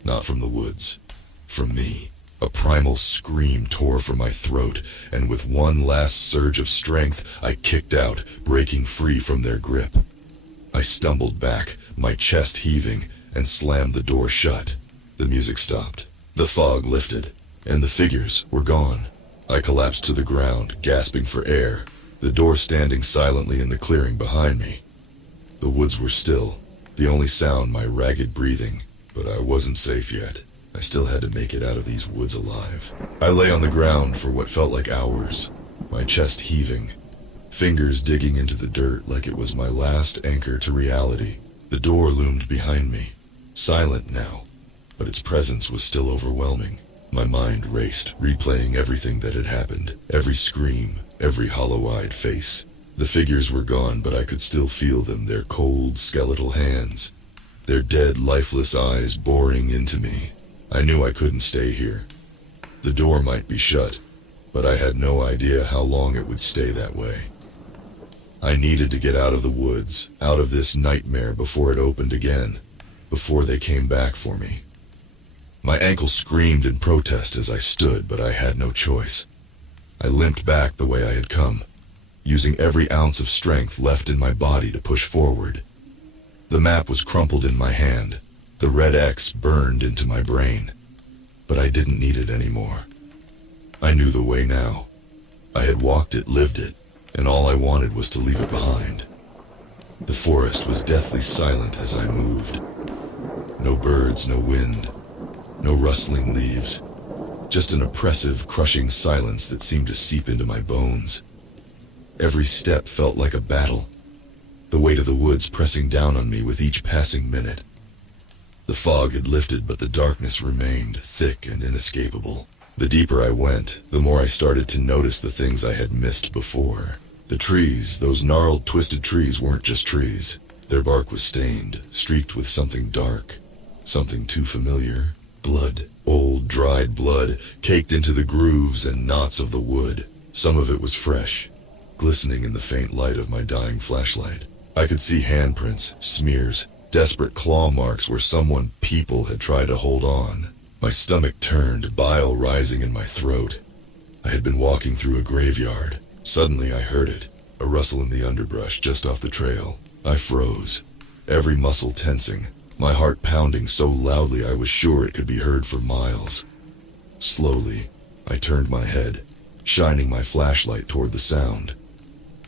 not from the woods, from me. A primal scream tore from my throat, and with one last surge of strength, I kicked out, breaking free from their grip. I stumbled back, my chest heaving, and slammed the door shut. The music stopped. The fog lifted, and the figures were gone. I collapsed to the ground, gasping for air, the door standing silently in the clearing behind me. The woods were still, the only sound my ragged breathing, but I wasn't safe yet. I still had to make it out of these woods alive. I lay on the ground for what felt like hours, my chest heaving, fingers digging into the dirt like it was my last anchor to reality. The door loomed behind me, silent now, but its presence was still overwhelming. My mind raced, replaying everything that had happened, every scream, every hollow-eyed face. The figures were gone, but I could still feel them, their cold, skeletal hands, their dead, lifeless eyes boring into me. I knew I couldn't stay here. The door might be shut, but I had no idea how long it would stay that way. I needed to get out of the woods, out of this nightmare before it opened again, before they came back for me. My ankle screamed in protest as I stood, but I had no choice. I limped back the way I had come, using every ounce of strength left in my body to push forward. The map was crumpled in my hand, the red X burned into my brain, but I didn't need it anymore. I knew the way now. I had walked it, lived it, and all I wanted was to leave it behind. The forest was deathly silent as I moved. No birds, no wind, no rustling leaves, just an oppressive, crushing silence that seemed to seep into my bones. Every step felt like a battle, the weight of the woods pressing down on me with each passing minute. The fog had lifted, but the darkness remained, thick and inescapable. The deeper I went, the more I started to notice the things I had missed before. The trees, those gnarled, twisted trees, weren't just trees. Their bark was stained, streaked with something dark, something too familiar. Blood, old, dried blood, caked into the grooves and knots of the wood. Some of it was fresh, glistening in the faint light of my dying flashlight. I could see handprints, smears, desperate claw marks where people had tried to hold on. My stomach turned, bile rising in my throat. I had been walking through a graveyard. Suddenly I heard it, a rustle in the underbrush just off the trail. I froze, every muscle tensing, my heart pounding so loudly I was sure it could be heard for miles. Slowly, I turned my head, shining my flashlight toward the sound.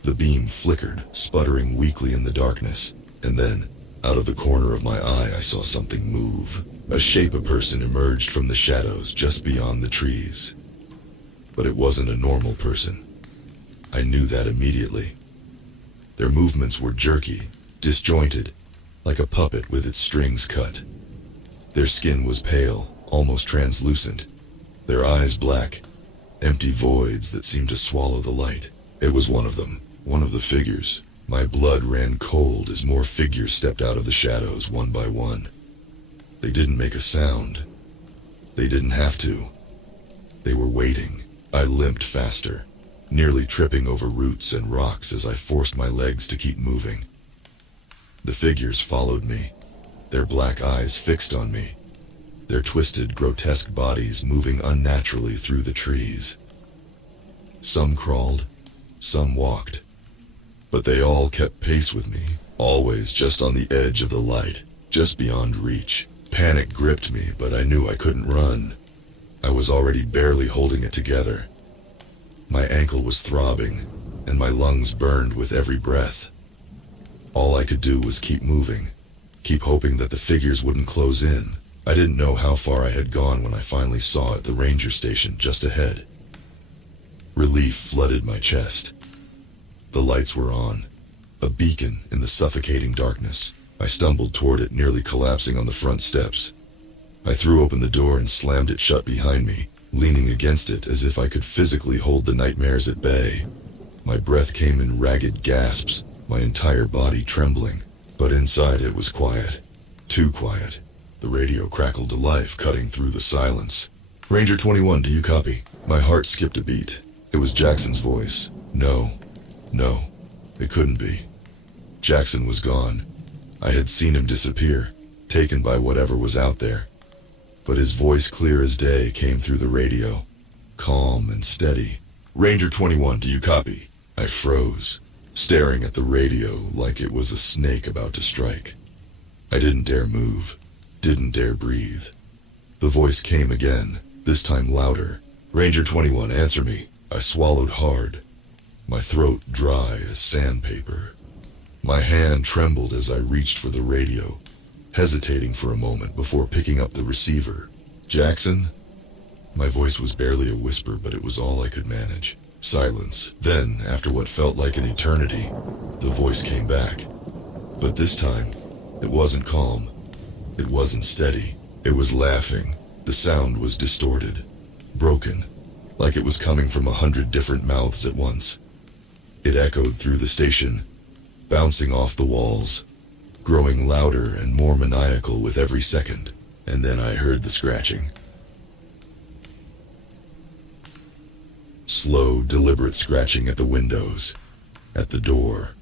The beam flickered, sputtering weakly in the darkness, and then, out of the corner of my eye, I saw something move. A shape of person emerged from the shadows just beyond the trees. But it wasn't a normal person. I knew that immediately. Their movements were jerky, disjointed, like a puppet with its strings cut. Their skin was pale, almost translucent. Their eyes black, empty voids that seemed to swallow the light. It was one of them, one of the figures. My blood ran cold as more figures stepped out of the shadows one by one. They didn't make a sound. They didn't have to. They were waiting. I limped faster, nearly tripping over roots and rocks as I forced my legs to keep moving. The figures followed me, their black eyes fixed on me, their twisted, grotesque bodies moving unnaturally through the trees. Some crawled, some walked, but they all kept pace with me, always just on the edge of the light, just beyond reach. Panic gripped me, but I knew I couldn't run. I was already barely holding it together. My ankle was throbbing, and my lungs burned with every breath. All I could do was keep moving, keep hoping that the figures wouldn't close in. I didn't know how far I had gone when I finally saw it, the ranger station just ahead. Relief flooded my chest. The lights were on, a beacon in the suffocating darkness. I stumbled toward it, nearly collapsing on the front steps. I threw open the door and slammed it shut behind me, leaning against it as if I could physically hold the nightmares at bay. My breath came in ragged gasps, my entire body trembling. But inside it was quiet. Too quiet. The radio crackled to life, cutting through the silence. "Ranger 21, do you copy?" My heart skipped a beat. It was Jackson's voice. No, it couldn't be. Jackson was gone. I had seen him disappear, taken by whatever was out there. But his voice, clear as day, came through the radio, calm and steady. "Ranger 21, do you copy?" I froze, staring at the radio like it was a snake about to strike. I didn't dare move, didn't dare breathe. The voice came again, this time louder. "Ranger 21, answer me." I swallowed hard, my throat dry as sandpaper. My hand trembled as I reached for the radio, hesitating for a moment before picking up the receiver. "Jackson?" My voice was barely a whisper, but it was all I could manage. Silence. Then, after what felt like an eternity, the voice came back. But this time, it wasn't calm. It wasn't steady. It was laughing. The sound was distorted, broken, like it was coming from 100 different mouths at once. It echoed through the station, bouncing off the walls, growing louder and more maniacal with every second. And then I heard the scratching. Slow, deliberate scratching at the windows, at the door,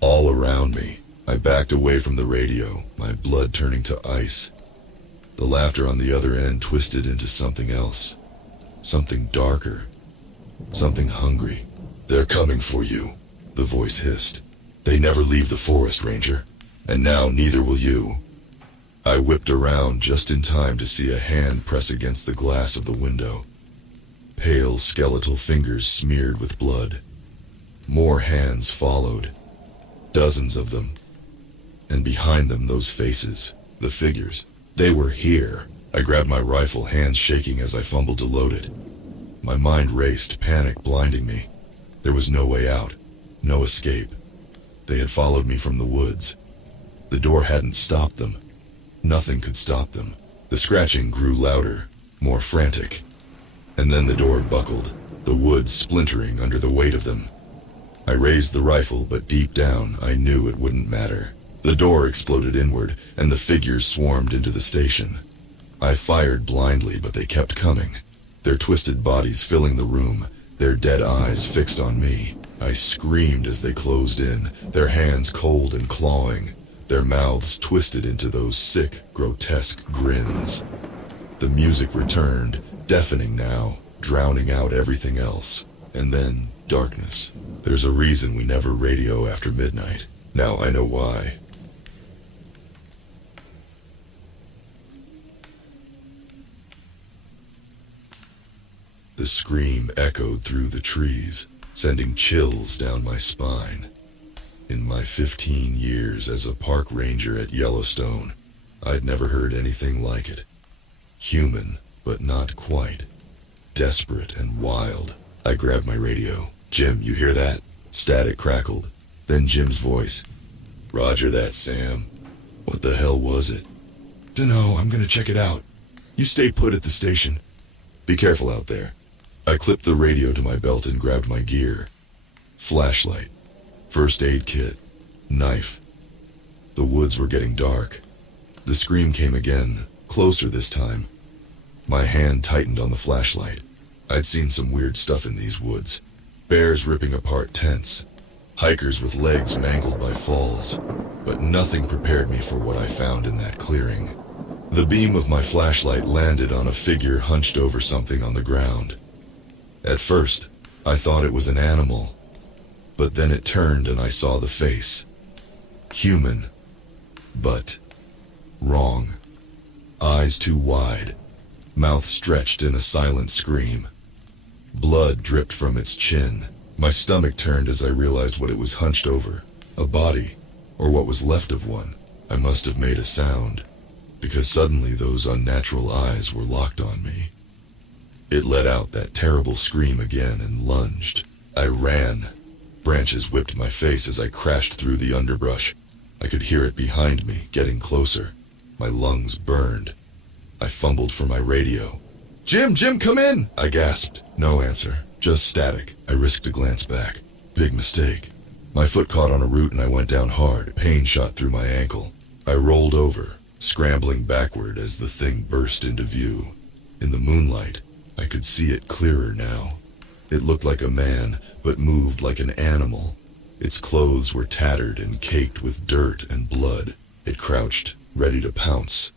all around me. I backed away from the radio, my blood turning to ice. The laughter on the other end twisted into something else, something darker, something hungry. "They're coming for you," the voice hissed. "They never leave the forest, Ranger, and now neither will you." I whipped around just in time to see a hand press against the glass of the window. Pale, skeletal fingers smeared with blood. More hands followed, dozens of them. And behind them, those faces, the figures. They were here. I grabbed my rifle, hands shaking as I fumbled to load it. My mind raced, panic blinding me. There was no way out, no escape. They had followed me from the woods. The door hadn't stopped them. Nothing could stop them. The scratching grew louder, more frantic. And then the door buckled, the wood splintering under the weight of them. I raised the rifle, but deep down, I knew it wouldn't matter. The door exploded inward, and the figures swarmed into the station. I fired blindly, but they kept coming, their twisted bodies filling the room, their dead eyes fixed on me. I screamed as they closed in, their hands cold and clawing, their mouths twisted into those sick, grotesque grins. The music returned, deafening now, drowning out everything else. And then, darkness. There's a reason we never radio after midnight. Now I know why. The scream echoed through the trees, sending chills down my spine. In my 15 years as a park ranger at Yellowstone, I'd never heard anything like it. Human, but not quite. Desperate and wild. I grabbed my radio. "Jim, you hear that?" Static crackled. Then Jim's voice. "Roger that, Sam. What the hell was it?" "Dunno, I'm gonna check it out. You stay put at the station. Be careful out there." I clipped the radio to my belt and grabbed my gear. Flashlight. First aid kit. Knife. The woods were getting dark. The scream came again, closer this time. My hand tightened on the flashlight. I'd seen some weird stuff in these woods. Bears ripping apart tents. Hikers with legs mangled by falls. But nothing prepared me for what I found in that clearing. The beam of my flashlight landed on a figure hunched over something on the ground. At first, I thought it was an animal. But then it turned and I saw the face. Human. But wrong. Eyes too wide. Mouth stretched in a silent scream. Blood dripped from its chin. My stomach turned as I realized what it was hunched over. A body, or what was left of one. I must have made a sound, because suddenly those unnatural eyes were locked on me. It let out that terrible scream again and lunged. I ran. Branches whipped my face as I crashed through the underbrush. I could hear it behind me, getting closer. My lungs burned. I fumbled for my radio. Jim, come in!" I gasped. No answer, just static. I risked a glance back. Big mistake. My foot caught on a root and I went down hard. Pain shot through my ankle. I rolled over, scrambling backward as the thing burst into view. In the moonlight, I could see it clearer now. It looked like a man, but moved like an animal. Its clothes were tattered and caked with dirt and blood. It crouched, ready to pounce.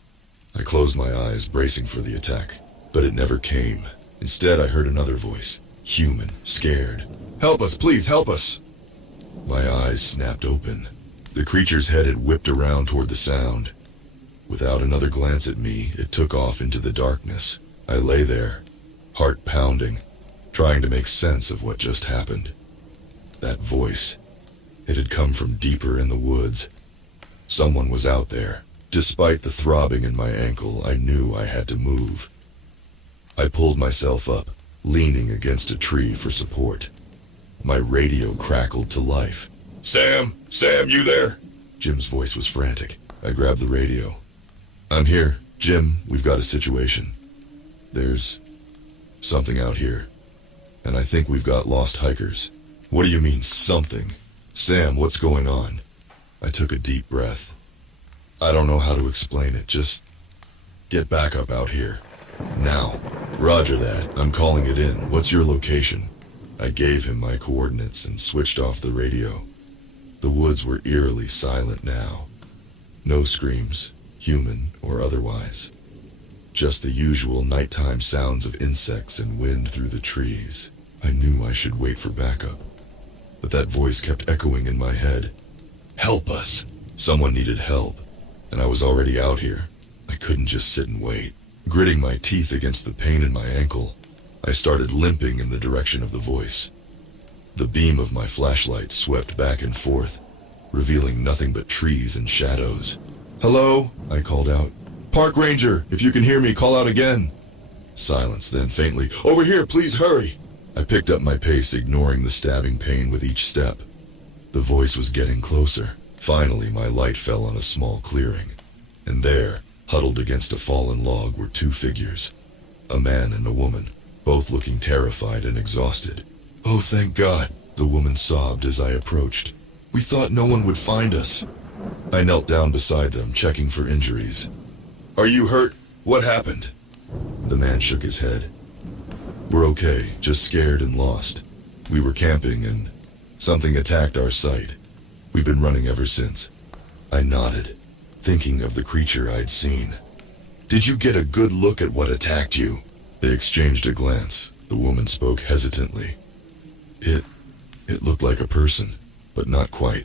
I closed my eyes, bracing for the attack, but it never came. Instead, I heard another voice. Human, scared. "Help us, please, help us!" My eyes snapped open. The creature's head had whipped around toward the sound. Without another glance at me, it took off into the darkness. I lay there, heart pounding, trying to make sense of what just happened. That voice, it had come from deeper in the woods. Someone was out there. Despite the throbbing in my ankle, I knew I had to move. I pulled myself up, leaning against a tree for support. My radio crackled to life. Sam, you there?" Jim's voice was frantic. I grabbed the radio. "I'm here. Jim, we've got a situation. There's something out here, and I think we've got lost hikers." "What do you mean, something? Sam, what's going on?" I took a deep breath. "I don't know how to explain it, just get back up out here. Now." "Roger that. I'm calling it in. What's your location?" I gave him my coordinates and switched off the radio. The woods were eerily silent now. No screams, human or otherwise. Just the usual nighttime sounds of insects and wind through the trees. I knew I should wait for backup, but that voice kept echoing in my head. "Help us!" Someone needed help, and I was already out here. I couldn't just sit and wait. Gritting my teeth against the pain in my ankle, I started limping in the direction of the voice. The beam of my flashlight swept back and forth, revealing nothing but trees and shadows. "Hello?" I called out. "Park Ranger, if you can hear me, call out again." Silence, then faintly, "Over here, please hurry." I picked up my pace, ignoring the stabbing pain with each step. The voice was getting closer. Finally, my light fell on a small clearing, and there, huddled against a fallen log, were two figures. A man and a woman, both looking terrified and exhausted. "Oh, thank God," the woman sobbed as I approached. "We thought no one would find us." I knelt down beside them, checking for injuries. "Are you hurt? What happened?" The man shook his head. "We're okay, just scared and lost. We were camping and something attacked our site. We've been running ever since." I nodded, thinking of the creature I'd seen. "Did you get a good look at what attacked you?" They exchanged a glance. The woman spoke hesitantly. It looked like a person, but not quite.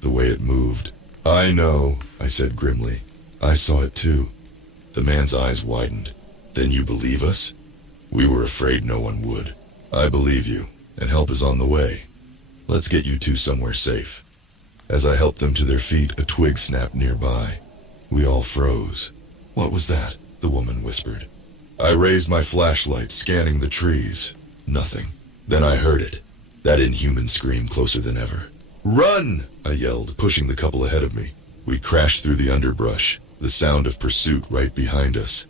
The way it moved. "I know," I said grimly. "I saw it too." The man's eyes widened. "Then you believe us?" "We were afraid no one would." "I believe you, and help is on the way. Let's get you two somewhere safe." As I helped them to their feet, a twig snapped nearby. We all froze. What was that? The woman whispered. I raised my flashlight, scanning the trees. Nothing. Then I heard it. That inhuman scream closer than ever. Run! I yelled, pushing the couple ahead of me. We crashed through the underbrush, the sound of pursuit right behind us.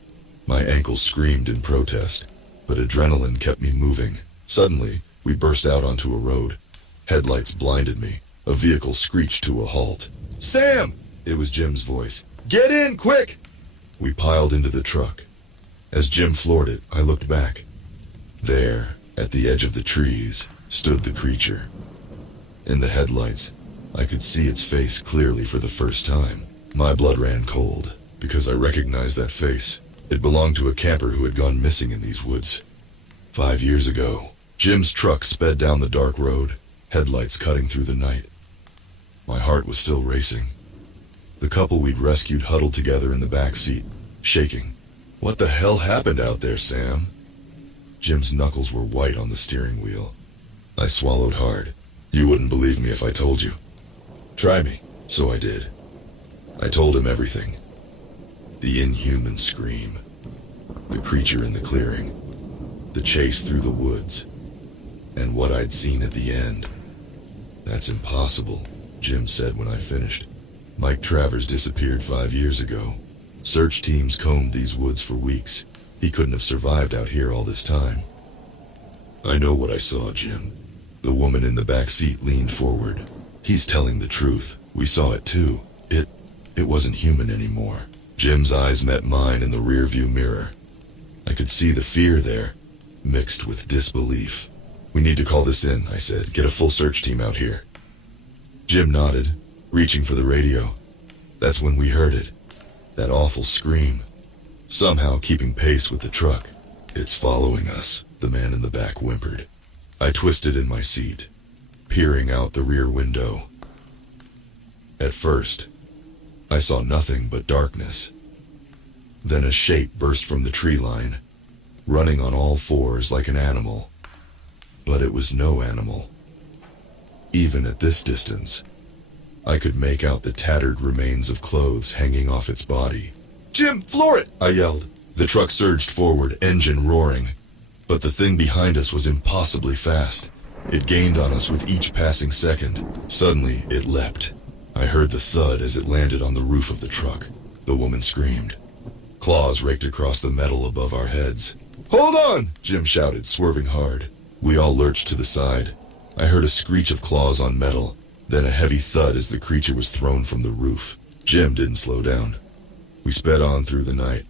My ankles screamed in protest, but adrenaline kept me moving. Suddenly, we burst out onto a road. Headlights blinded me. A vehicle screeched to a halt. Sam! It was Jim's voice. Get in, quick! We piled into the truck. As Jim floored it, I looked back. There, at the edge of the trees, stood the creature. In the headlights, I could see its face clearly for the first time. My blood ran cold, because I recognized that face. It belonged to a camper who had gone missing in these woods. 5 years ago, Jim's truck sped down the dark road, headlights cutting through the night. My heart was still racing. The couple we'd rescued huddled together in the back seat, shaking. What the hell happened out there, Sam? Jim's knuckles were white on the steering wheel. I swallowed hard. You wouldn't believe me if I told you. Try me. So I did. I told him everything. The inhuman scream. The creature in the clearing. The chase through the woods. And what I'd seen at the end. That's impossible, Jim said when I finished. Mike Travers disappeared 5 years ago. Search teams combed these woods for weeks. He couldn't have survived out here all this time. I know what I saw, Jim. The woman in the back seat leaned forward. He's telling the truth. We saw it too. It wasn't human anymore. Jim's eyes met mine in the rearview mirror. I could see the fear there, mixed with disbelief. We need to call this in, I said. Get a full search team out here. Jim nodded, reaching for the radio. That's when we heard it. That awful scream. Somehow keeping pace with the truck. It's following us, the man in the back whimpered. I twisted in my seat, peering out the rear window. At first, I saw nothing but darkness. Then a shape burst from the tree line, running on all fours like an animal. But it was no animal. Even at this distance, I could make out the tattered remains of clothes hanging off its body. Jim, floor it! I yelled. The truck surged forward, engine roaring. But the thing behind us was impossibly fast. It gained on us with each passing second. Suddenly, it leapt. I heard the thud as it landed on the roof of the truck. The woman screamed. Claws raked across the metal above our heads. Hold on! Jim shouted, swerving hard. We all lurched to the side. I heard a screech of claws on metal, then a heavy thud as the creature was thrown from the roof. Jim didn't slow down. We sped on through the night,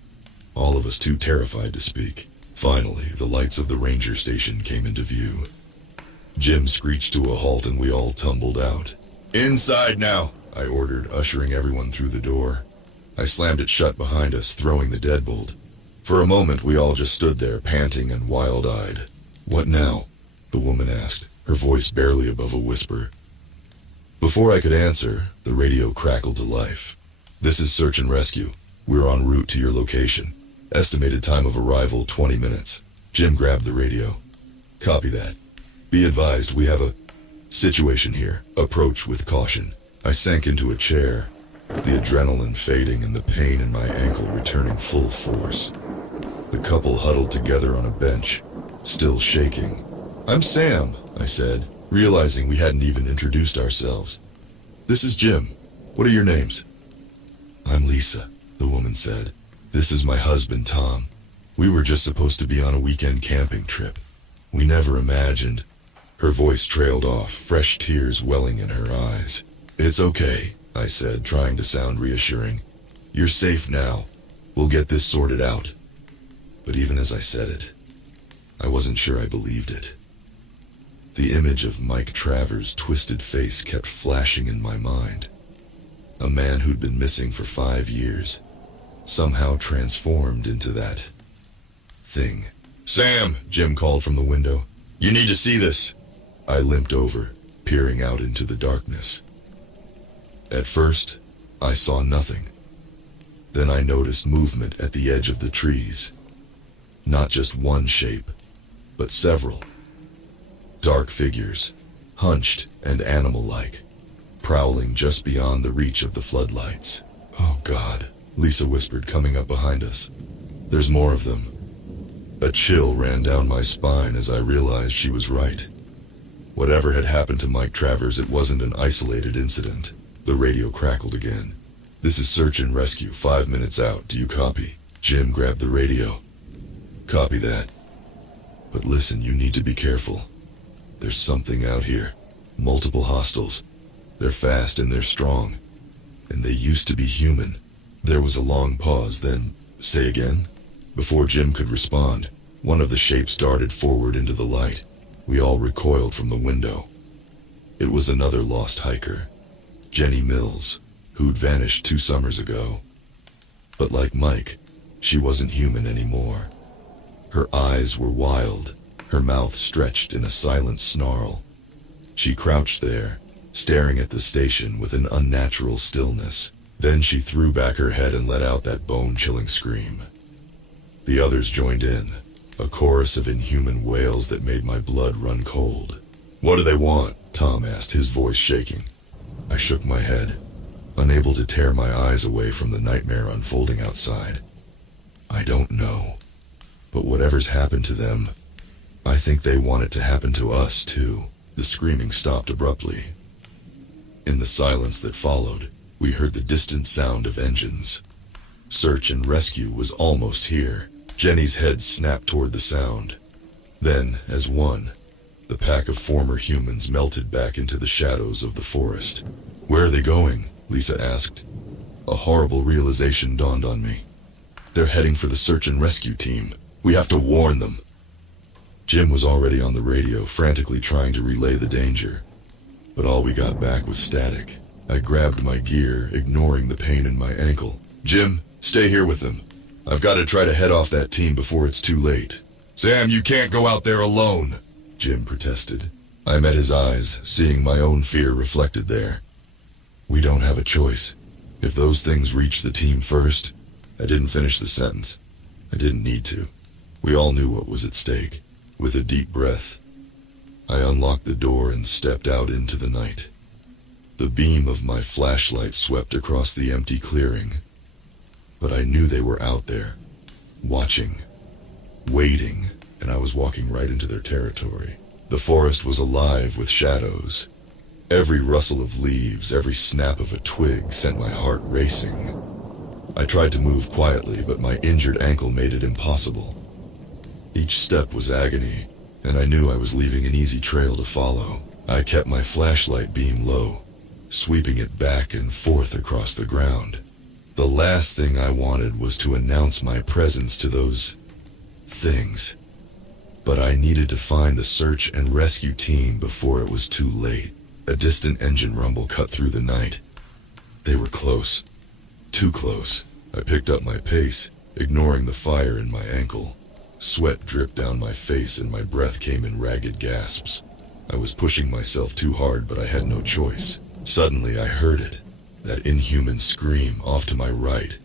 all of us too terrified to speak. Finally, the lights of the ranger station came into view. Jim screeched to a halt and we all tumbled out. Inside now, I ordered, ushering everyone through the door. I slammed it shut behind us, throwing the deadbolt. For a moment, we all just stood there, panting and wild-eyed. What now? The woman asked, her voice barely above a whisper. Before I could answer, the radio crackled to life. This is search and rescue. We're en route to your location. Estimated time of arrival, 20 minutes. Jim grabbed the radio. Copy that. Be advised, we have a situation here. Approach with caution. I sank into a chair, the adrenaline fading and the pain in my ankle returning full force. The couple huddled together on a bench, still shaking. I'm Sam, I said, realizing we hadn't even introduced ourselves. This is Jim. What are your names? I'm Lisa, the woman said. This is my husband, Tom. We were just supposed to be on a weekend camping trip. We never imagined. Her voice trailed off, fresh tears welling in her eyes. It's okay, I said, trying to sound reassuring. You're safe now. We'll get this sorted out. But even as I said it, I wasn't sure I believed it. The image of Mike Travers' twisted face kept flashing in my mind. A man who'd been missing for 5 years, somehow transformed into that thing. Sam, Jim called from the window. You need to see this. I limped over, peering out into the darkness. At first, I saw nothing. Then I noticed movement at the edge of the trees. Not just one shape, but several. Dark figures, hunched and animal-like, prowling just beyond the reach of the floodlights. Oh God, Lisa whispered, coming up behind us. There's more of them. A chill ran down my spine as I realized she was right. Whatever had happened to Mike Travers, it wasn't an isolated incident. The radio crackled again. This is search and rescue, 5 minutes out. Do you copy? Jim grabbed the radio. Copy that. But listen, you need to be careful. There's something out here. Multiple hostiles. They're fast and they're strong. And they used to be human. There was a long pause, then, say again? Before Jim could respond, one of the shapes darted forward into the light. We all recoiled from the window. It was another lost hiker, Jenny Mills, who'd vanished 2 summers ago. But like Mike, she wasn't human anymore. Her eyes were wild, her mouth stretched in a silent snarl. She crouched there, staring at the station with an unnatural stillness. Then she threw back her head and let out that bone-chilling scream. The others joined in, a chorus of inhuman wails that made my blood run cold. What do they want? Tom asked, his voice shaking. I shook my head, unable to tear my eyes away from the nightmare unfolding outside. I don't know, but whatever's happened to them, I think they want it to happen to us too. The screaming stopped abruptly. In the silence that followed, we heard the distant sound of engines. Search and rescue was almost here. Jenny's head snapped toward the sound. Then, as one, the pack of former humans melted back into the shadows of the forest. Where are they going? Lisa asked. A horrible realization dawned on me. They're heading for the search and rescue team. We have to warn them. Jim was already on the radio, frantically trying to relay the danger. But all we got back was static. I grabbed my gear, ignoring the pain in my ankle. Jim, stay here with them. I've got to try to head off that team before it's too late. Sam, you can't go out there alone, Jim protested. I met his eyes, seeing my own fear reflected there. We don't have a choice. If those things reach the team first... I didn't finish the sentence. I didn't need to. We all knew what was at stake. With a deep breath, I unlocked the door and stepped out into the night. The beam of my flashlight swept across the empty clearing. But I knew they were out there, watching, waiting, and I was walking right into their territory. The forest was alive with shadows. Every rustle of leaves, every snap of a twig sent my heart racing. I tried to move quietly, but my injured ankle made it impossible. Each step was agony, and I knew I was leaving an easy trail to follow. I kept my flashlight beam low, sweeping it back and forth across the ground. The last thing I wanted was to announce my presence to those things. But I needed to find the search and rescue team before it was too late. A distant engine rumble cut through the night. They were close. Too close. I picked up my pace, ignoring the fire in my ankle. Sweat dripped down my face and my breath came in ragged gasps. I was pushing myself too hard, but I had no choice. Suddenly I heard it. That inhuman scream off to my right,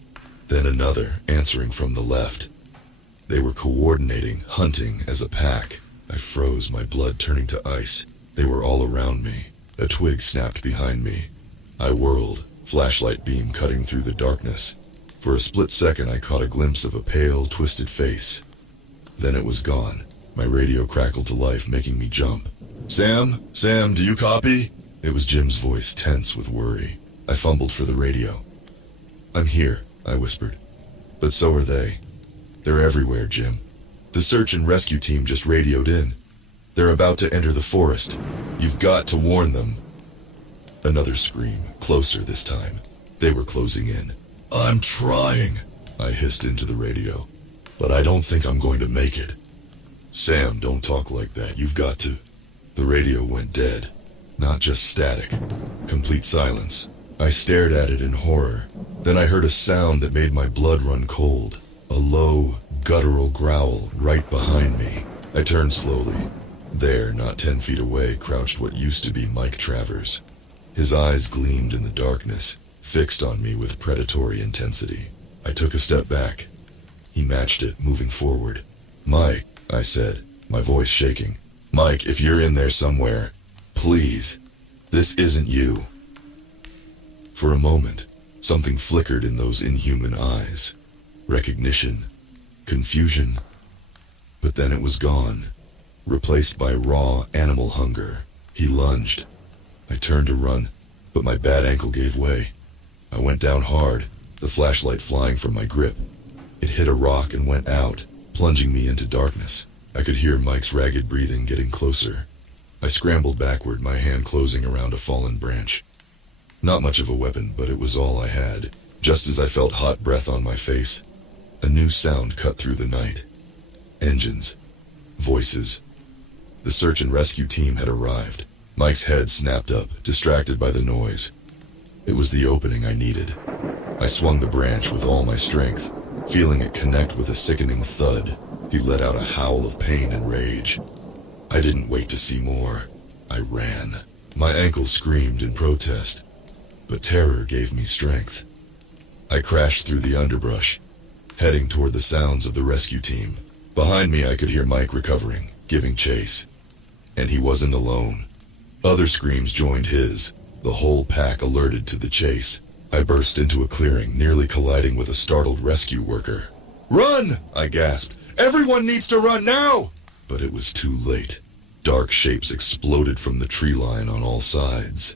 then another answering from the left. They were coordinating, hunting as a pack. I froze, my blood turning to ice. They were all around me. A twig snapped behind me. I whirled, flashlight beam cutting through the darkness. For a split second I caught a glimpse of a pale, twisted face. Then it was gone. My radio crackled to life, making me jump. Sam, do you copy? It was Jim's voice, tense with worry. I fumbled for the radio. I'm here, I whispered. But so are they. They're everywhere, Jim. The search and rescue team just radioed in. They're about to enter the forest. You've got to warn them. Another scream, closer this time. They were closing in. I'm trying, I hissed into the radio. But I don't think I'm going to make it. Sam, don't talk like that. You've got to. The radio went dead. Not just static. Complete silence. I stared at it in horror. Then I heard a sound that made my blood run cold. A low, guttural growl right behind me. I turned slowly. There, not 10 feet away, crouched what used to be Mike Travers. His eyes gleamed in the darkness, fixed on me with predatory intensity. I took a step back. He matched it, moving forward. Mike, I said, my voice shaking. Mike, if you're in there somewhere, please, this isn't you. For a moment, Something flickered in those inhuman eyes. Recognition. Confusion. But then it was gone, replaced by raw animal hunger. He lunged. I turned to run, but my bad ankle gave way. I went down hard, the flashlight flying from my grip. It hit a rock and went out, plunging me into darkness. I could hear Mike's ragged breathing getting closer. I scrambled backward, my hand closing around a fallen branch. Not much of a weapon, but it was all I had. Just as I felt hot breath on my face, a new sound cut through the night. Engines. Voices. The search and rescue team had arrived. Mike's head snapped up, distracted by the noise. It was the opening I needed. I swung the branch with all my strength, feeling it connect with a sickening thud. He let out a howl of pain and rage. I didn't wait to see more. I ran. My ankle screamed in protest, but terror gave me strength. I crashed through the underbrush, heading toward the sounds of the rescue team. Behind me I could hear Mike recovering, giving chase. And he wasn't alone. Other screams joined his, the whole pack alerted to the chase. I burst into a clearing, nearly colliding with a startled rescue worker. "Run!" I gasped. "Everyone needs to run now!" But it was too late. Dark shapes exploded from the tree line on all sides.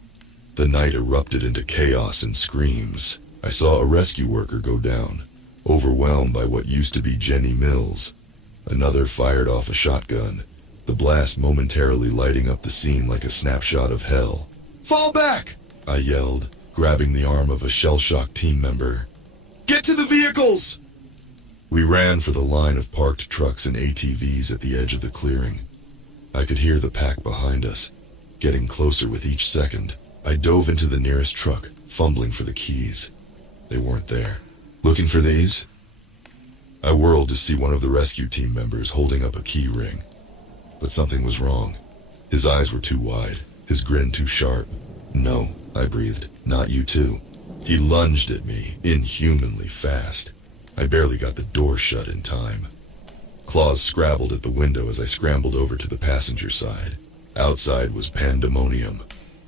The night erupted into chaos and screams. I saw a rescue worker go down, overwhelmed by what used to be Jenny Mills. Another fired off a shotgun, the blast momentarily lighting up the scene like a snapshot of hell. "Fall back!" I yelled, grabbing the arm of a shell-shocked team member. "Get to the vehicles!" We ran for the line of parked trucks and ATVs at the edge of the clearing. I could hear the pack behind us, getting closer with each second. I dove into the nearest truck, fumbling for the keys. They weren't there. "Looking for these?" I whirled to see one of the rescue team members holding up a key ring. But something was wrong. His eyes were too wide, his grin too sharp. "No," I breathed, "not you too." He lunged at me, inhumanly fast. I barely got the door shut in time. Claws scrabbled at the window as I scrambled over to the passenger side. Outside was pandemonium.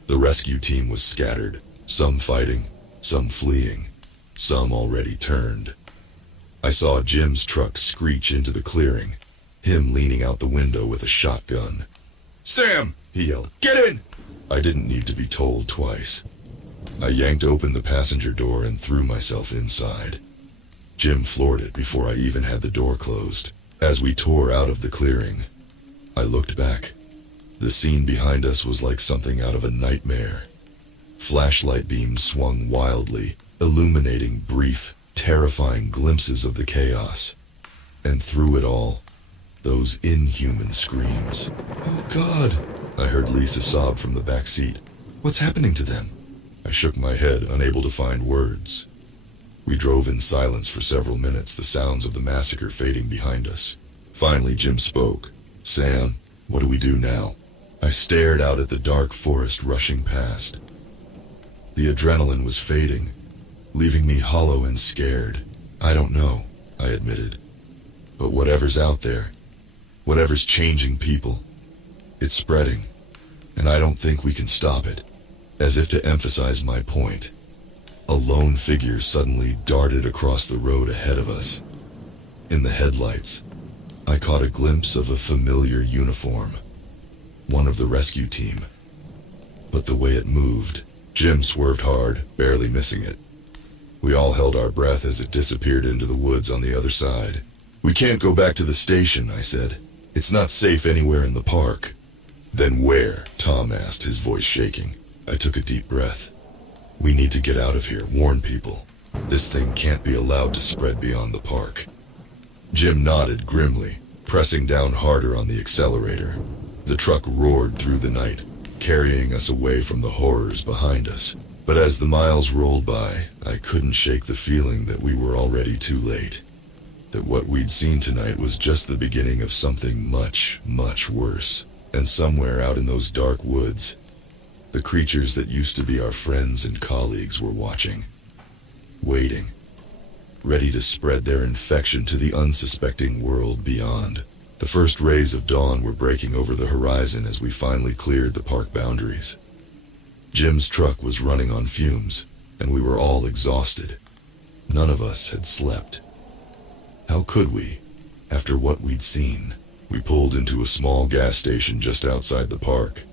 The rescue team was scattered, some fighting, some fleeing, some already turned. I saw Jim's truck screech into the clearing, him leaning out the window with a shotgun. "Sam!" he yelled. "Get in!" I didn't need to be told twice. I yanked open the passenger door and threw myself inside. Jim floored it before I even had the door closed. As we tore out of the clearing, I looked back. The scene behind us was like something out of a nightmare. Flashlight beams swung wildly, illuminating brief, terrifying glimpses of the chaos. And through it all, those inhuman screams. "Oh God!" I heard Lisa sob from the back seat. "What's happening to them?" I shook my head, unable to find words. We drove in silence for several minutes, the sounds of the massacre fading behind us. Finally, Jim spoke. "Sam, what do we do now?" I stared out at the dark forest rushing past. The adrenaline was fading, leaving me hollow and scared. "I don't know," I admitted. "But whatever's out there, whatever's changing people, it's spreading, and I don't think we can stop it." As if to emphasize my point, a lone figure suddenly darted across the road ahead of us. In the headlights, I caught a glimpse of a familiar uniform, one of the rescue team. But the way it moved, Jim swerved hard, barely missing it. We all held our breath as it disappeared into the woods on the other side. "We can't go back to the station," I said. "It's not safe anywhere in the park." "Then where?" Tom asked, his voice shaking. I took a deep breath. "We need to get out of here, warn people. This thing can't be allowed to spread beyond the park." Jim nodded grimly, pressing down harder on the accelerator. The truck roared through the night, carrying us away from the horrors behind us. But as the miles rolled by, I couldn't shake the feeling that we were already too late. That what we'd seen tonight was just the beginning of something much, much worse. And somewhere out in those dark woods, the creatures that used to be our friends and colleagues were watching, waiting, ready to spread their infection to the unsuspecting world beyond. The first rays of dawn were breaking over the horizon as we finally cleared the park boundaries. Jim's truck was running on fumes, and we were all exhausted. None of us had slept. How could we, after what we'd seen? We pulled into a small gas station just outside the park.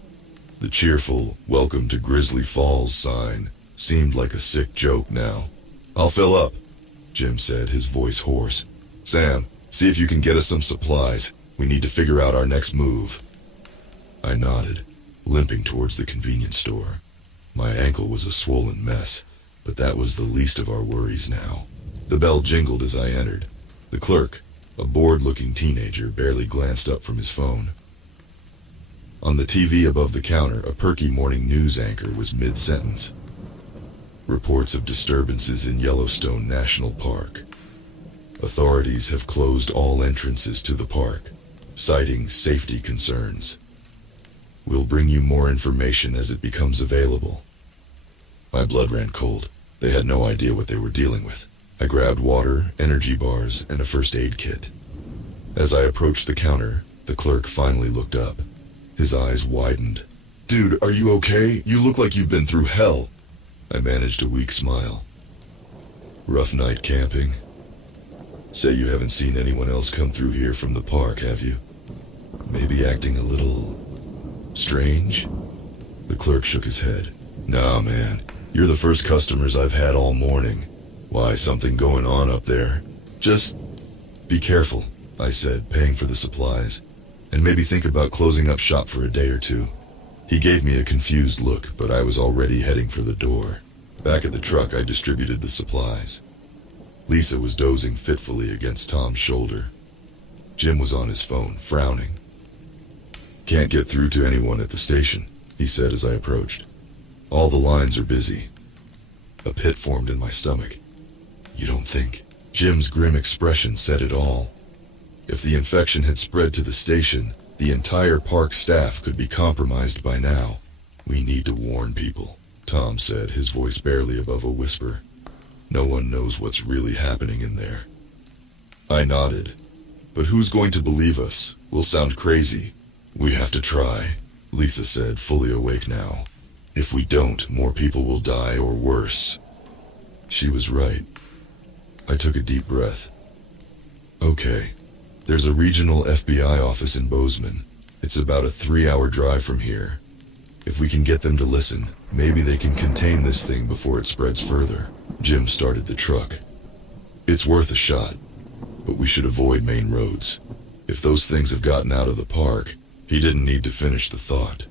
The cheerful, "Welcome to Grizzly Falls" sign seemed like a sick joke now. "I'll fill up," Jim said, his voice hoarse. "Sam, see if you can get us some supplies. We need to figure out our next move." I nodded, limping towards the convenience store. My ankle was a swollen mess, but that was the least of our worries now. The bell jingled as I entered. The clerk, a bored-looking teenager, barely glanced up from his phone. On the TV above the counter, a perky morning news anchor was mid-sentence. "Reports of disturbances in Yellowstone National Park. Authorities have closed all entrances to the park, citing safety concerns. We'll bring you more information as it becomes available." My blood ran cold. They had no idea what they were dealing with. I grabbed water, energy bars, and a first aid kit. As I approached the counter, the clerk finally looked up. His eyes widened. "Dude, are you okay? You look like you've been through hell." I managed a weak smile. "Rough night camping. Say you haven't seen anyone else come through here from the park, have you? Maybe acting a little strange?" The clerk shook his head. "Nah, man. You're the first customers I've had all morning. Why, something going on up there? Just be careful," I said, paying for the supplies. "And maybe think about closing up shop for a day or two." He gave me a confused look, but I was already heading for the door. Back at the truck, I distributed the supplies. Lisa was dozing fitfully against Tom's shoulder. Jim was on his phone, frowning. "Can't get through to anyone at the station," he said as I approached. "All the lines are busy." A pit formed in my stomach. "You don't think?" Jim's grim expression said it all. If the infection had spread to the station, the entire park staff could be compromised by now. "We need to warn people," Tom said, his voice barely above a whisper. "No one knows what's really happening in there." I nodded. "But who's going to believe us? We'll sound crazy." "We have to try," Lisa said, fully awake now. "If we don't, more people will die or worse." She was right. I took a deep breath. "Okay. There's a regional FBI office in Bozeman. It's about a 3-hour drive from here. If we can get them to listen, maybe they can contain this thing before it spreads further." Jim started the truck. "It's worth a shot, but we should avoid main roads. If those things have gotten out of the park," he didn't need to finish the thought.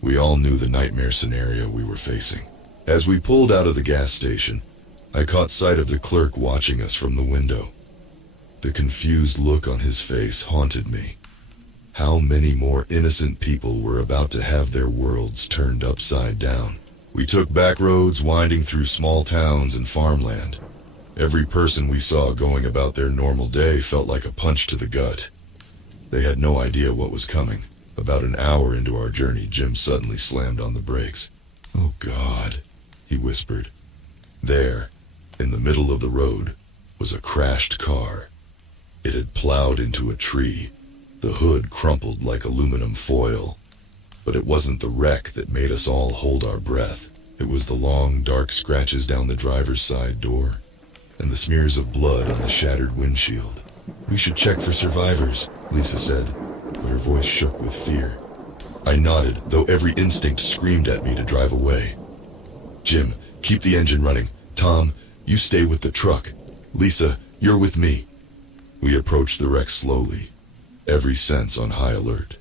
We all knew the nightmare scenario we were facing. As we pulled out of the gas station, I caught sight of the clerk watching us from the window. The confused look on his face haunted me. How many more innocent people were about to have their worlds turned upside down? We took back roads winding through small towns and farmland. Every person we saw going about their normal day felt like a punch to the gut. They had no idea what was coming. About an hour into our journey, Jim suddenly slammed on the brakes. "Oh God," he whispered. There, in the middle of the road, was a crashed car. It had plowed into a tree, the hood crumpled like aluminum foil. But it wasn't the wreck that made us all hold our breath. It was the long, dark scratches down the driver's side door, and the smears of blood on the shattered windshield. "We should check for survivors," Lisa said, but her voice shook with fear. I nodded, though every instinct screamed at me to drive away. "Jim, keep the engine running. Tom, you stay with the truck. Lisa, you're with me." We approached the wreck slowly, every sense on high alert.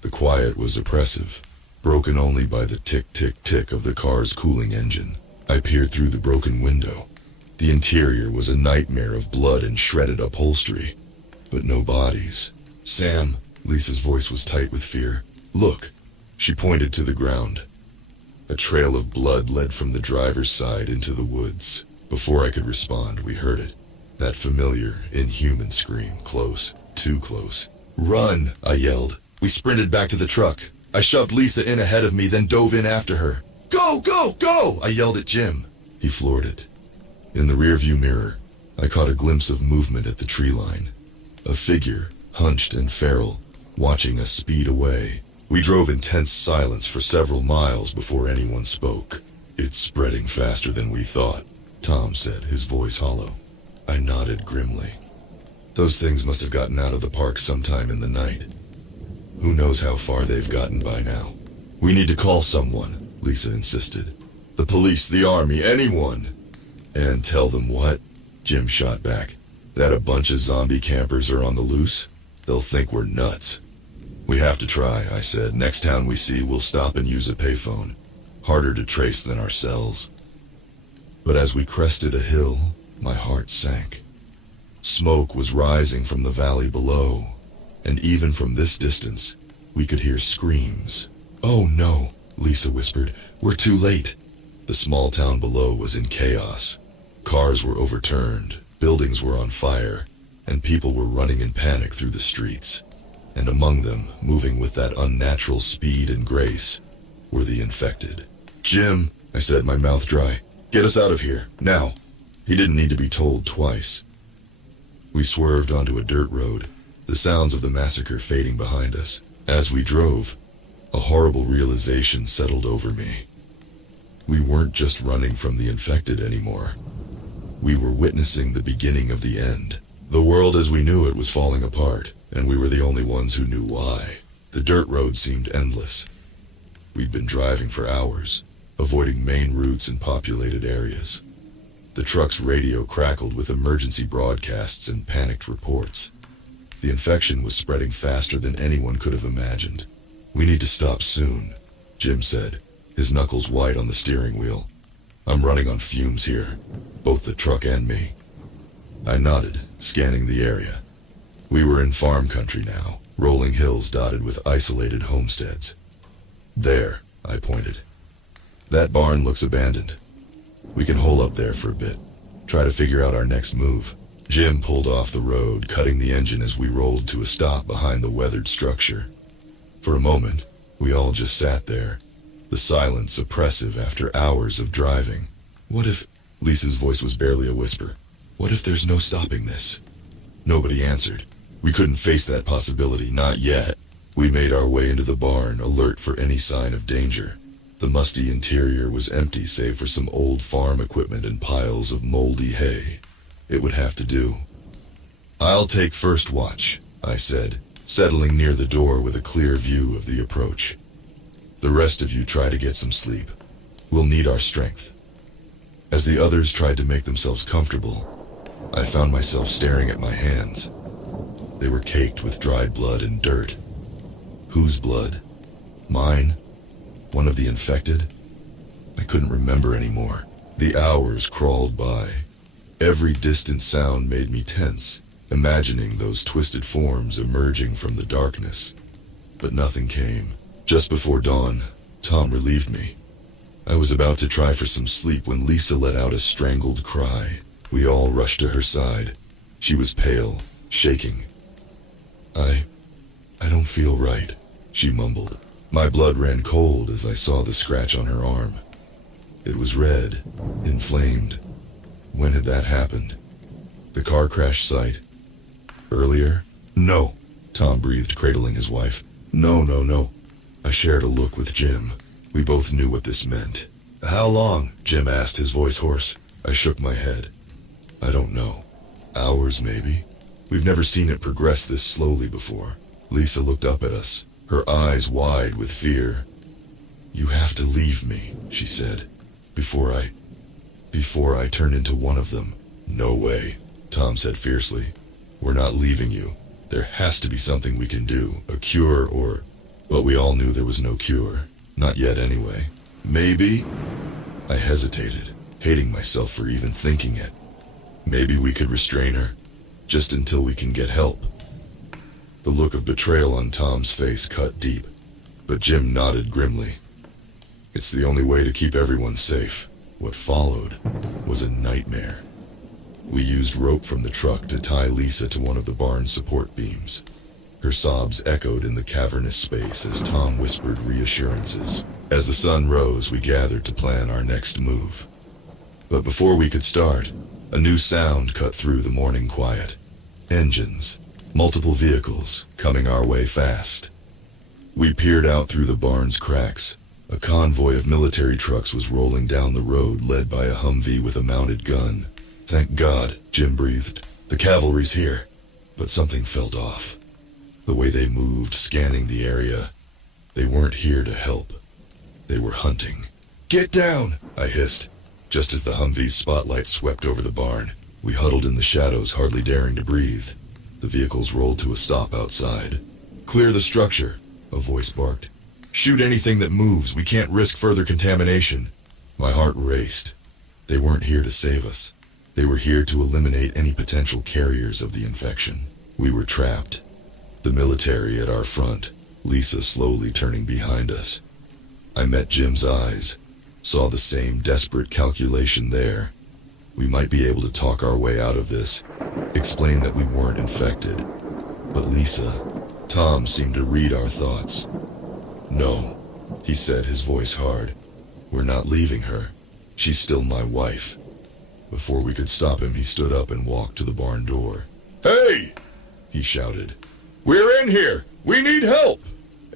The quiet was oppressive, broken only by the tick-tick-tick of the car's cooling engine. I peered through the broken window. The interior was a nightmare of blood and shredded upholstery, but no bodies. "Sam," Lisa's voice was tight with fear. "Look." She pointed to the ground. A trail of blood led from the driver's side into the woods. Before I could respond, we heard it. That familiar, inhuman scream, close, too close. "Run!" I yelled. We sprinted back to the truck. I shoved Lisa in ahead of me, then dove in after her. "Go, go, go!" I yelled at Jim. He floored it. In the rearview mirror, I caught a glimpse of movement at the tree line. A figure, hunched and feral, watching us speed away. We drove in tense silence for several miles before anyone spoke. It's spreading faster than we thought, Tom said, his voice hollow. I nodded grimly. Those things must have gotten out of the park sometime in the night. Who knows how far they've gotten by now? We need to call someone, Lisa insisted. The police, the army, anyone. And tell them what? Jim shot back. That a bunch of zombie campers are on the loose? They'll think we're nuts. We have to try, I said. Next town we see, we'll stop and use a payphone. Harder to trace than our cells. But as we crested a hill, my heart sank. Smoke was rising from the valley below, and even from this distance, we could hear screams. Oh no, Lisa whispered. We're too late. The small town below was in chaos. Cars were overturned, buildings were on fire, and people were running in panic through the streets. And among them, moving with that unnatural speed and grace, were the infected. Jim, I said, my mouth dry. Get us out of here, now. He didn't need to be told twice. We swerved onto a dirt road, the sounds of the massacre fading behind us. As we drove, a horrible realization settled over me. We weren't just running from the infected anymore. We were witnessing the beginning of the end. The world as we knew it was falling apart, and we were the only ones who knew why. The dirt road seemed endless. We'd been driving for hours, avoiding main routes and populated areas. The truck's radio crackled with emergency broadcasts and panicked reports. The infection was spreading faster than anyone could have imagined. We need to stop soon, Jim said, his knuckles white on the steering wheel. I'm running on fumes here, both the truck and me. I nodded, scanning the area. We were in farm country now, rolling hills dotted with isolated homesteads. There, I pointed. That barn looks abandoned. We can hole up there for a bit, try to figure out our next move. Jim pulled off the road, cutting the engine as we rolled to a stop behind the weathered structure. For a moment, we all just sat there, the silence oppressive after hours of driving. What if, Lisa's voice was barely a whisper, what if there's no stopping this? Nobody answered. We couldn't face that possibility, not yet. We made our way into the barn, alert for any sign of danger. The musty interior was empty save for some old farm equipment and piles of moldy hay. It would have to do. I'll take first watch, I said, settling near the door with a clear view of the approach. The rest of you try to get some sleep. We'll need our strength. As the others tried to make themselves comfortable, I found myself staring at my hands. They were caked with dried blood and dirt. Whose blood? Mine? One of the infected? I couldn't remember anymore. The hours crawled by. Every distant sound made me tense, imagining those twisted forms emerging from the darkness. But nothing came. Just before dawn, Tom relieved me. I was about to try for some sleep when Lisa let out a strangled cry. We all rushed to her side. She was pale, shaking. I don't feel right, she mumbled. My blood ran cold as I saw the scratch on her arm. It was red, inflamed. When had that happened? The car crash site? Earlier? No, Tom breathed, cradling his wife. No. I shared a look with Jim. We both knew what this meant. How long? Jim asked, his voice hoarse. I shook my head. I don't know. Hours, maybe. We've never seen it progress this slowly before. Lisa looked up at us, her eyes wide with fear. You have to leave me, she said, before I turn into one of them. No way, Tom said fiercely. We're not leaving you. There has to be something we can do, a cure or... But we all knew there was no cure. Not yet anyway. Maybe? I hesitated, hating myself for even thinking it. Maybe we could restrain her, just until we can get help. The look of betrayal on Tom's face cut deep, but Jim nodded grimly. It's the only way to keep everyone safe. What followed was a nightmare. We used rope from the truck to tie Lisa to one of the barn's support beams. Her sobs echoed in the cavernous space as Tom whispered reassurances. As the sun rose, we gathered to plan our next move. But before we could start, a new sound cut through the morning quiet. Engines, multiple vehicles, coming our way fast. We peered out through the barn's cracks, A convoy of military trucks was rolling down the road, led by a Humvee with a mounted gun. "Thank God," Jim breathed. "The cavalry's here." But something felt off. The way they moved, scanning the area. They weren't here to help. They were hunting. "Get down," I hissed. Just as the Humvee's spotlight swept over the barn, we huddled in the shadows, hardly daring to breathe. The vehicles rolled to a stop outside. "Clear the structure," a voice barked. "Shoot anything that moves. We can't risk further contamination." My heart raced. They weren't here to save us. They were here to eliminate any potential carriers of the infection. We were trapped. The military at our front, Lisa slowly turning behind us. I met Jim's eyes, saw the same desperate calculation there. We might be able to talk our way out of this, explain that we weren't infected. But Lisa, Tom seemed to read our thoughts. "No," he said, his voice hard. "We're not leaving her. She's still my wife." Before we could stop him, he stood up and walked to the barn door. "Hey!" he shouted. "We're in here! We need help!"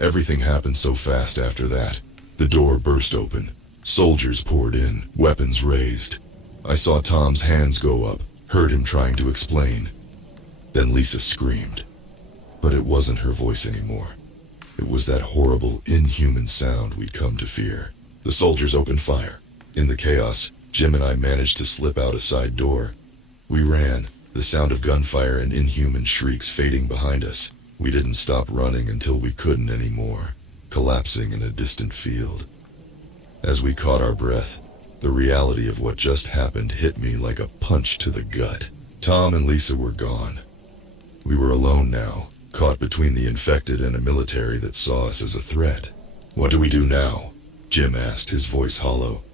Everything happened so fast after that. The door burst open. Soldiers poured in, weapons raised. I saw Tom's hands go up, heard him trying to explain. Then Lisa screamed. But it wasn't her voice anymore. It was that horrible, inhuman sound we'd come to fear. The soldiers opened fire. In the chaos, Jim and I managed to slip out a side door. We ran, the sound of gunfire and inhuman shrieks fading behind us. We didn't stop running until we couldn't anymore, collapsing in a distant field. As we caught our breath, the reality of what just happened hit me like a punch to the gut. Tom and Lisa were gone. We were alone now, caught between the infected and a military that saw us as a threat. "What do we do now?" Jim asked, his voice hollow.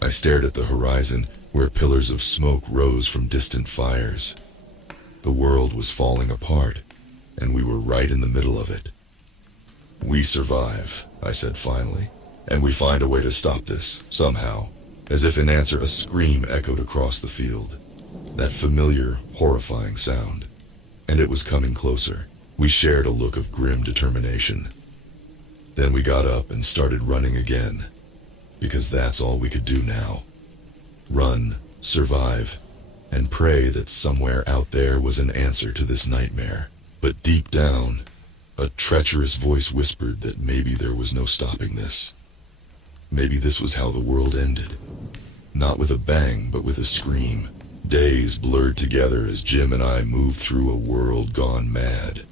I stared at the horizon, where pillars of smoke rose from distant fires. The world was falling apart, and we were right in the middle of it. "We survive," I said finally, "and we find a way to stop this, somehow." As if in answer, a scream echoed across the field. That familiar, horrifying sound. And it was coming closer. We shared a look of grim determination. Then we got up and started running again, because that's all we could do now. Run, survive, and pray that somewhere out there was an answer to this nightmare. But deep down, a treacherous voice whispered that maybe there was no stopping this. Maybe this was how the world ended. Not with a bang, but with a scream. Days blurred together as Jim and I moved through a world gone mad.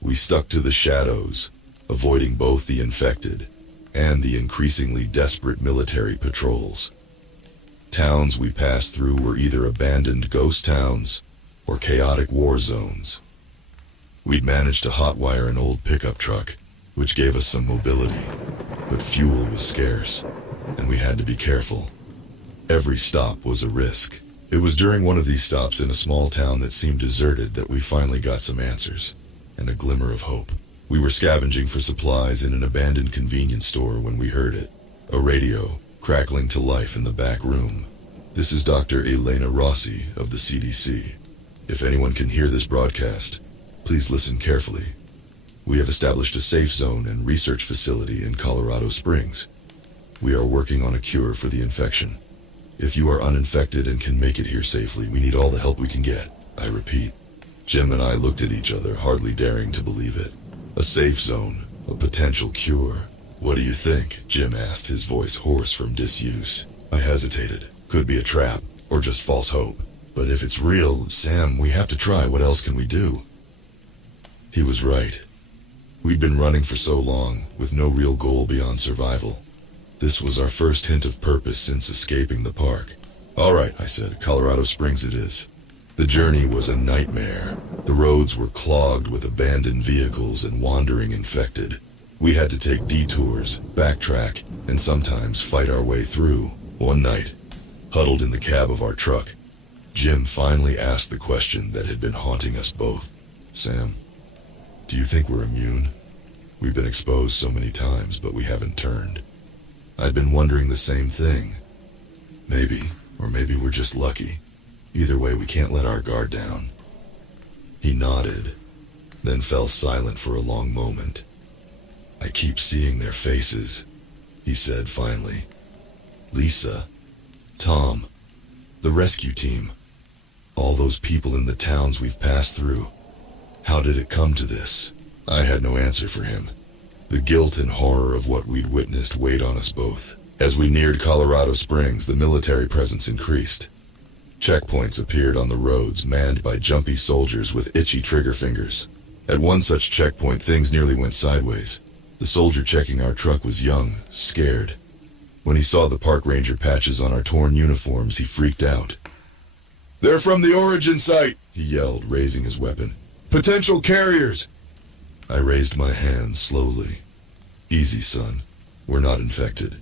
We stuck to the shadows, avoiding both the infected and the increasingly desperate military patrols. Towns we passed through were either abandoned ghost towns or chaotic war zones. We'd managed to hotwire an old pickup truck, which gave us some mobility, but fuel was scarce, and we had to be careful. Every stop was a risk. It was during one of these stops in a small town that seemed deserted that we finally got some answers, and a glimmer of hope. We were scavenging for supplies in an abandoned convenience store when we heard it. A radio, crackling to life in the back room. "This is Dr. Elena Rossi of the CDC. If anyone can hear this broadcast, please listen carefully. We have established a safe zone and research facility in Colorado Springs. We are working on a cure for the infection. If you are uninfected and can make it here safely, we need all the help we can get. I repeat." Jim and I looked at each other, hardly daring to believe it. A safe zone, a potential cure. "What do you think?" Jim asked, his voice hoarse from disuse. I hesitated. Could be a trap, or just false hope. But if it's real, Sam, we have to try. What else can we do? He was right. We'd been running for so long, with no real goal beyond survival. This was our first hint of purpose since escaping the park. "All right," I said, "Colorado Springs it is." The journey was a nightmare. The roads were clogged with abandoned vehicles and wandering infected. We had to take detours, backtrack, and sometimes fight our way through. One night, huddled in the cab of our truck, Jim finally asked the question that had been haunting us both. "Sam, do you think we're immune? We've been exposed so many times, but we haven't turned." I'd been wondering the same thing. Maybe, or maybe we're just lucky. Either way, we can't let our guard down. He nodded, then fell silent for a long moment. I keep seeing their faces, he said finally. Lisa, Tom, the rescue team, all those people in the towns we've passed through. How did it come to this? I had no answer for him. The guilt and horror of what we'd witnessed weighed on us both. As we neared Colorado Springs, the military presence increased. Checkpoints appeared on the roads, manned by jumpy soldiers with itchy trigger fingers. At one such checkpoint, things nearly went sideways. The soldier checking our truck was young, scared. When he saw the park ranger patches on our torn uniforms, he freaked out. "They're from the origin site," he yelled, raising his weapon. "Potential carriers!" I raised my hand slowly. "Easy, son. We're not infected.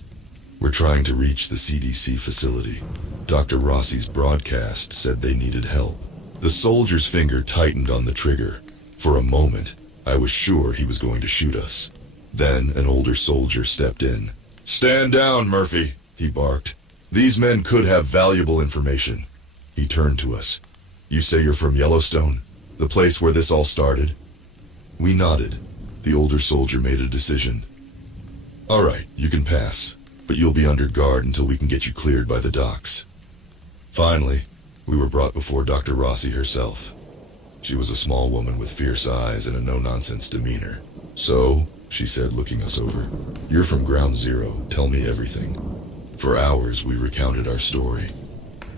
We're trying to reach the CDC facility. Dr. Rossi's broadcast said they needed help." The soldier's finger tightened on the trigger. For a moment, I was sure he was going to shoot us. Then an older soldier stepped in. "Stand down, Murphy," he barked. "These men could have valuable information." He turned to us. "You say you're from Yellowstone, the place where this all started?" We nodded. The older soldier made a decision. "All right, you can pass, but you'll be under guard until we can get you cleared by the docks." Finally, we were brought before Dr. Rossi herself. She was a small woman with fierce eyes and a no-nonsense demeanor. "So," she said, looking us over, "you're from Ground Zero. Tell me everything." For hours, we recounted our story.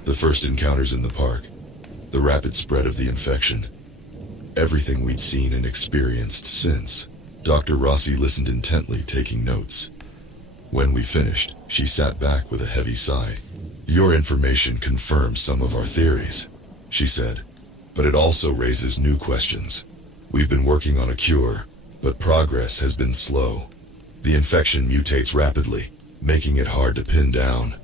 The first encounters in the park, the rapid spread of the infection, everything we'd seen and experienced since. Dr. Rossi listened intently, taking notes. When we finished, she sat back with a heavy sigh. "Your information confirms some of our theories," she said, "but it also raises new questions. We've been working on a cure, but progress has been slow. The infection mutates rapidly, making it hard to pin down."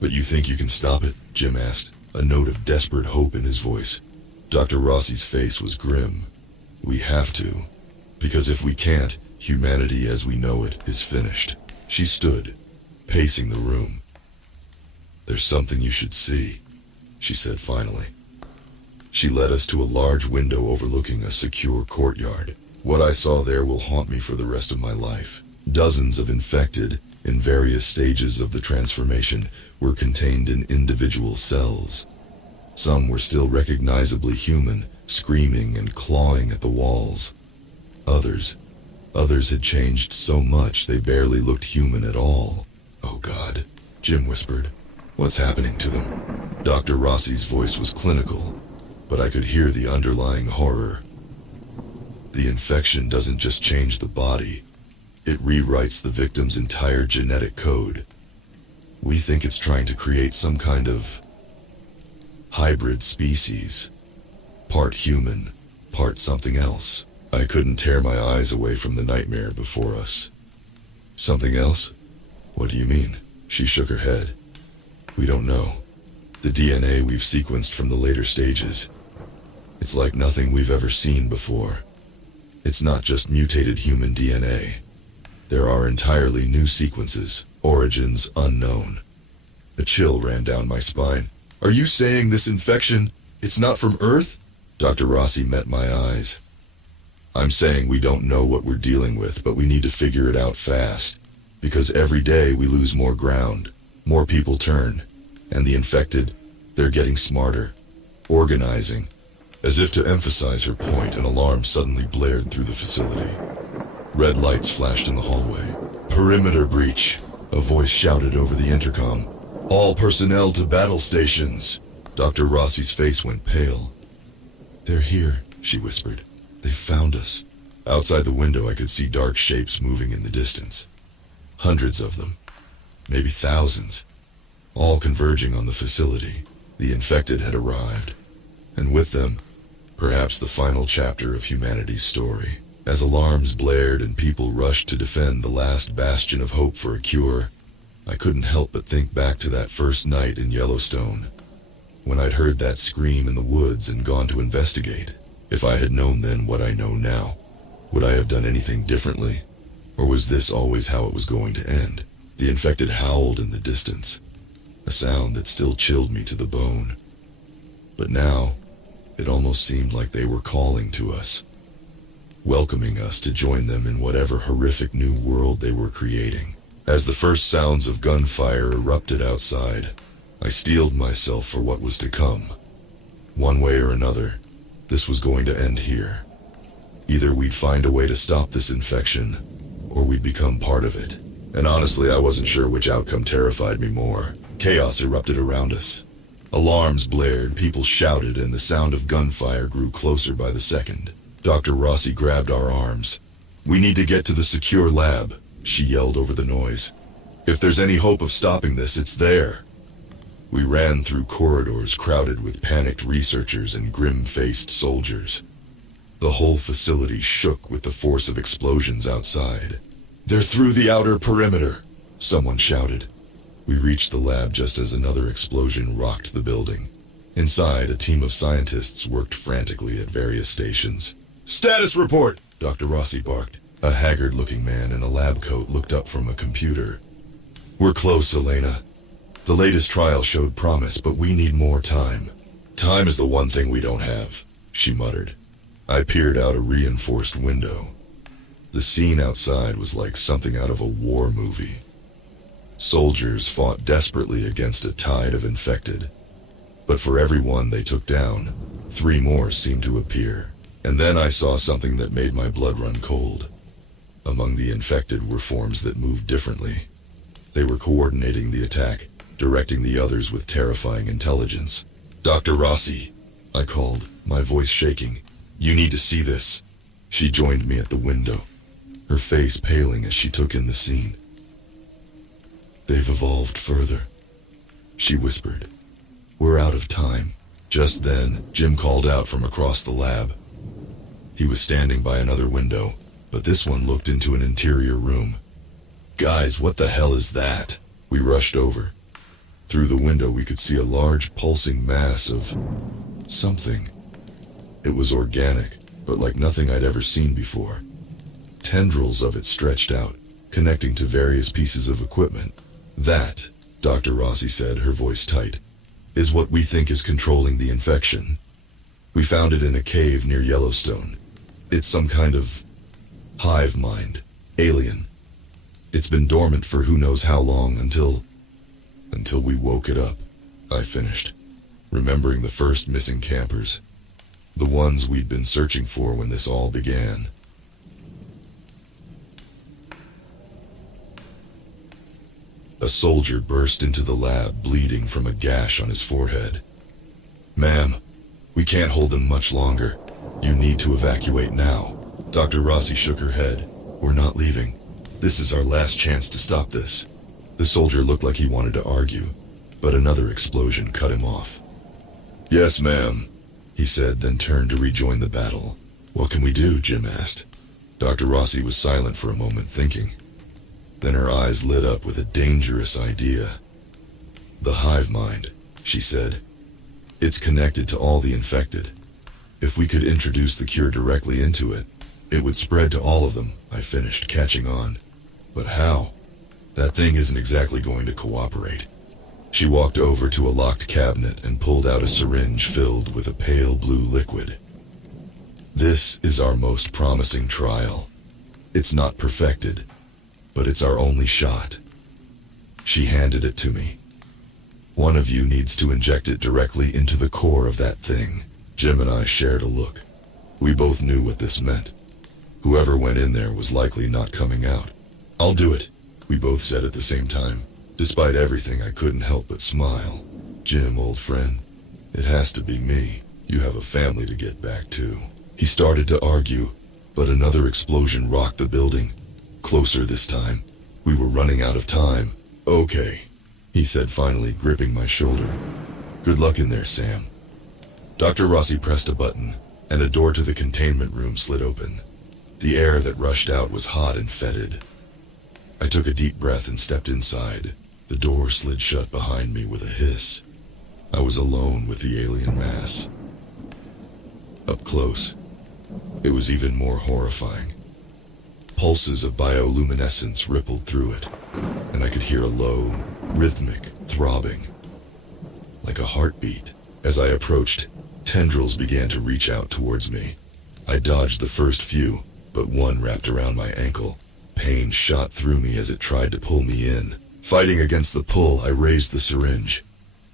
"But you think you can stop it?" Jim asked, a note of desperate hope in his voice. Dr. Rossi's face was grim. "We have to, because if we can't, humanity as we know it is finished." She stood, pacing the room. "There's something you should see," she said finally. She led us to a large window overlooking a secure courtyard. What I saw there will haunt me for the rest of my life. Dozens of infected, in various stages of the transformation, were contained in individual cells. Some were still recognizably human, screaming and clawing at the walls. Others had changed so much they barely looked human at all. "Oh God," Jim whispered. "What's happening to them?" Dr. Rossi's voice was clinical, but I could hear the underlying horror. "The infection doesn't just change the body, it rewrites the victim's entire genetic code. We think it's trying to create some kind of hybrid species. Part human, part something else." I couldn't tear my eyes away from the nightmare before us. "Something else? What do you mean?" She shook her head. "We don't know. The DNA we've sequenced from the later stages, it's like nothing we've ever seen before. It's not just mutated human DNA. There are entirely new sequences, origins unknown." A chill ran down my spine. "Are you saying this infection, it's not from Earth?" Dr. Rossi met my eyes. "I'm saying we don't know what we're dealing with, but we need to figure it out fast. Because every day we lose more ground, more people turn, and the infected, they're getting smarter, organizing." As if to emphasize her point, an alarm suddenly blared through the facility. Red lights flashed in the hallway. "Perimeter breach," a voice shouted over the intercom. "All personnel to battle stations." Dr. Rossi's face went pale. "They're here," she whispered. "They found us." Outside the window I could see dark shapes moving in the distance. Hundreds of them, maybe thousands, all converging on the facility. The infected had arrived, and with them, perhaps the final chapter of humanity's story. As alarms blared and people rushed to defend the last bastion of hope for a cure, I couldn't help but think back to that first night in Yellowstone, when I'd heard that scream in the woods and gone to investigate. If I had known then what I know now, would I have done anything differently? Or was this always how it was going to end? The infected howled in the distance, a sound that still chilled me to the bone. But now, it almost seemed like they were calling to us. welcoming us to join them in whatever horrific new world they were creating. As the first sounds of gunfire erupted outside, I steeled myself for what was to come. One way or another, this was going to end here. Either we'd find a way to stop this infection, or we'd become part of it. And honestly, I wasn't sure which outcome terrified me more. Chaos erupted around us. Alarms blared, people shouted, and the sound of gunfire grew closer by the second. Dr. Rossi grabbed our arms. "We need to get to the secure lab," she yelled over the noise. "If there's any hope of stopping this, it's there." We ran through corridors crowded with panicked researchers and grim-faced soldiers. The whole facility shook with the force of explosions outside. "They're through the outer perimeter," someone shouted. We reached the lab just as another explosion rocked the building. Inside, a team of scientists worked frantically at various stations. "Status report!" Dr. Rossi barked. A haggard-looking man in a lab coat looked up from a computer. "We're close, Elena. The latest trial showed promise, but we need more time." "Time is the one thing we don't have," she muttered. I peered out a reinforced window. The scene outside was like something out of a war movie. Soldiers fought desperately against a tide of infected. But for every one they took down, 3 more seemed to appear. And then I saw something that made my blood run cold. Among the infected were forms that moved differently. They were coordinating the attack, directing the others with terrifying intelligence. "Dr. Rossi," I called, my voice shaking. "You need to see this." She joined me at the window, her face paling as she took in the scene. "They've evolved further," she whispered. "We're out of time." Just then, Jim called out from across the lab. He was standing by another window, but this one looked into an interior room. "Guys, what the hell is that?" We rushed over. Through the window we could see a large pulsing mass of something. It was organic, but like nothing I'd ever seen before. Tendrils of it stretched out, connecting to various pieces of equipment. "That," Dr. Rossi said, her voice tight, "is what we think is controlling the infection. We found it in a cave near Yellowstone. It's some kind of hive mind, alien. It's been dormant for who knows how long until we woke it up," I finished, remembering the first missing campers, the ones we'd been searching for when this all began. A soldier burst into the lab, bleeding from a gash on his forehead. "Ma'am, we can't hold them much longer. You need to evacuate now." Dr. Rossi shook her head. "We're not leaving. This is our last chance to stop this." The soldier looked like he wanted to argue, but another explosion cut him off. "Yes, ma'am," he said, then turned to rejoin the battle. "What can we do?" Jim asked. Dr. Rossi was silent for a moment, thinking. Then her eyes lit up with a dangerous idea. "The hive mind," she said. "It's connected to all the infected. If we could introduce the cure directly into it, it would spread to all of them," I finished, catching on. "But how? That thing isn't exactly going to cooperate." She walked over to a locked cabinet and pulled out a syringe filled with a pale blue liquid. "This is our most promising trial. It's not perfected, but it's our only shot." She handed it to me. "One of you needs to inject it directly into the core of that thing." Jim and I shared a look. We both knew what this meant. Whoever went in there was likely not coming out. "I'll do it," we both said at the same time. Despite everything, I couldn't help but smile. "Jim, old friend, it has to be me. You have a family to get back to." He started to argue, but another explosion rocked the building. Closer this time. We were running out of time. "Okay," he said finally, gripping my shoulder. "Good luck in there, Sam." Dr. Rossi pressed a button, and a door to the containment room slid open. The air that rushed out was hot and fetid. I took a deep breath and stepped inside. The door slid shut behind me with a hiss. I was alone with the alien mass. Up close, it was even more horrifying. Pulses of bioluminescence rippled through it, and I could hear a low, rhythmic throbbing, like a heartbeat. As I approached, tendrils began to reach out towards me. I dodged the first few, but one wrapped around my ankle. Pain shot through me as it tried to pull me in. Fighting against the pull, I raised the syringe.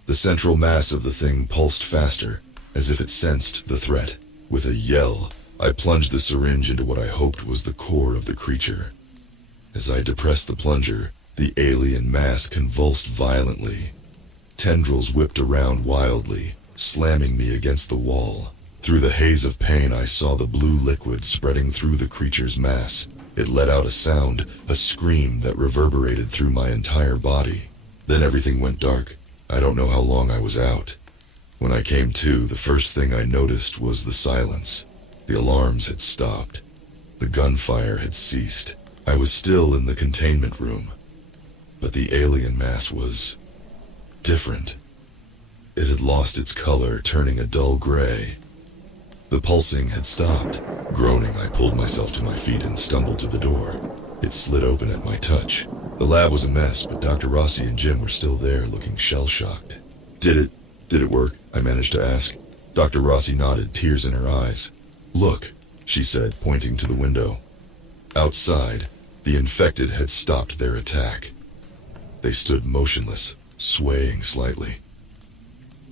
The central mass of the thing pulsed faster, as if it sensed the threat. With a yell, I plunged the syringe into what I hoped was the core of the creature. As I depressed the plunger, the alien mass convulsed violently. Tendrils whipped around wildly, slamming me against the wall. Through the haze of pain, I saw the blue liquid spreading through the creature's mass. It let out a sound, a scream that reverberated through my entire body. Then everything went dark. I don't know how long I was out. When I came to, the first thing I noticed was the silence. The alarms had stopped. The gunfire had ceased. I was still in the containment room. But the alien mass was different. It had lost its color, turning a dull gray. The pulsing had stopped. Groaning, I pulled myself to my feet and stumbled to the door. It slid open at my touch. The lab was a mess, but Dr. Rossi and Jim were still there, looking shell-shocked. Did it work? I managed to ask. Dr. Rossi nodded, tears in her eyes. Look, she said, pointing to the window. Outside, the infected had stopped their attack. They stood motionless, swaying slightly.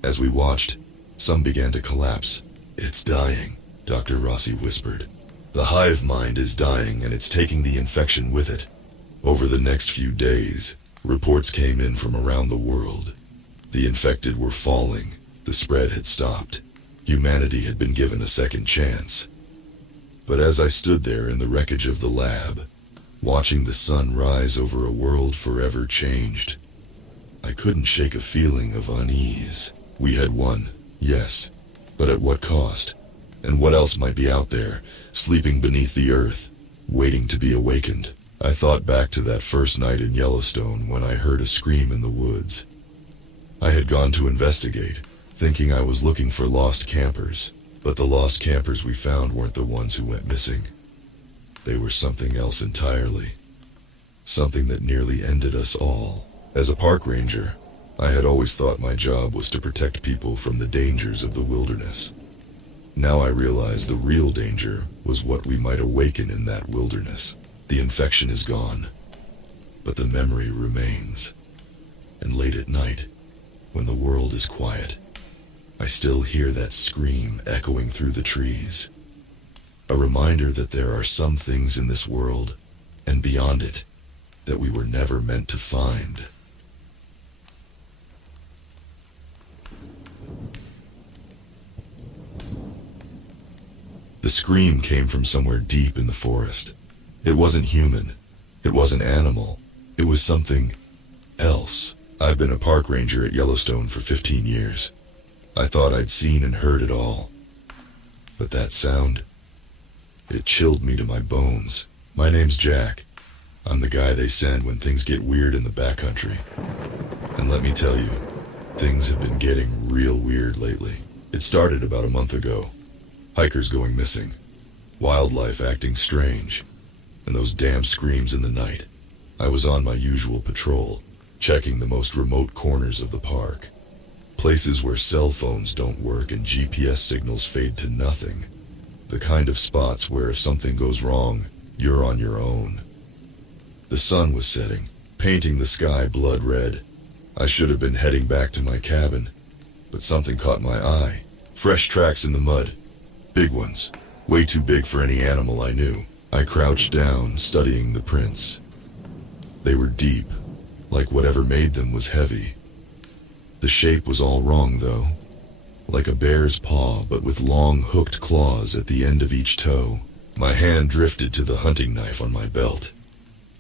As we watched, some began to collapse. It's dying, Dr. Rossi whispered. The hive mind is dying and it's taking the infection with it. Over the next few days, reports came in from around the world. The infected were falling. The spread had stopped. Humanity had been given a second chance. But as I stood there in the wreckage of the lab, watching the sun rise over a world forever changed, I couldn't shake a feeling of unease. We had won, yes, but at what cost? And what else might be out there, sleeping beneath the earth, waiting to be awakened? I thought back to that first night in Yellowstone when I heard a scream in the woods. I had gone to investigate, thinking I was looking for lost campers, but the lost campers we found weren't the ones who went missing. They were something else entirely. Something that nearly ended us all. As a park ranger, I had always thought my job was to protect people from the dangers of the wilderness. Now I realize the real danger was what we might awaken in that wilderness. The infection is gone, but the memory remains. And late at night, when the world is quiet, I still hear that scream echoing through the trees. A reminder that there are some things in this world, and beyond it, that we were never meant to find. The scream came from somewhere deep in the forest. It wasn't human. It wasn't animal. It was something else. I've been a park ranger at Yellowstone for 15 years. I thought I'd seen and heard it all. But that sound, it chilled me to my bones. My name's Jack. I'm the guy they send when things get weird in the backcountry. And let me tell you, things have been getting real weird lately. It started about a month ago. Hikers going missing, wildlife acting strange, and those damn screams in the night. I was on my usual patrol, checking the most remote corners of the park. Places where cell phones don't work and GPS signals fade to nothing. The kind of spots where if something goes wrong, you're on your own. The sun was setting, painting the sky blood red. I should have been heading back to my cabin, but something caught my eye. Fresh tracks in the mud. Big ones. Way too big for any animal I knew. I crouched down, studying the prints. They were deep, like whatever made them was heavy. The shape was all wrong, though. Like a bear's paw, but with long, hooked claws at the end of each toe. My hand drifted to the hunting knife on my belt.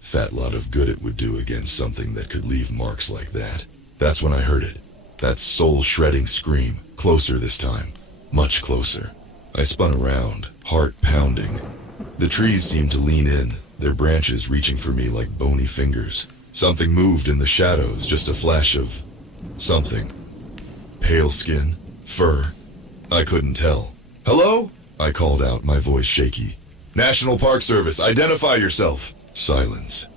Fat lot of good it would do against something that could leave marks like that. That's when I heard it. That soul-shredding scream. Closer this time. Much closer. I spun around, heart pounding. The trees seemed to lean in, their branches reaching for me like bony fingers. Something moved in the shadows, just a flash of something. Pale skin, fur. I couldn't tell. Hello? I called out, my voice shaky. National Park Service, identify yourself. Silence.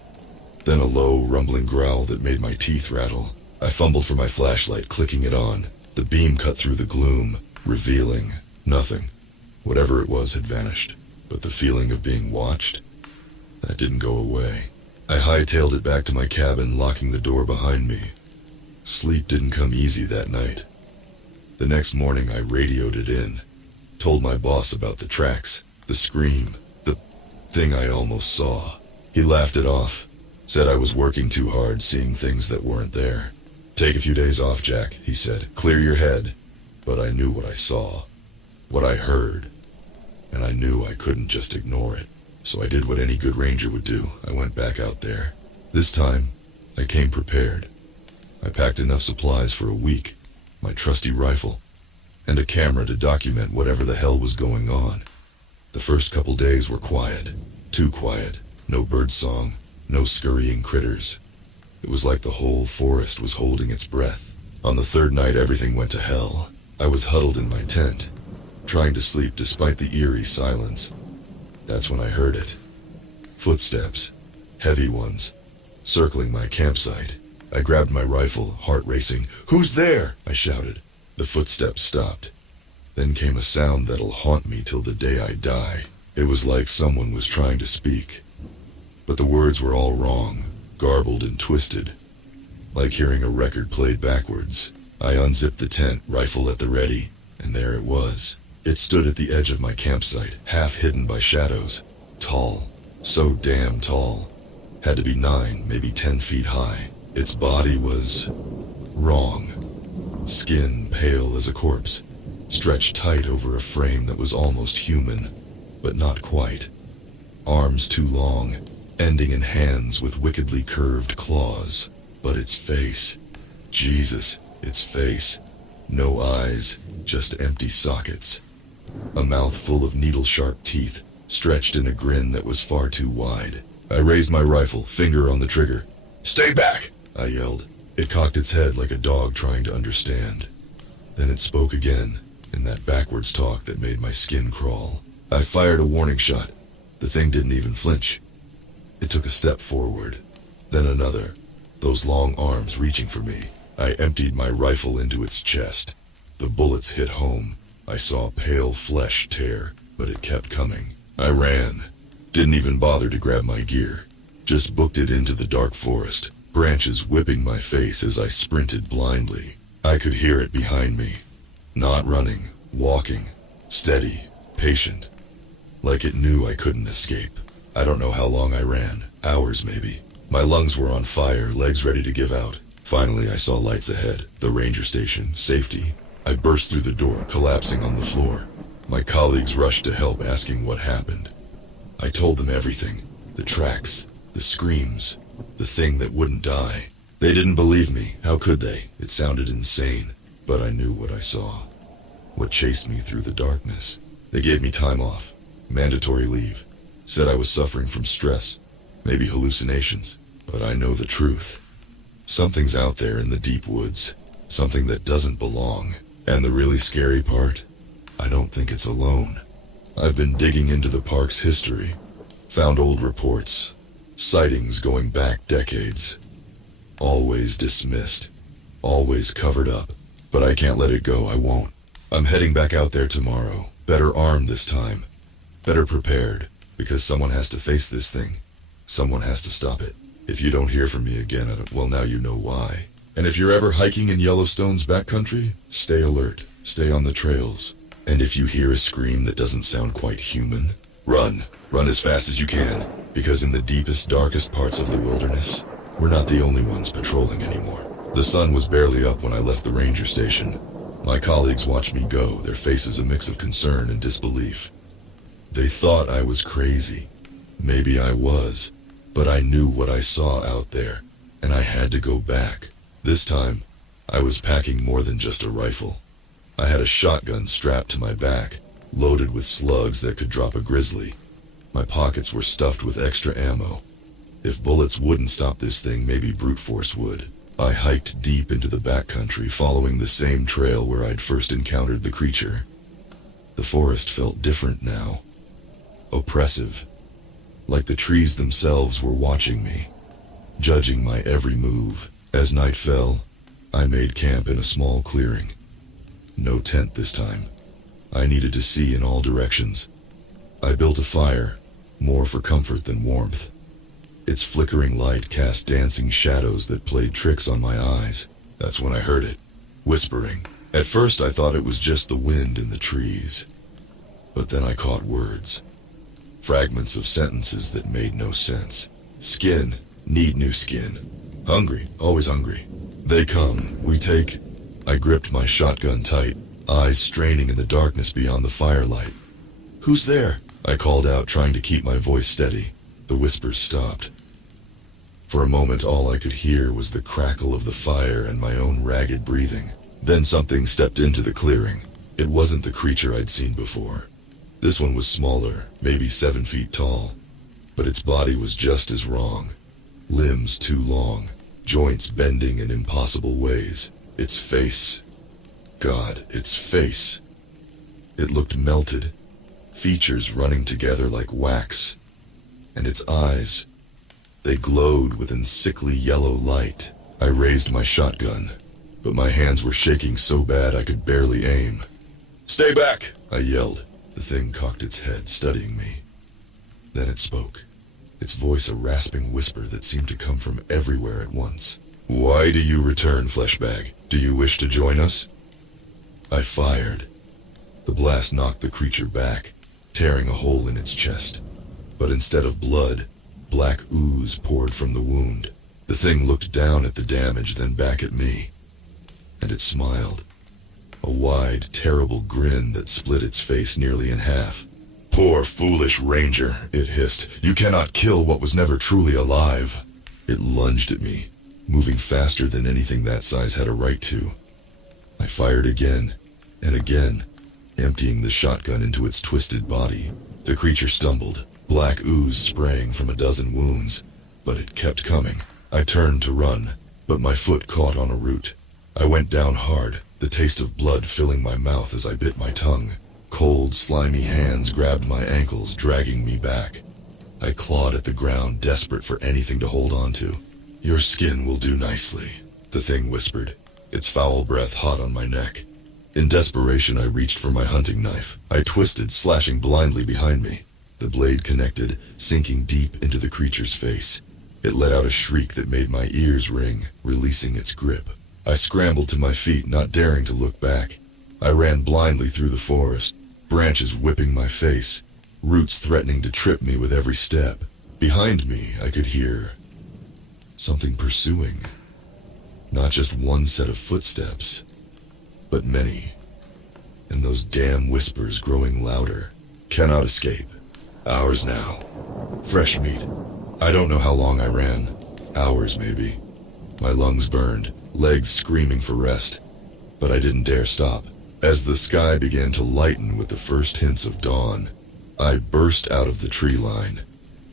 Then a low, rumbling growl that made my teeth rattle. I fumbled for my flashlight, clicking it on. The beam cut through the gloom, revealing nothing. Whatever it was had vanished. But the feeling of being watched, that didn't go away. I hightailed it back to my cabin, locking the door behind me. Sleep didn't come easy that night. The next morning I radioed it in, told my boss about the tracks, the scream, the thing I almost saw. He laughed it off, said I was working too hard seeing things that weren't there. "Take a few days off, Jack," he said. "Clear your head." But I knew what I saw, what I heard, and I knew I couldn't just ignore it. So I did what any good ranger would do. I went back out there. This time, I came prepared. I packed enough supplies for a week, my trusty rifle, and a camera to document whatever the hell was going on. The first couple days were quiet, too quiet. No birdsong, no scurrying critters. It was like the whole forest was holding its breath. On the third night, everything went to hell. I was huddled in my tent, trying to sleep despite the eerie silence. That's when I heard it. Footsteps, heavy ones, circling my campsite. I grabbed my rifle, heart racing. "Who's there?" I shouted. The footsteps stopped. Then came a sound that'll haunt me till the day I die. It was like someone was trying to speak, but the words were all wrong, garbled and twisted, like hearing a record played backwards. I unzipped the tent, rifle at the ready, and there it was. It stood at the edge of my campsite, half hidden by shadows. Tall, so damn tall. Had to be 9, maybe 10 feet high. Its body was wrong. Skin pale as a corpse, stretched tight over a frame that was almost human, but not quite. Arms too long, ending in hands with wickedly curved claws. But its face, Jesus, its face. No eyes, just empty sockets. A mouth full of needle-sharp teeth, stretched in a grin that was far too wide. I raised my rifle, finger on the trigger. "Stay back!" I yelled. It cocked its head like a dog trying to understand. Then it spoke again, in that backwards talk that made my skin crawl. I fired a warning shot. The thing didn't even flinch. It took a step forward, then another, those long arms reaching for me. I emptied my rifle into its chest. The bullets hit home. I saw pale flesh tear, but it kept coming. I ran. Didn't even bother to grab my gear. Just booked it into the dark forest, branches whipping my face as I sprinted blindly. I could hear it behind me. Not running, walking, steady, patient. Like it knew I couldn't escape. I don't know how long I ran. Hours maybe. My lungs were on fire, legs ready to give out. Finally, I saw lights ahead. The ranger station, safety. I burst through the door, collapsing on the floor. My colleagues rushed to help, asking what happened. I told them everything. The tracks, the screams, the thing that wouldn't die. They didn't believe me. How could they? It sounded insane. But I knew what I saw. What chased me through the darkness. They gave me time off. Mandatory leave. Said I was suffering from stress. Maybe hallucinations. But I know the truth. Something's out there in the deep woods. Something that doesn't belong. And the really scary part? I don't think it's alone. I've been digging into the park's history. Found old reports. Sightings going back decades. Always dismissed. Always covered up. But I can't let it go. I won't. I'm heading back out there tomorrow. Better armed this time. Better prepared. Because someone has to face this thing. Someone has to stop it. If you don't hear from me again, well, now you know why. And if you're ever hiking in Yellowstone's backcountry, stay alert. Stay on the trails. And if you hear a scream that doesn't sound quite human, run. Run as fast as you can. Because in the deepest, darkest parts of the wilderness, we're not the only ones patrolling anymore. The sun was barely up when I left the ranger station. My colleagues watched me go, their faces a mix of concern and disbelief. They thought I was crazy. Maybe I was. But I knew what I saw out there, and I had to go back. This time, I was packing more than just a rifle. I had a shotgun strapped to my back, loaded with slugs that could drop a grizzly. My pockets were stuffed with extra ammo. If bullets wouldn't stop this thing, maybe brute force would. I hiked deep into the backcountry, following the same trail where I'd first encountered the creature. The forest felt different now. Oppressive. Like the trees themselves were watching me, judging my every move. As night fell, I made camp in a small clearing. No tent this time. I needed to see in all directions. I built a fire, more for comfort than warmth. Its flickering light cast dancing shadows that played tricks on my eyes. That's when I heard it, whispering. At first I thought it was just the wind in the trees. But then I caught words. Fragments of sentences that made no sense. Skin, need new skin. Hungry, always hungry. They come, we take. I gripped my shotgun tight, eyes straining in the darkness beyond the firelight. Who's there? I called out, trying to keep my voice steady. The whispers stopped. For a moment all I could hear was the crackle of the fire and my own ragged breathing. Then something stepped into the clearing. It wasn't the creature I'd seen before. This one was smaller, maybe 7 feet tall. But its body was just as wrong. Limbs too long, joints bending in impossible ways. Its face. God, its face. It looked melted, features running together like wax. And its eyes, they glowed with a sickly yellow light. I raised my shotgun, but my hands were shaking so bad I could barely aim. "Stay back!" I yelled. The thing cocked its head, studying me. Then it spoke, its voice a rasping whisper that seemed to come from everywhere at once. "Why do you return, Fleshbag? Do you wish to join us?" I fired. The blast knocked the creature back, tearing a hole in its chest. But instead of blood, black ooze poured from the wound. The thing looked down at the damage, then back at me. And it smiled. A wide, terrible grin that split its face nearly in half. "Poor, foolish ranger," it hissed. "You cannot kill what was never truly alive." It lunged at me, moving faster than anything that size had a right to. I fired again, and again, emptying the shotgun into its twisted body. The creature stumbled, black ooze spraying from a dozen wounds, but it kept coming. I turned to run, but my foot caught on a root. I went down hard, the taste of blood filling my mouth as I bit my tongue. Cold, slimy hands grabbed my ankles, dragging me back. I clawed at the ground, desperate for anything to hold on to. "Your skin will do nicely," the thing whispered, its foul breath hot on my neck. In desperation, I reached for my hunting knife. I twisted, slashing blindly behind me. The blade connected, sinking deep into the creature's face. It let out a shriek that made my ears ring, releasing its grip. I scrambled to my feet, not daring to look back. I ran blindly through the forest, branches whipping my face, roots threatening to trip me with every step. Behind me, I could hear something pursuing. Not just one set of footsteps, but many. And those damn whispers growing louder. "Cannot escape. Hours now. Fresh meat." I don't know how long I ran. Hours, maybe. My lungs burned, legs screaming for rest. But I didn't dare stop. As the sky began to lighten with the first hints of dawn, I burst out of the tree line.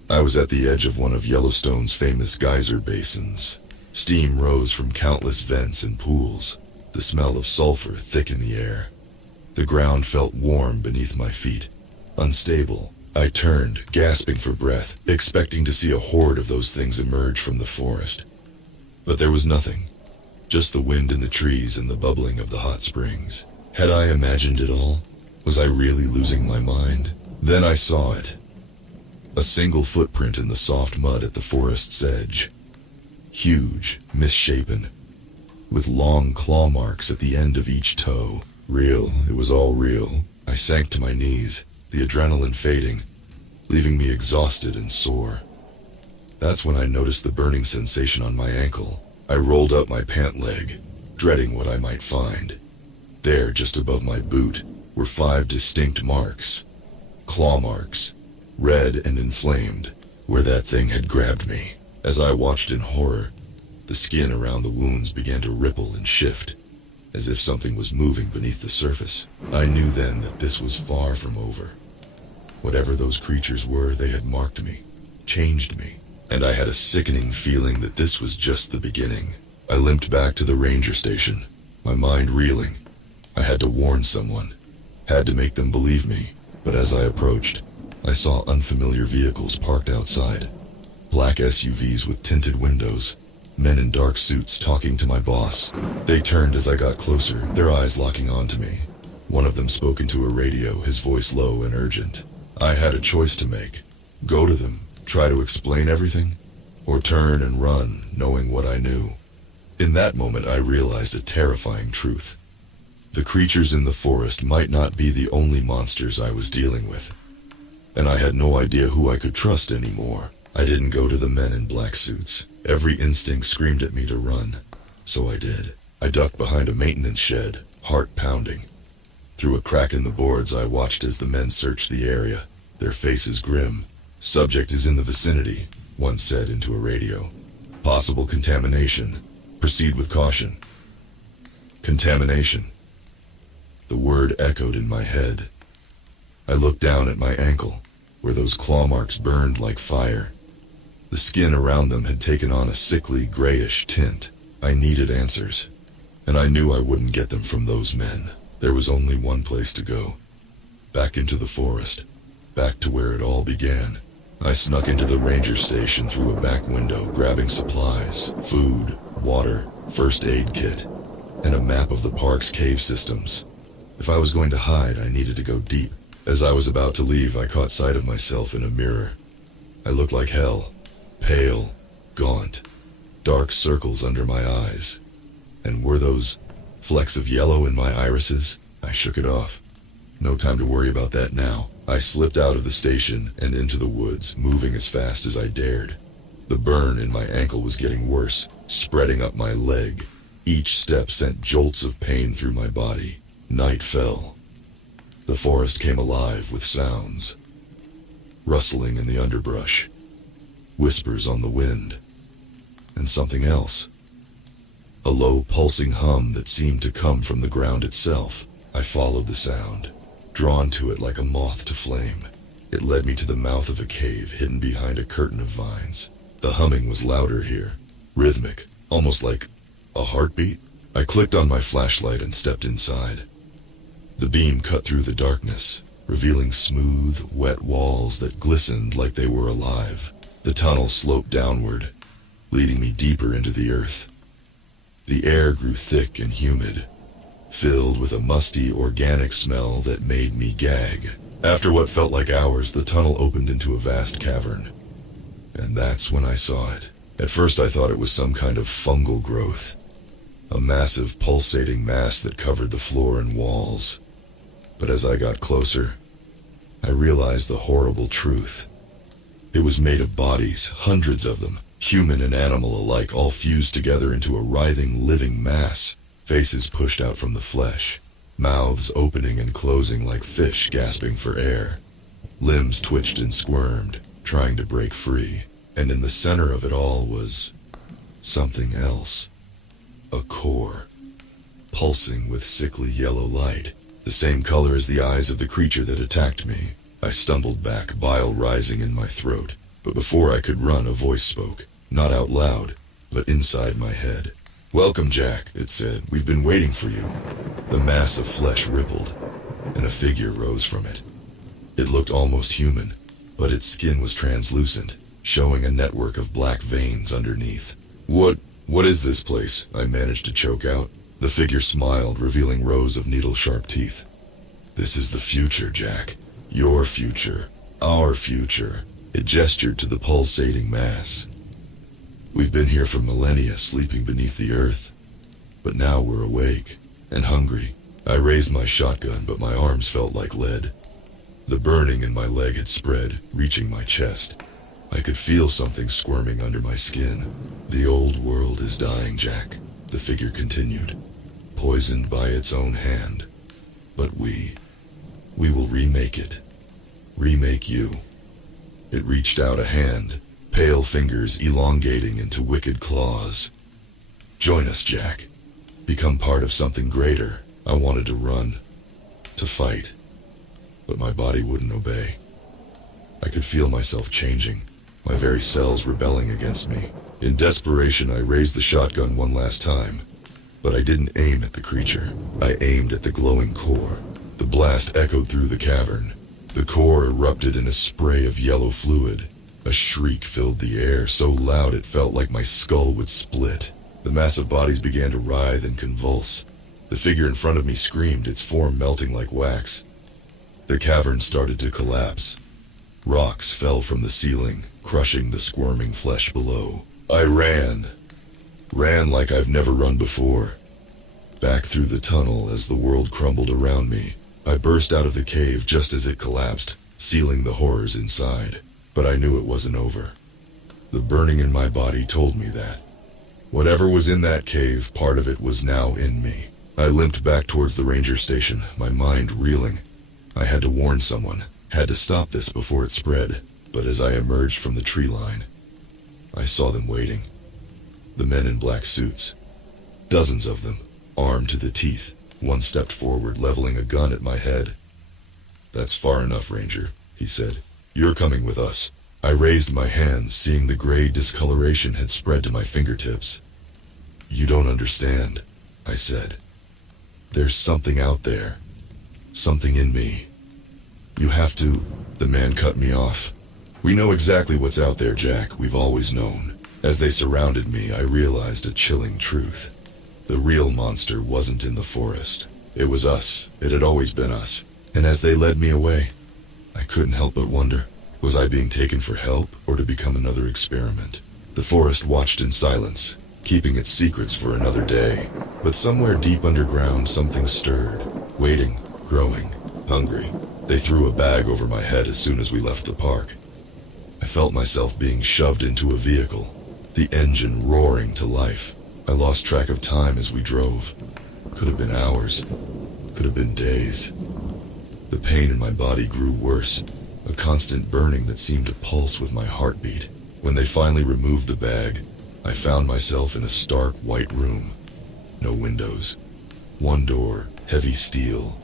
I was at the edge of one of Yellowstone's famous geyser basins. Steam rose from countless vents and pools, the smell of sulfur thick in the air. The ground felt warm beneath my feet, unstable. I turned, gasping for breath, expecting to see a horde of those things emerge from the forest. But there was nothing, just the wind in the trees and the bubbling of the hot springs. Had I imagined it all? Was I really losing my mind? Then I saw it. A single footprint in the soft mud at the forest's edge. Huge, misshapen, with long claw marks at the end of each toe. Real, it was all real. I sank to my knees, the adrenaline fading, leaving me exhausted and sore. That's when I noticed the burning sensation on my ankle. I rolled up my pant leg, dreading what I might find. There, just above my boot, were 5 distinct marks. Claw marks, red and inflamed, where that thing had grabbed me. As I watched in horror, the skin around the wounds began to ripple and shift, as if something was moving beneath the surface. I knew then that this was far from over. Whatever those creatures were, they had marked me, changed me, and I had a sickening feeling that this was just the beginning. I limped back to the ranger station, my mind reeling. I had to warn someone, had to make them believe me, but as I approached, I saw unfamiliar vehicles parked outside. Black SUVs with tinted windows, men in dark suits talking to my boss. They turned as I got closer, their eyes locking onto me. One of them spoke into a radio, his voice low and urgent. I had a choice to make. Go to them, try to explain everything, or turn and run, knowing what I knew. In that moment I realized a terrifying truth. The creatures in the forest might not be the only monsters I was dealing with. And I had no idea who I could trust anymore. I didn't go to the men in black suits. Every instinct screamed at me to run. So I did. I ducked behind a maintenance shed, heart pounding. Through a crack in the boards I watched as the men searched the area, their faces grim. "Subject is in the vicinity," one said into a radio. "Possible contamination. Proceed with caution." Contamination. The word echoed in my head. I looked down at my ankle, where those claw marks burned like fire. The skin around them had taken on a sickly, grayish tint. I needed answers, and I knew I wouldn't get them from those men. There was only one place to go. Back into the forest. Back to where it all began. I snuck into the ranger station through a back window, grabbing supplies, food, water, first aid kit, and a map of the park's cave systems. If I was going to hide, I needed to go deep. As I was about to leave, I caught sight of myself in a mirror. I looked like hell. Pale, gaunt, dark circles under my eyes. And were those flecks of yellow in my irises? I shook it off. No time to worry about that now. I slipped out of the station and into the woods, moving as fast as I dared. The burn in my ankle was getting worse, spreading up my leg. Each step sent jolts of pain through my body. Night fell. The forest came alive with sounds. Rustling in the underbrush. Whispers on the wind. And something else. A low pulsing hum that seemed to come from the ground itself. I followed the sound, drawn to it like a moth to flame. It led me to the mouth of a cave hidden behind a curtain of vines. The humming was louder here, rhythmic, almost like a heartbeat. I clicked on my flashlight and stepped inside. The beam cut through the darkness, revealing smooth, wet walls that glistened like they were alive. The tunnel sloped downward, leading me deeper into the earth. The air grew thick and humid, filled with a musty, organic smell that made me gag. After what felt like hours, the tunnel opened into a vast cavern. And that's when I saw it. At first I thought it was some kind of fungal growth. A massive, pulsating mass that covered the floor and walls. But as I got closer, I realized the horrible truth. It was made of bodies, hundreds of them, human and animal alike, all fused together into a writhing, living mass. Faces pushed out from the flesh, mouths opening and closing like fish gasping for air. Limbs twitched and squirmed, trying to break free. And in the center of it all was something else. A core, pulsing with sickly yellow light, the same color as the eyes of the creature that attacked me. I stumbled back, bile rising in my throat. But before I could run, a voice spoke, not out loud, but inside my head. "Welcome, Jack," it said. "We've been waiting for you." The mass of flesh rippled, and a figure rose from it. It looked almost human, but its skin was translucent, showing a network of black veins underneath. What is this place?" I managed to choke out. The figure smiled, revealing rows of needle-sharp teeth. "This is the future, Jack. Your future. Our future." It gestured to the pulsating mass. "We've been here for millennia, sleeping beneath the earth. But now we're awake, and hungry." I raised my shotgun, but my arms felt like lead. The burning in my leg had spread, reaching my chest. I could feel something squirming under my skin. "The old world is dying, Jack," the figure continued, "poisoned by its own hand. But we will remake it. Remake you." It reached out a hand, pale fingers elongating into wicked claws. "Join us, Jack. Become part of something greater." I wanted to run, to fight, but my body wouldn't obey. I could feel myself changing, my very cells rebelling against me. In desperation, I raised the shotgun one last time, but I didn't aim at the creature. I aimed at the glowing core. The blast echoed through the cavern. The core erupted in a spray of yellow fluid. A shriek filled the air, so loud it felt like my skull would split. The massive bodies began to writhe and convulse. The figure in front of me screamed, its form melting like wax. The cavern started to collapse, Rocks fell from the ceiling, crushing the squirming flesh below. I ran like I've never run before. Back through the tunnel as the world crumbled around me. I burst out of the cave just as it collapsed, sealing the horrors inside. But I knew it wasn't over. The burning in my body told me that. Whatever was in that cave, part of it was now in me. I limped back towards the ranger station, my mind reeling. I had to warn someone, had to stop this before it spread. But as I emerged from the tree line, I saw them waiting. The men in black suits. Dozens of them, armed to the teeth. One stepped forward, leveling a gun at my head. "That's far enough, Ranger," he said. "You're coming with us." I raised my hands, seeing the gray discoloration had spread to my fingertips. "You don't understand," I said. "There's something out there. Something in me. You have to..." The man cut me off. "We know exactly what's out there, Jack. We've always known." As they surrounded me, I realized a chilling truth. The real monster wasn't in the forest. It was us. It had always been us. And as they led me away, I couldn't help but wonder, was I being taken for help or to become another experiment? The forest watched in silence, keeping its secrets for another day. But somewhere deep underground, something stirred, waiting, growing, hungry. They threw a bag over my head as soon as we left the park. I felt myself being shoved into a vehicle, the engine roaring to life. I lost track of time as we drove. Could have been hours, could have been days. The pain in my body grew worse, a constant burning that seemed to pulse with my heartbeat. When they finally removed the bag, I found myself in a stark white room. No windows. One door, heavy steel.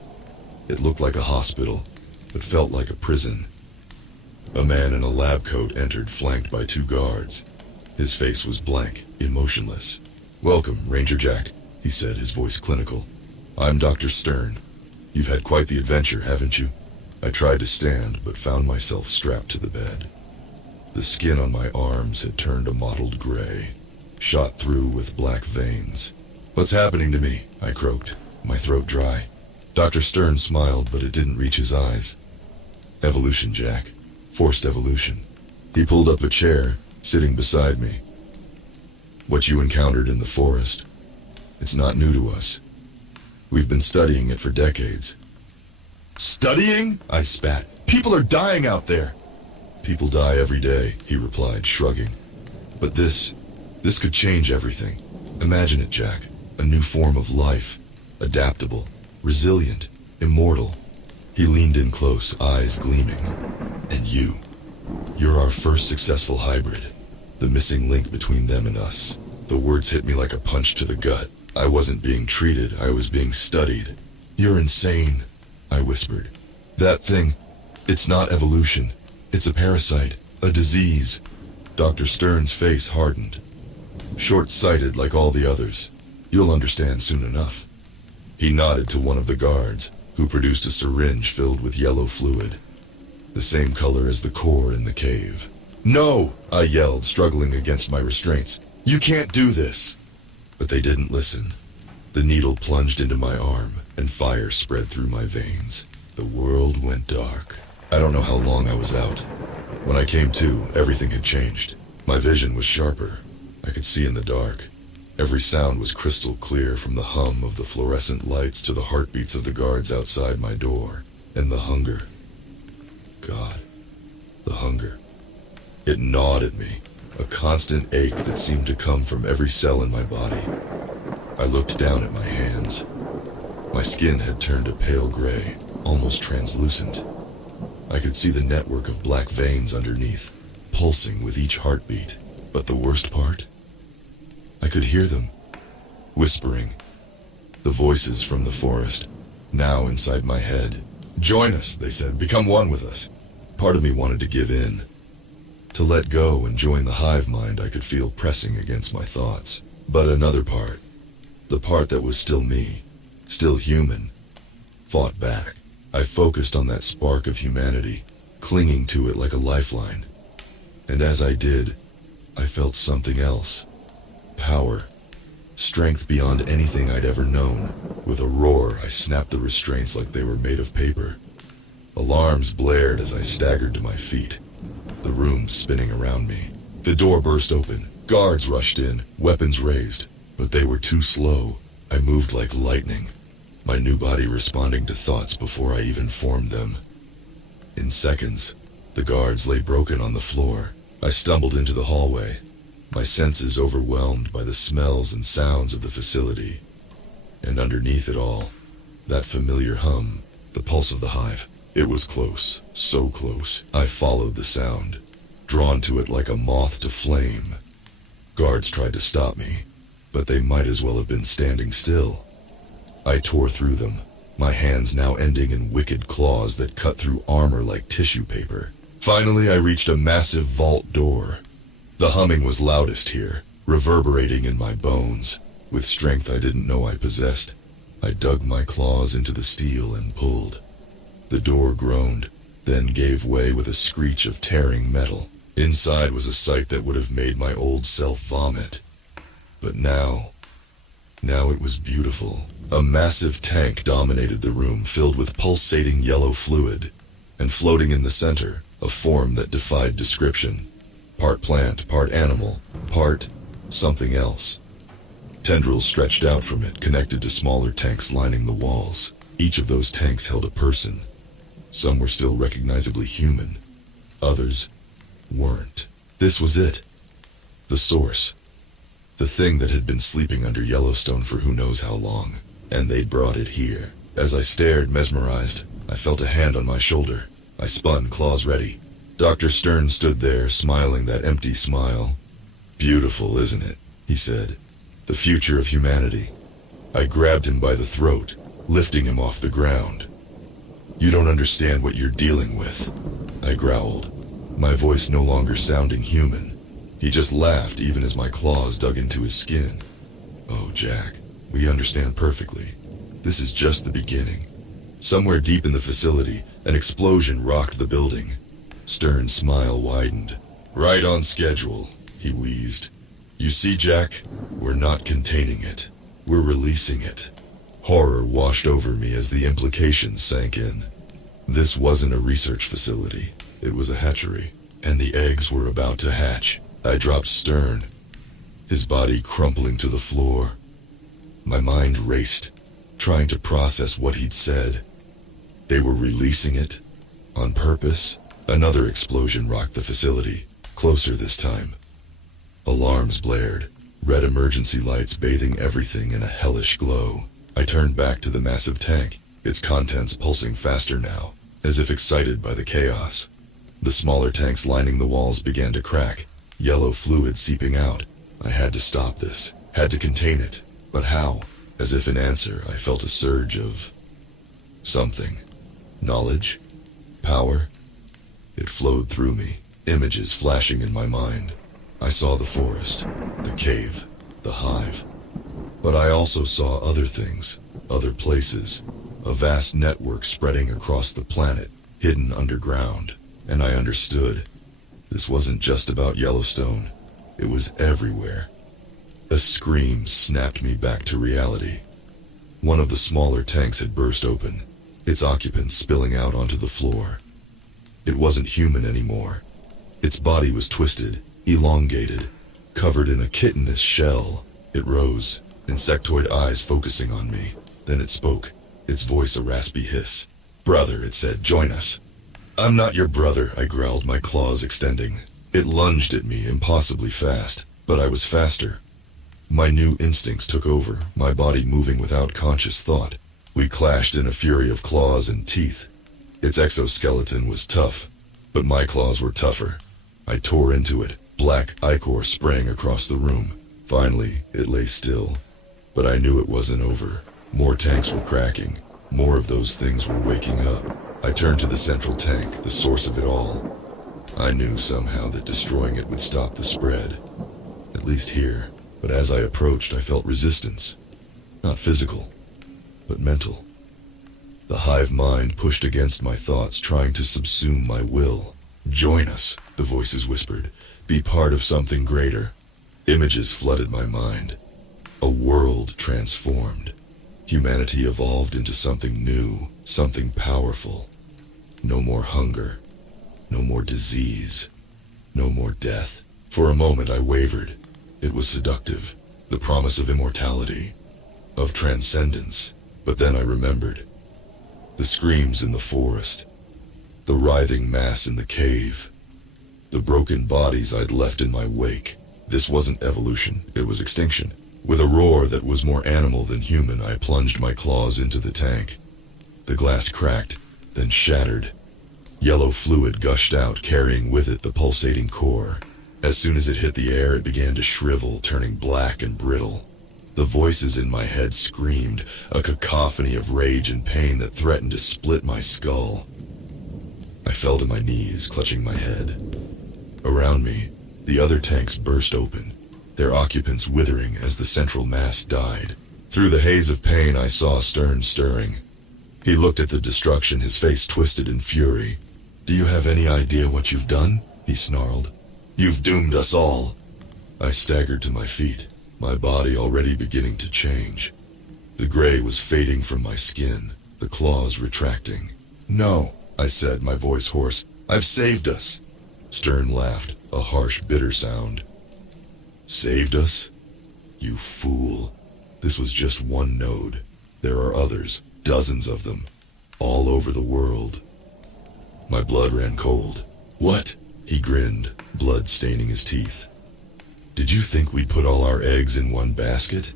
It looked like a hospital, but felt like a prison. A man in a lab coat entered, flanked by 2 guards. His face was blank, emotionless. "Welcome, Ranger Jack," he said, his voice clinical. "I'm Dr. Stern. You've had quite the adventure, haven't you?" I tried to stand, but found myself strapped to the bed. The skin on my arms had turned a mottled gray, shot through with black veins. "What's happening to me?" I croaked, my throat dry. Dr. Stern smiled, but it didn't reach his eyes. "Evolution, Jack. Forced evolution." He pulled up a chair, sitting beside me. "What you encountered in the forest, it's not new to us. We've been studying it for decades." "Studying?" I spat. "People are dying out there." "People die every day," he replied, shrugging. "But this could change everything. Imagine it, Jack. A new form of life. Adaptable, resilient, immortal." He leaned in close, eyes gleaming. "And you're our first successful hybrid. The missing link between them and us." The words hit me like a punch to the gut. I wasn't being treated, I was being studied. "You're insane," I whispered. "That thing, it's not evolution. It's a parasite, a disease." Dr. Stern's face hardened. "Short-sighted like all the others. You'll understand soon enough." He nodded to one of the guards, who produced a syringe filled with yellow fluid, the same color as the core in the cave. "No!" I yelled, struggling against my restraints. "You can't do this!" But they didn't listen. The needle plunged into my arm, and fire spread through my veins. The world went dark. I don't know how long I was out. When I came to, everything had changed. My vision was sharper. I could see in the dark. Every sound was crystal clear, from the hum of the fluorescent lights to the heartbeats of the guards outside my door. And the hunger. God, the hunger. It gnawed at me, a constant ache that seemed to come from every cell in my body. I looked down at my hands. My skin had turned a pale gray, almost translucent. I could see the network of black veins underneath, pulsing with each heartbeat. But the worst part? I could hear them, whispering. The voices from the forest, now inside my head. "Join us," they said. "Become one with us." Part of me wanted to give in, to let go and join the hive mind I could feel pressing against my thoughts. But another part, the part that was still me, still human, fought back. I focused on that spark of humanity, clinging to it like a lifeline. And as I did, I felt something else. Power. Strength beyond anything I'd ever known. With a roar, I snapped the restraints like they were made of paper. Alarms blared as I staggered to my feet, the room spinning around me. The door burst open. Guards rushed in, weapons raised, but they were too slow. I moved like lightning, my new body responding to thoughts before I even formed them. In seconds, the guards lay broken on the floor. I stumbled into the hallway, my senses overwhelmed by the smells and sounds of the facility. And underneath it all, that familiar hum, the pulse of the hive. It was close, so close. I followed the sound, drawn to it like a moth to flame. Guards tried to stop me, but they might as well have been standing still. I tore through them, my hands now ending in wicked claws that cut through armor like tissue paper. Finally, I reached a massive vault door. The humming was loudest here, reverberating in my bones. With strength I didn't know I possessed, I dug my claws into the steel and pulled. The door groaned, then gave way with a screech of tearing metal. Inside was a sight that would have made my old self vomit. But now it was beautiful. A massive tank dominated the room, filled with pulsating yellow fluid, and floating in the center, a form that defied description. Part plant, part animal, part something else. Tendrils stretched out from it, connected to smaller tanks lining the walls. Each of those tanks held a person. Some were still recognizably human. Others weren't. This was it. The source. The thing that had been sleeping under Yellowstone for who knows how long. And they'd brought it here. As I stared, mesmerized, I felt a hand on my shoulder. I spun, claws ready. Dr. Stern stood there, smiling that empty smile. "Beautiful, isn't it?" he said. "The future of humanity." I grabbed him by the throat, lifting him off the ground. "You don't understand what you're dealing with," I growled, my voice no longer sounding human. He just laughed even as my claws dug into his skin. "Oh, Jack, we understand perfectly. This is just the beginning." Somewhere deep in the facility, an explosion rocked the building. Stern's smile widened. "Right on schedule," he wheezed. "You see, Jack, we're not containing it. We're releasing it." Horror washed over me as the implications sank in. This wasn't a research facility. It was a hatchery, and the eggs were about to hatch. I dropped Stern, his body crumpling to the floor. My mind raced, trying to process what he'd said. They were releasing it, on purpose. Another explosion rocked the facility, closer this time. Alarms blared, red emergency lights bathing everything in a hellish glow. I turned back to the massive tank, its contents pulsing faster now, as if excited by the chaos. The smaller tanks lining the walls began to crack, yellow fluid seeping out. I had to stop this, had to contain it. But how? As if in answer, I felt a surge of something. Knowledge? Power? It flowed through me, images flashing in my mind. I saw the forest, the cave, the hive. But I also saw other things, other places, a vast network spreading across the planet, hidden underground. And I understood. This wasn't just about Yellowstone. It was everywhere. A scream snapped me back to reality. One of the smaller tanks had burst open, its occupants spilling out onto the floor. It wasn't human anymore. Its body was twisted, elongated, covered in a chitinous shell. It rose, insectoid eyes focusing on me. Then it spoke, its voice a raspy hiss. "Brother," it said, "join us." "I'm not your brother," I growled, my claws extending. It lunged at me, impossibly fast, but I was faster. My new instincts took over, my body moving without conscious thought. We clashed in a fury of claws and teeth. Its exoskeleton was tough, but my claws were tougher. I tore into it, black ichor spraying across the room. Finally, it lay still. But I knew it wasn't over. More tanks were cracking. More of those things were waking up. I turned to the central tank, the source of it all. I knew somehow that destroying it would stop the spread. At least here. But as I approached, I felt resistance. Not physical, but mental. The hive mind pushed against my thoughts, trying to subsume my will. "Join us," the voices whispered. "Be part of something greater." Images flooded my mind. A world transformed. Humanity evolved into something new, something powerful. No more hunger. No more disease. No more death. For a moment I wavered. It was seductive. The promise of immortality. Of transcendence. But then I remembered. The screams in the forest. The writhing mass in the cave. The broken bodies I'd left in my wake. This wasn't evolution, it was extinction. With a roar that was more animal than human, I plunged my claws into the tank. The glass cracked, then shattered. Yellow fluid gushed out, carrying with it the pulsating core. As soon as it hit the air, it began to shrivel, turning black and brittle. The voices in my head screamed, a cacophony of rage and pain that threatened to split my skull. I fell to my knees, clutching my head. Around me, the other tanks burst open, their occupants withering as the central mass died. Through the haze of pain, I saw Stern stirring. He looked at the destruction, his face twisted in fury. "Do you have any idea what you've done?" he snarled. "You've doomed us all." I staggered to my feet, my body already beginning to change. The gray was fading from my skin, the claws retracting. "No," I said, my voice hoarse. "I've saved us." Stern laughed, a harsh, bitter sound. "Saved us? You fool. This was just one node. There are others, dozens of them, all over the world." My blood ran cold. "What?" He grinned, blood staining his teeth. "Did you think we'd put all our eggs in one basket?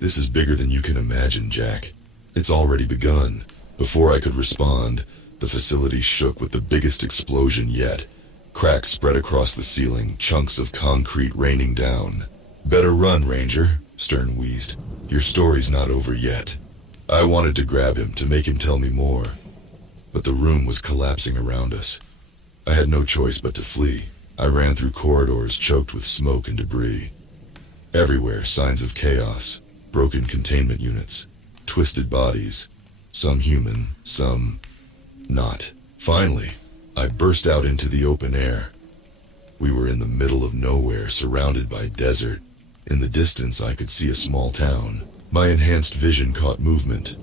This is bigger than you can imagine, Jack. It's already begun." Before I could respond, the facility shook with the biggest explosion yet. Cracks spread across the ceiling, chunks of concrete raining down. "Better run, Ranger," Stern wheezed. "Your story's not over yet." I wanted to grab him, to make him tell me more. But the room was collapsing around us. I had no choice but to flee. I ran through corridors choked with smoke and debris. Everywhere, signs of chaos, broken containment units, twisted bodies, some human, some not. Finally, I burst out into the open air. We were in the middle of nowhere, surrounded by desert. In the distance, I could see a small town. My enhanced vision caught movement.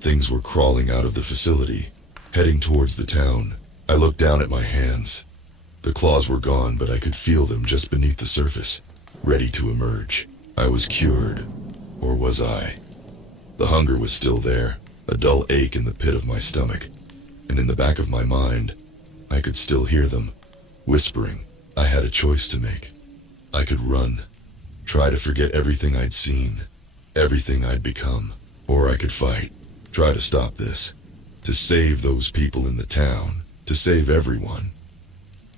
Things were crawling out of the facility, heading towards the town. I looked down at my hands. The claws were gone, but I could feel them just beneath the surface, ready to emerge. I was cured. Or was I? The hunger was still there, a dull ache in the pit of my stomach. And in the back of my mind, I could still hear them, whispering. I had a choice to make. I could run, try to forget everything I'd seen, everything I'd become. Or I could fight, try to stop this, to save those people in the town, to save everyone.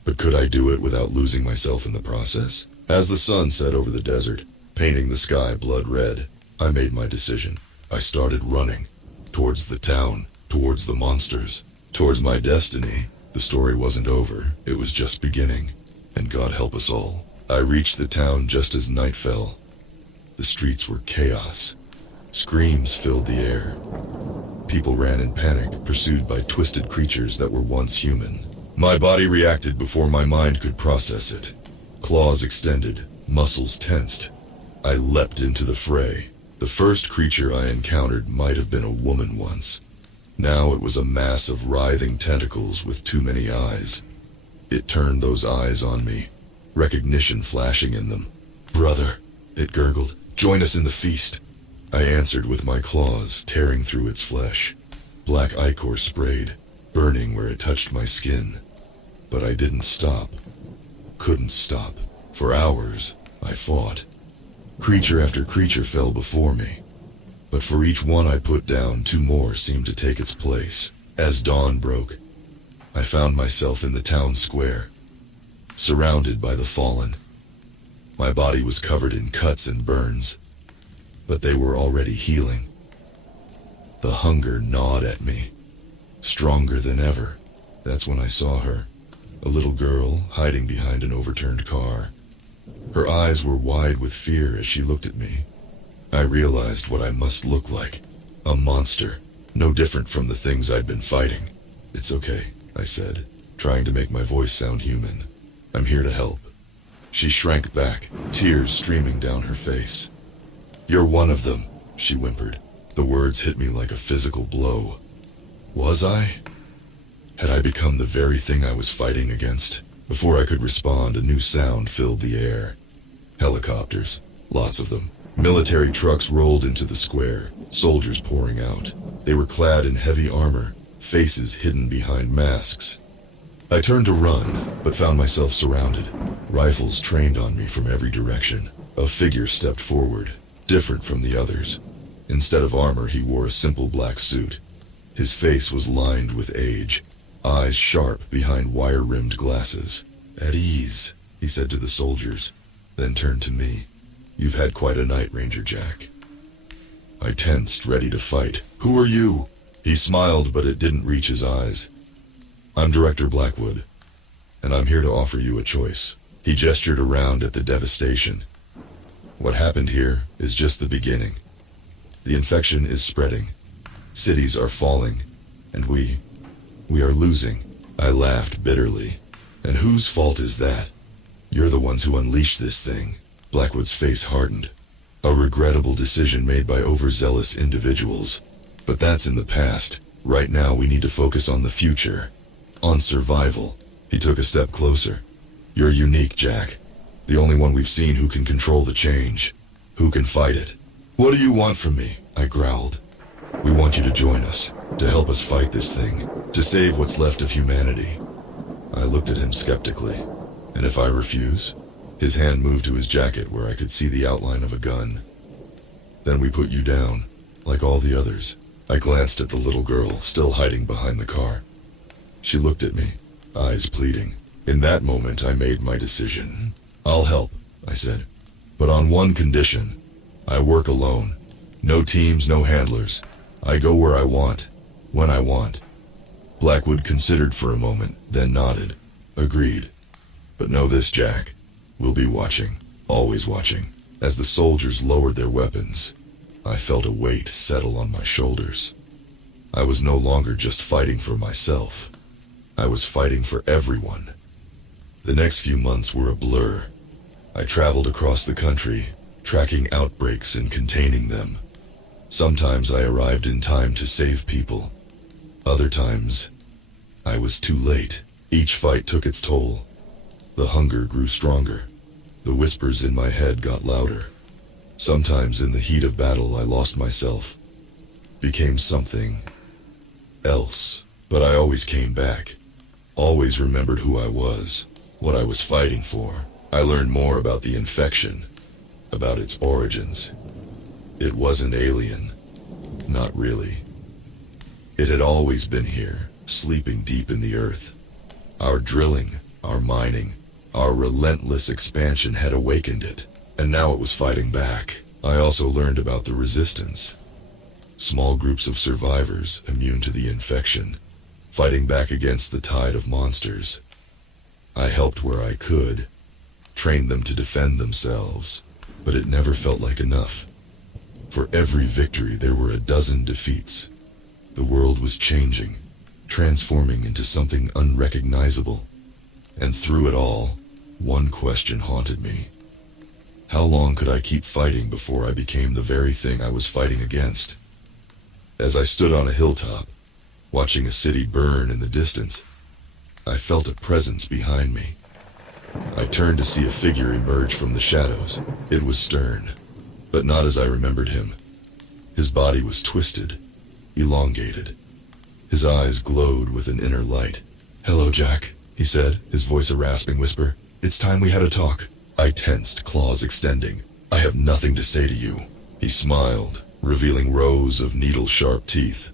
But could I do it without losing myself in the process? As the sun set over the desert, painting the sky blood red, I made my decision. I started running, towards the town, towards the monsters, towards my destiny. The story wasn't over, it was just beginning. And God help us all. I reached the town just as night fell. The streets were chaos. Screams filled the air. People ran in panic, pursued by twisted creatures that were once human. My body reacted before my mind could process it. Claws extended, muscles tensed. I leapt into the fray. The first creature I encountered might have been a woman once. Now it was a mass of writhing tentacles with too many eyes. It turned those eyes on me, recognition flashing in them. "Brother," it gurgled, "join us in the feast." I answered with my claws, tearing through its flesh. Black ichor sprayed, burning where it touched my skin. But I didn't stop. Couldn't stop. For hours, I fought. Creature after creature fell before me. But for each one I put down, two more seemed to take its place. As dawn broke, I found myself in the town square, surrounded by the fallen. My body was covered in cuts and burns, but they were already healing. The hunger gnawed at me, stronger than ever. That's when I saw her, a little girl hiding behind an overturned car. Her eyes were wide with fear as she looked at me. I realized what I must look like, a monster, no different from the things I'd been fighting. "It's okay," I said, trying to make my voice sound human. "I'm here to help." She shrank back, tears streaming down her face. "You're one of them," she whimpered. The words hit me like a physical blow. Was I? Had I become the very thing I was fighting against? Before I could respond, a new sound filled the air. Helicopters. Lots of them. Military trucks rolled into the square, soldiers pouring out. They were clad in heavy armor, faces hidden behind masks. I turned to run, but found myself surrounded. Rifles trained on me from every direction. A figure stepped forward, different from the others. Instead of armor, he wore a simple black suit. His face was lined with age, eyes sharp behind wire-rimmed glasses. "At ease," he said to the soldiers, then turned to me. "You've had quite a night, Ranger Jack." I tensed, ready to fight. "Who are you?" He smiled, but it didn't reach his eyes. "I'm Director Blackwood, and I'm here to offer you a choice." He gestured around at the devastation. "What happened here is just the beginning. The infection is spreading. Cities are falling, and we are losing." I laughed bitterly. "And whose fault is that? You're the ones who unleashed this thing." Blackwood's face hardened. "A regrettable decision made by overzealous individuals. But that's in the past. Right now we need to focus on the future. On survival." He took a step closer. "You're unique, Jack. The only one we've seen who can control the change. Who can fight it." "What do you want from me?" I growled. "We want you to join us, to help us fight this thing, to save what's left of humanity." I looked at him skeptically. "And if I refuse?" His hand moved to his jacket where I could see the outline of a gun. "Then we put you down, like all the others." I glanced at the little girl, still hiding behind the car. She looked at me, eyes pleading. In that moment, I made my decision. "I'll help," I said, "but on one condition. I work alone. No teams, no handlers. I go where I want, when I want." Blackwood considered for a moment, then nodded. "Agreed. But know this, Jack. We'll be watching, always watching." As the soldiers lowered their weapons, I felt a weight settle on my shoulders. I was no longer just fighting for myself. I was fighting for everyone. The next few months were a blur. I traveled across the country, tracking outbreaks and containing them. Sometimes I arrived in time to save people. Other times, I was too late. Each fight took its toll. The hunger grew stronger. The whispers in my head got louder. Sometimes in the heat of battle I lost myself, became something else. But I always came back, always remembered who I was, what I was fighting for. I learned more about the infection, about its origins. It wasn't alien, not really. It had always been here, sleeping deep in the earth. Our drilling, our mining, our relentless expansion had awakened it, and now it was fighting back. I also learned about the resistance. Small groups of survivors immune to the infection, fighting back against the tide of monsters. I helped where I could, trained them to defend themselves, but it never felt like enough. For every victory there were a dozen defeats. The world was changing, transforming into something unrecognizable. And through it all, one question haunted me. How long could I keep fighting before I became the very thing I was fighting against? As I stood on a hilltop, watching a city burn in the distance, I felt a presence behind me. I turned to see a figure emerge from the shadows. It was stern, but not as I remembered him. His body was twisted, elongated. His eyes glowed with an inner light. "Hello, Jack," he said, his voice a rasping whisper. "It's time we had a talk." I tensed, claws extending. "I have nothing to say to you." He smiled, revealing rows of needle-sharp teeth.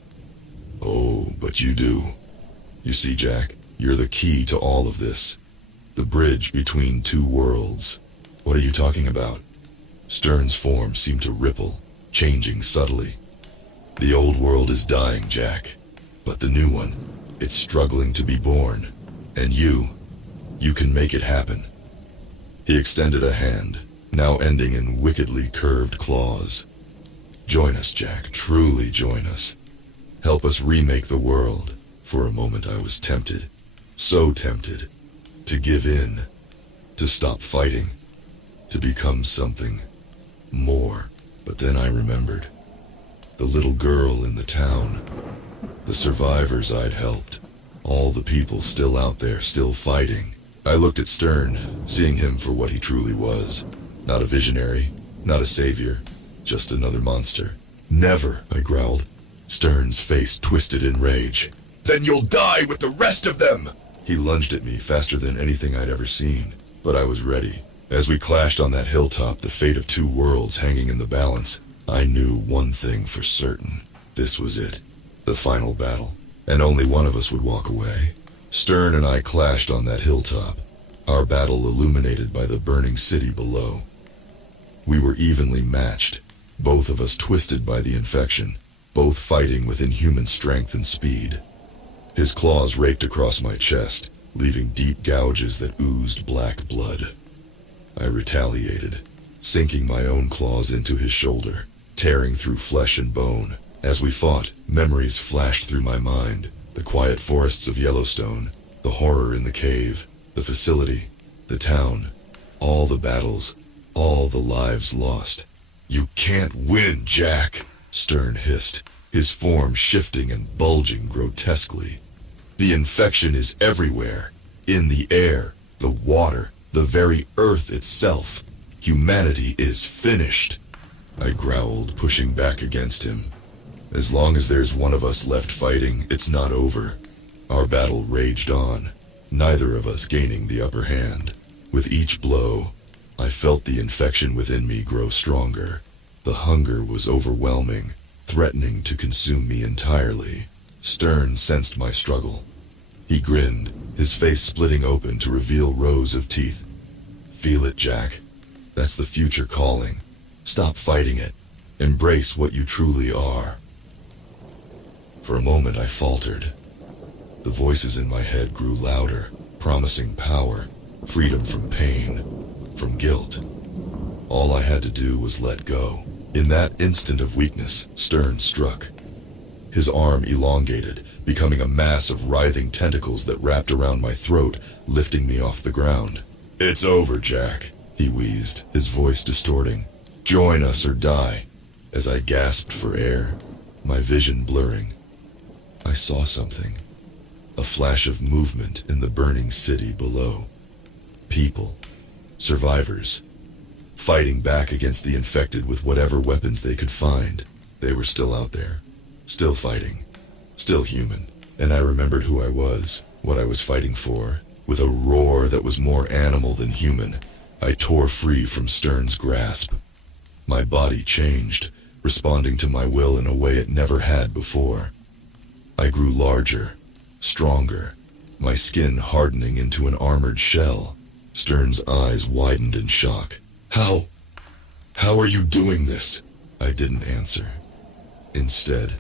"Oh, but you do. You see, Jack, you're the key to all of this. The bridge between two worlds." "What are you talking about?" Stern's form seemed to ripple, changing subtly. "The old world is dying, Jack. But the new one, it's struggling to be born. And you can make it happen." He extended a hand, now ending in wickedly curved claws. "Join us, Jack, truly join us. Help us remake the world." For a moment I was tempted, so tempted, to give in, to stop fighting, to become something more. But then I remembered. The little girl in the town, the survivors I'd helped. All the people still out there, still fighting. I looked at Stern, seeing him for what he truly was. Not a visionary, not a savior, just another monster. Never, I growled. Stern's face twisted in rage. Then you'll die with the rest of them! He lunged at me faster than anything I'd ever seen, but I was ready. As we clashed on that hilltop, the fate of two worlds hanging in the balance, I knew one thing for certain. This was it. The final battle. And only one of us would walk away. Stern and I clashed on that hilltop, our battle illuminated by the burning city below. We were evenly matched, both of us twisted by the infection, both fighting with inhuman strength and speed. His claws raked across my chest, leaving deep gouges that oozed black blood. I retaliated, sinking my own claws into his shoulder, tearing through flesh and bone. As we fought, memories flashed through my mind. The quiet forests of Yellowstone, the horror in the cave, the facility, the town, all the battles, all the lives lost. You can't win, Jack, Stern hissed, his form shifting and bulging grotesquely. The infection is everywhere, in the air, the water, the very earth itself. Humanity is finished. I growled, pushing back against him. As long as there's one of us left fighting, it's not over. Our battle raged on, neither of us gaining the upper hand. With each blow, I felt the infection within me grow stronger. The hunger was overwhelming, threatening to consume me entirely. Stern sensed my struggle. He grinned, his face splitting open to reveal rows of teeth. Feel it, Jack. That's the future calling. Stop fighting it. Embrace what you truly are. For a moment I faltered. The voices in my head grew louder, promising power, freedom from pain, from guilt. All I had to do was let go. In that instant of weakness, Stern struck. His arm elongated, becoming a mass of writhing tentacles that wrapped around my throat, lifting me off the ground. It's over, Jack, he wheezed, his voice distorting. Join us or die. As I gasped for air, my vision blurring, I saw something. A flash of movement in the burning city below. People, survivors, fighting back against the infected with whatever weapons they could find. They were still out there, still fighting, still human. And I remembered who I was, what I was fighting for. With a roar that was more animal than human, I tore free from Stern's grasp. My body changed, responding to my will in a way it never had before. I grew larger, stronger, my skin hardening into an armored shell. Stern's eyes widened in shock. How are you doing this? I didn't answer. Instead,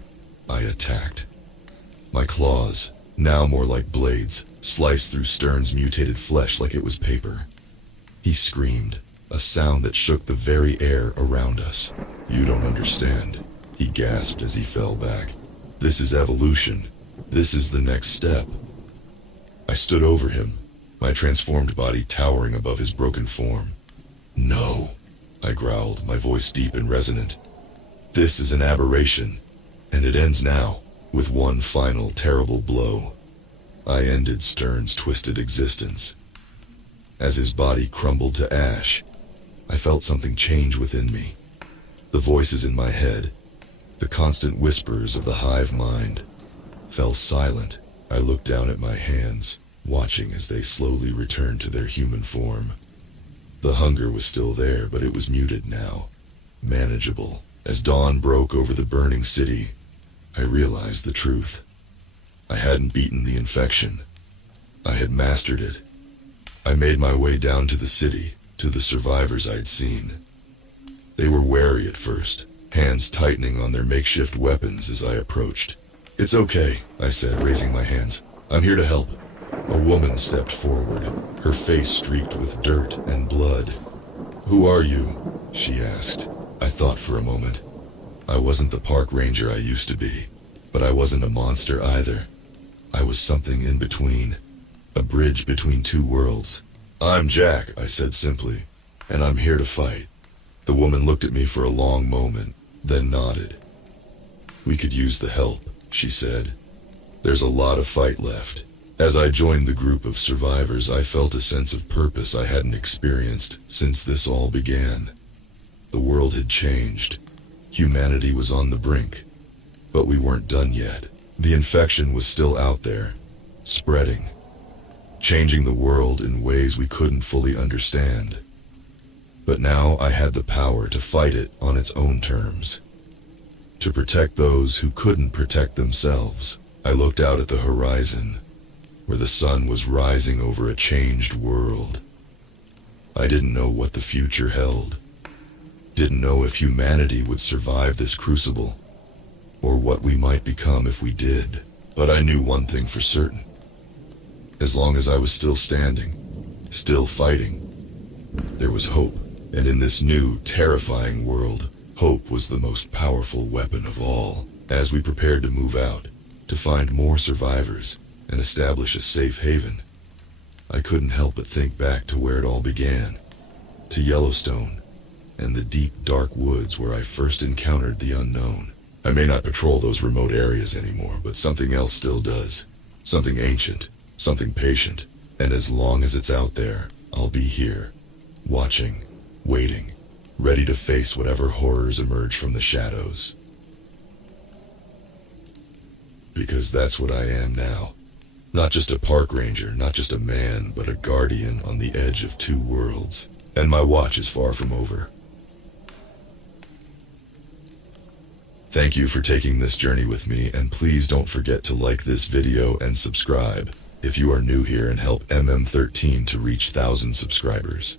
I attacked. My claws, now more like blades, sliced through Stern's mutated flesh like it was paper. He screamed, a sound that shook the very air around us. You don't understand, he gasped as he fell back. This is evolution. This is the next step. I stood over him, my transformed body towering above his broken form. No, I growled, my voice deep and resonant. This is an aberration, and it ends now, with one final terrible blow. I ended Stern's twisted existence. As his body crumbled to ash, I felt something change within me. The voices in my head, the constant whispers of the hive mind, fell silent. I looked down at my hands, watching as they slowly returned to their human form. The hunger was still there, but it was muted now, manageable. As dawn broke over the burning city, I realized the truth. I hadn't beaten the infection. I had mastered it. I made my way down to the city, to the survivors I'd seen. They were wary at first, hands tightening on their makeshift weapons as I approached. It's okay, I said, raising my hands. I'm here to help. A woman stepped forward, her face streaked with dirt and blood. Who are you? She asked. I thought for a moment. I wasn't the park ranger I used to be, but I wasn't a monster either. I was something in between, a bridge between two worlds. I'm Jack, I said simply, and I'm here to fight. The woman looked at me for a long moment, then nodded. We could use the help, she said. There's a lot of fight left, As I joined the group of survivors, I felt a sense of purpose I hadn't experienced since this all began. The world had changed. Humanity was on the brink. But we weren't done yet. The infection was still out there, spreading, changing the world in ways we couldn't fully understand. But now I had the power to fight it on its own terms. To protect those who couldn't protect themselves. I looked out at the horizon, where the sun was rising over a changed world. I didn't know what the future held. Didn't know if humanity would survive this crucible, or what we might become if we did. But I knew one thing for certain. As long as I was still standing, still fighting, there was hope. And in this new, terrifying world, hope was the most powerful weapon of all. As we prepared to move out, to find more survivors, and establish a safe haven, I couldn't help but think back to where it all began. To Yellowstone, and the deep, dark woods where I first encountered the unknown. I may not patrol those remote areas anymore, but something else still does. Something ancient, something patient, and as long as it's out there, I'll be here, watching, waiting, ready to face whatever horrors emerge from the shadows. Because that's what I am now. Not just a park ranger, not just a man, but a guardian on the edge of two worlds. And my watch is far from over. Thank you for taking this journey with me, and please don't forget to like this video and subscribe if you are new here, and help MM13 to reach 1,000 subscribers.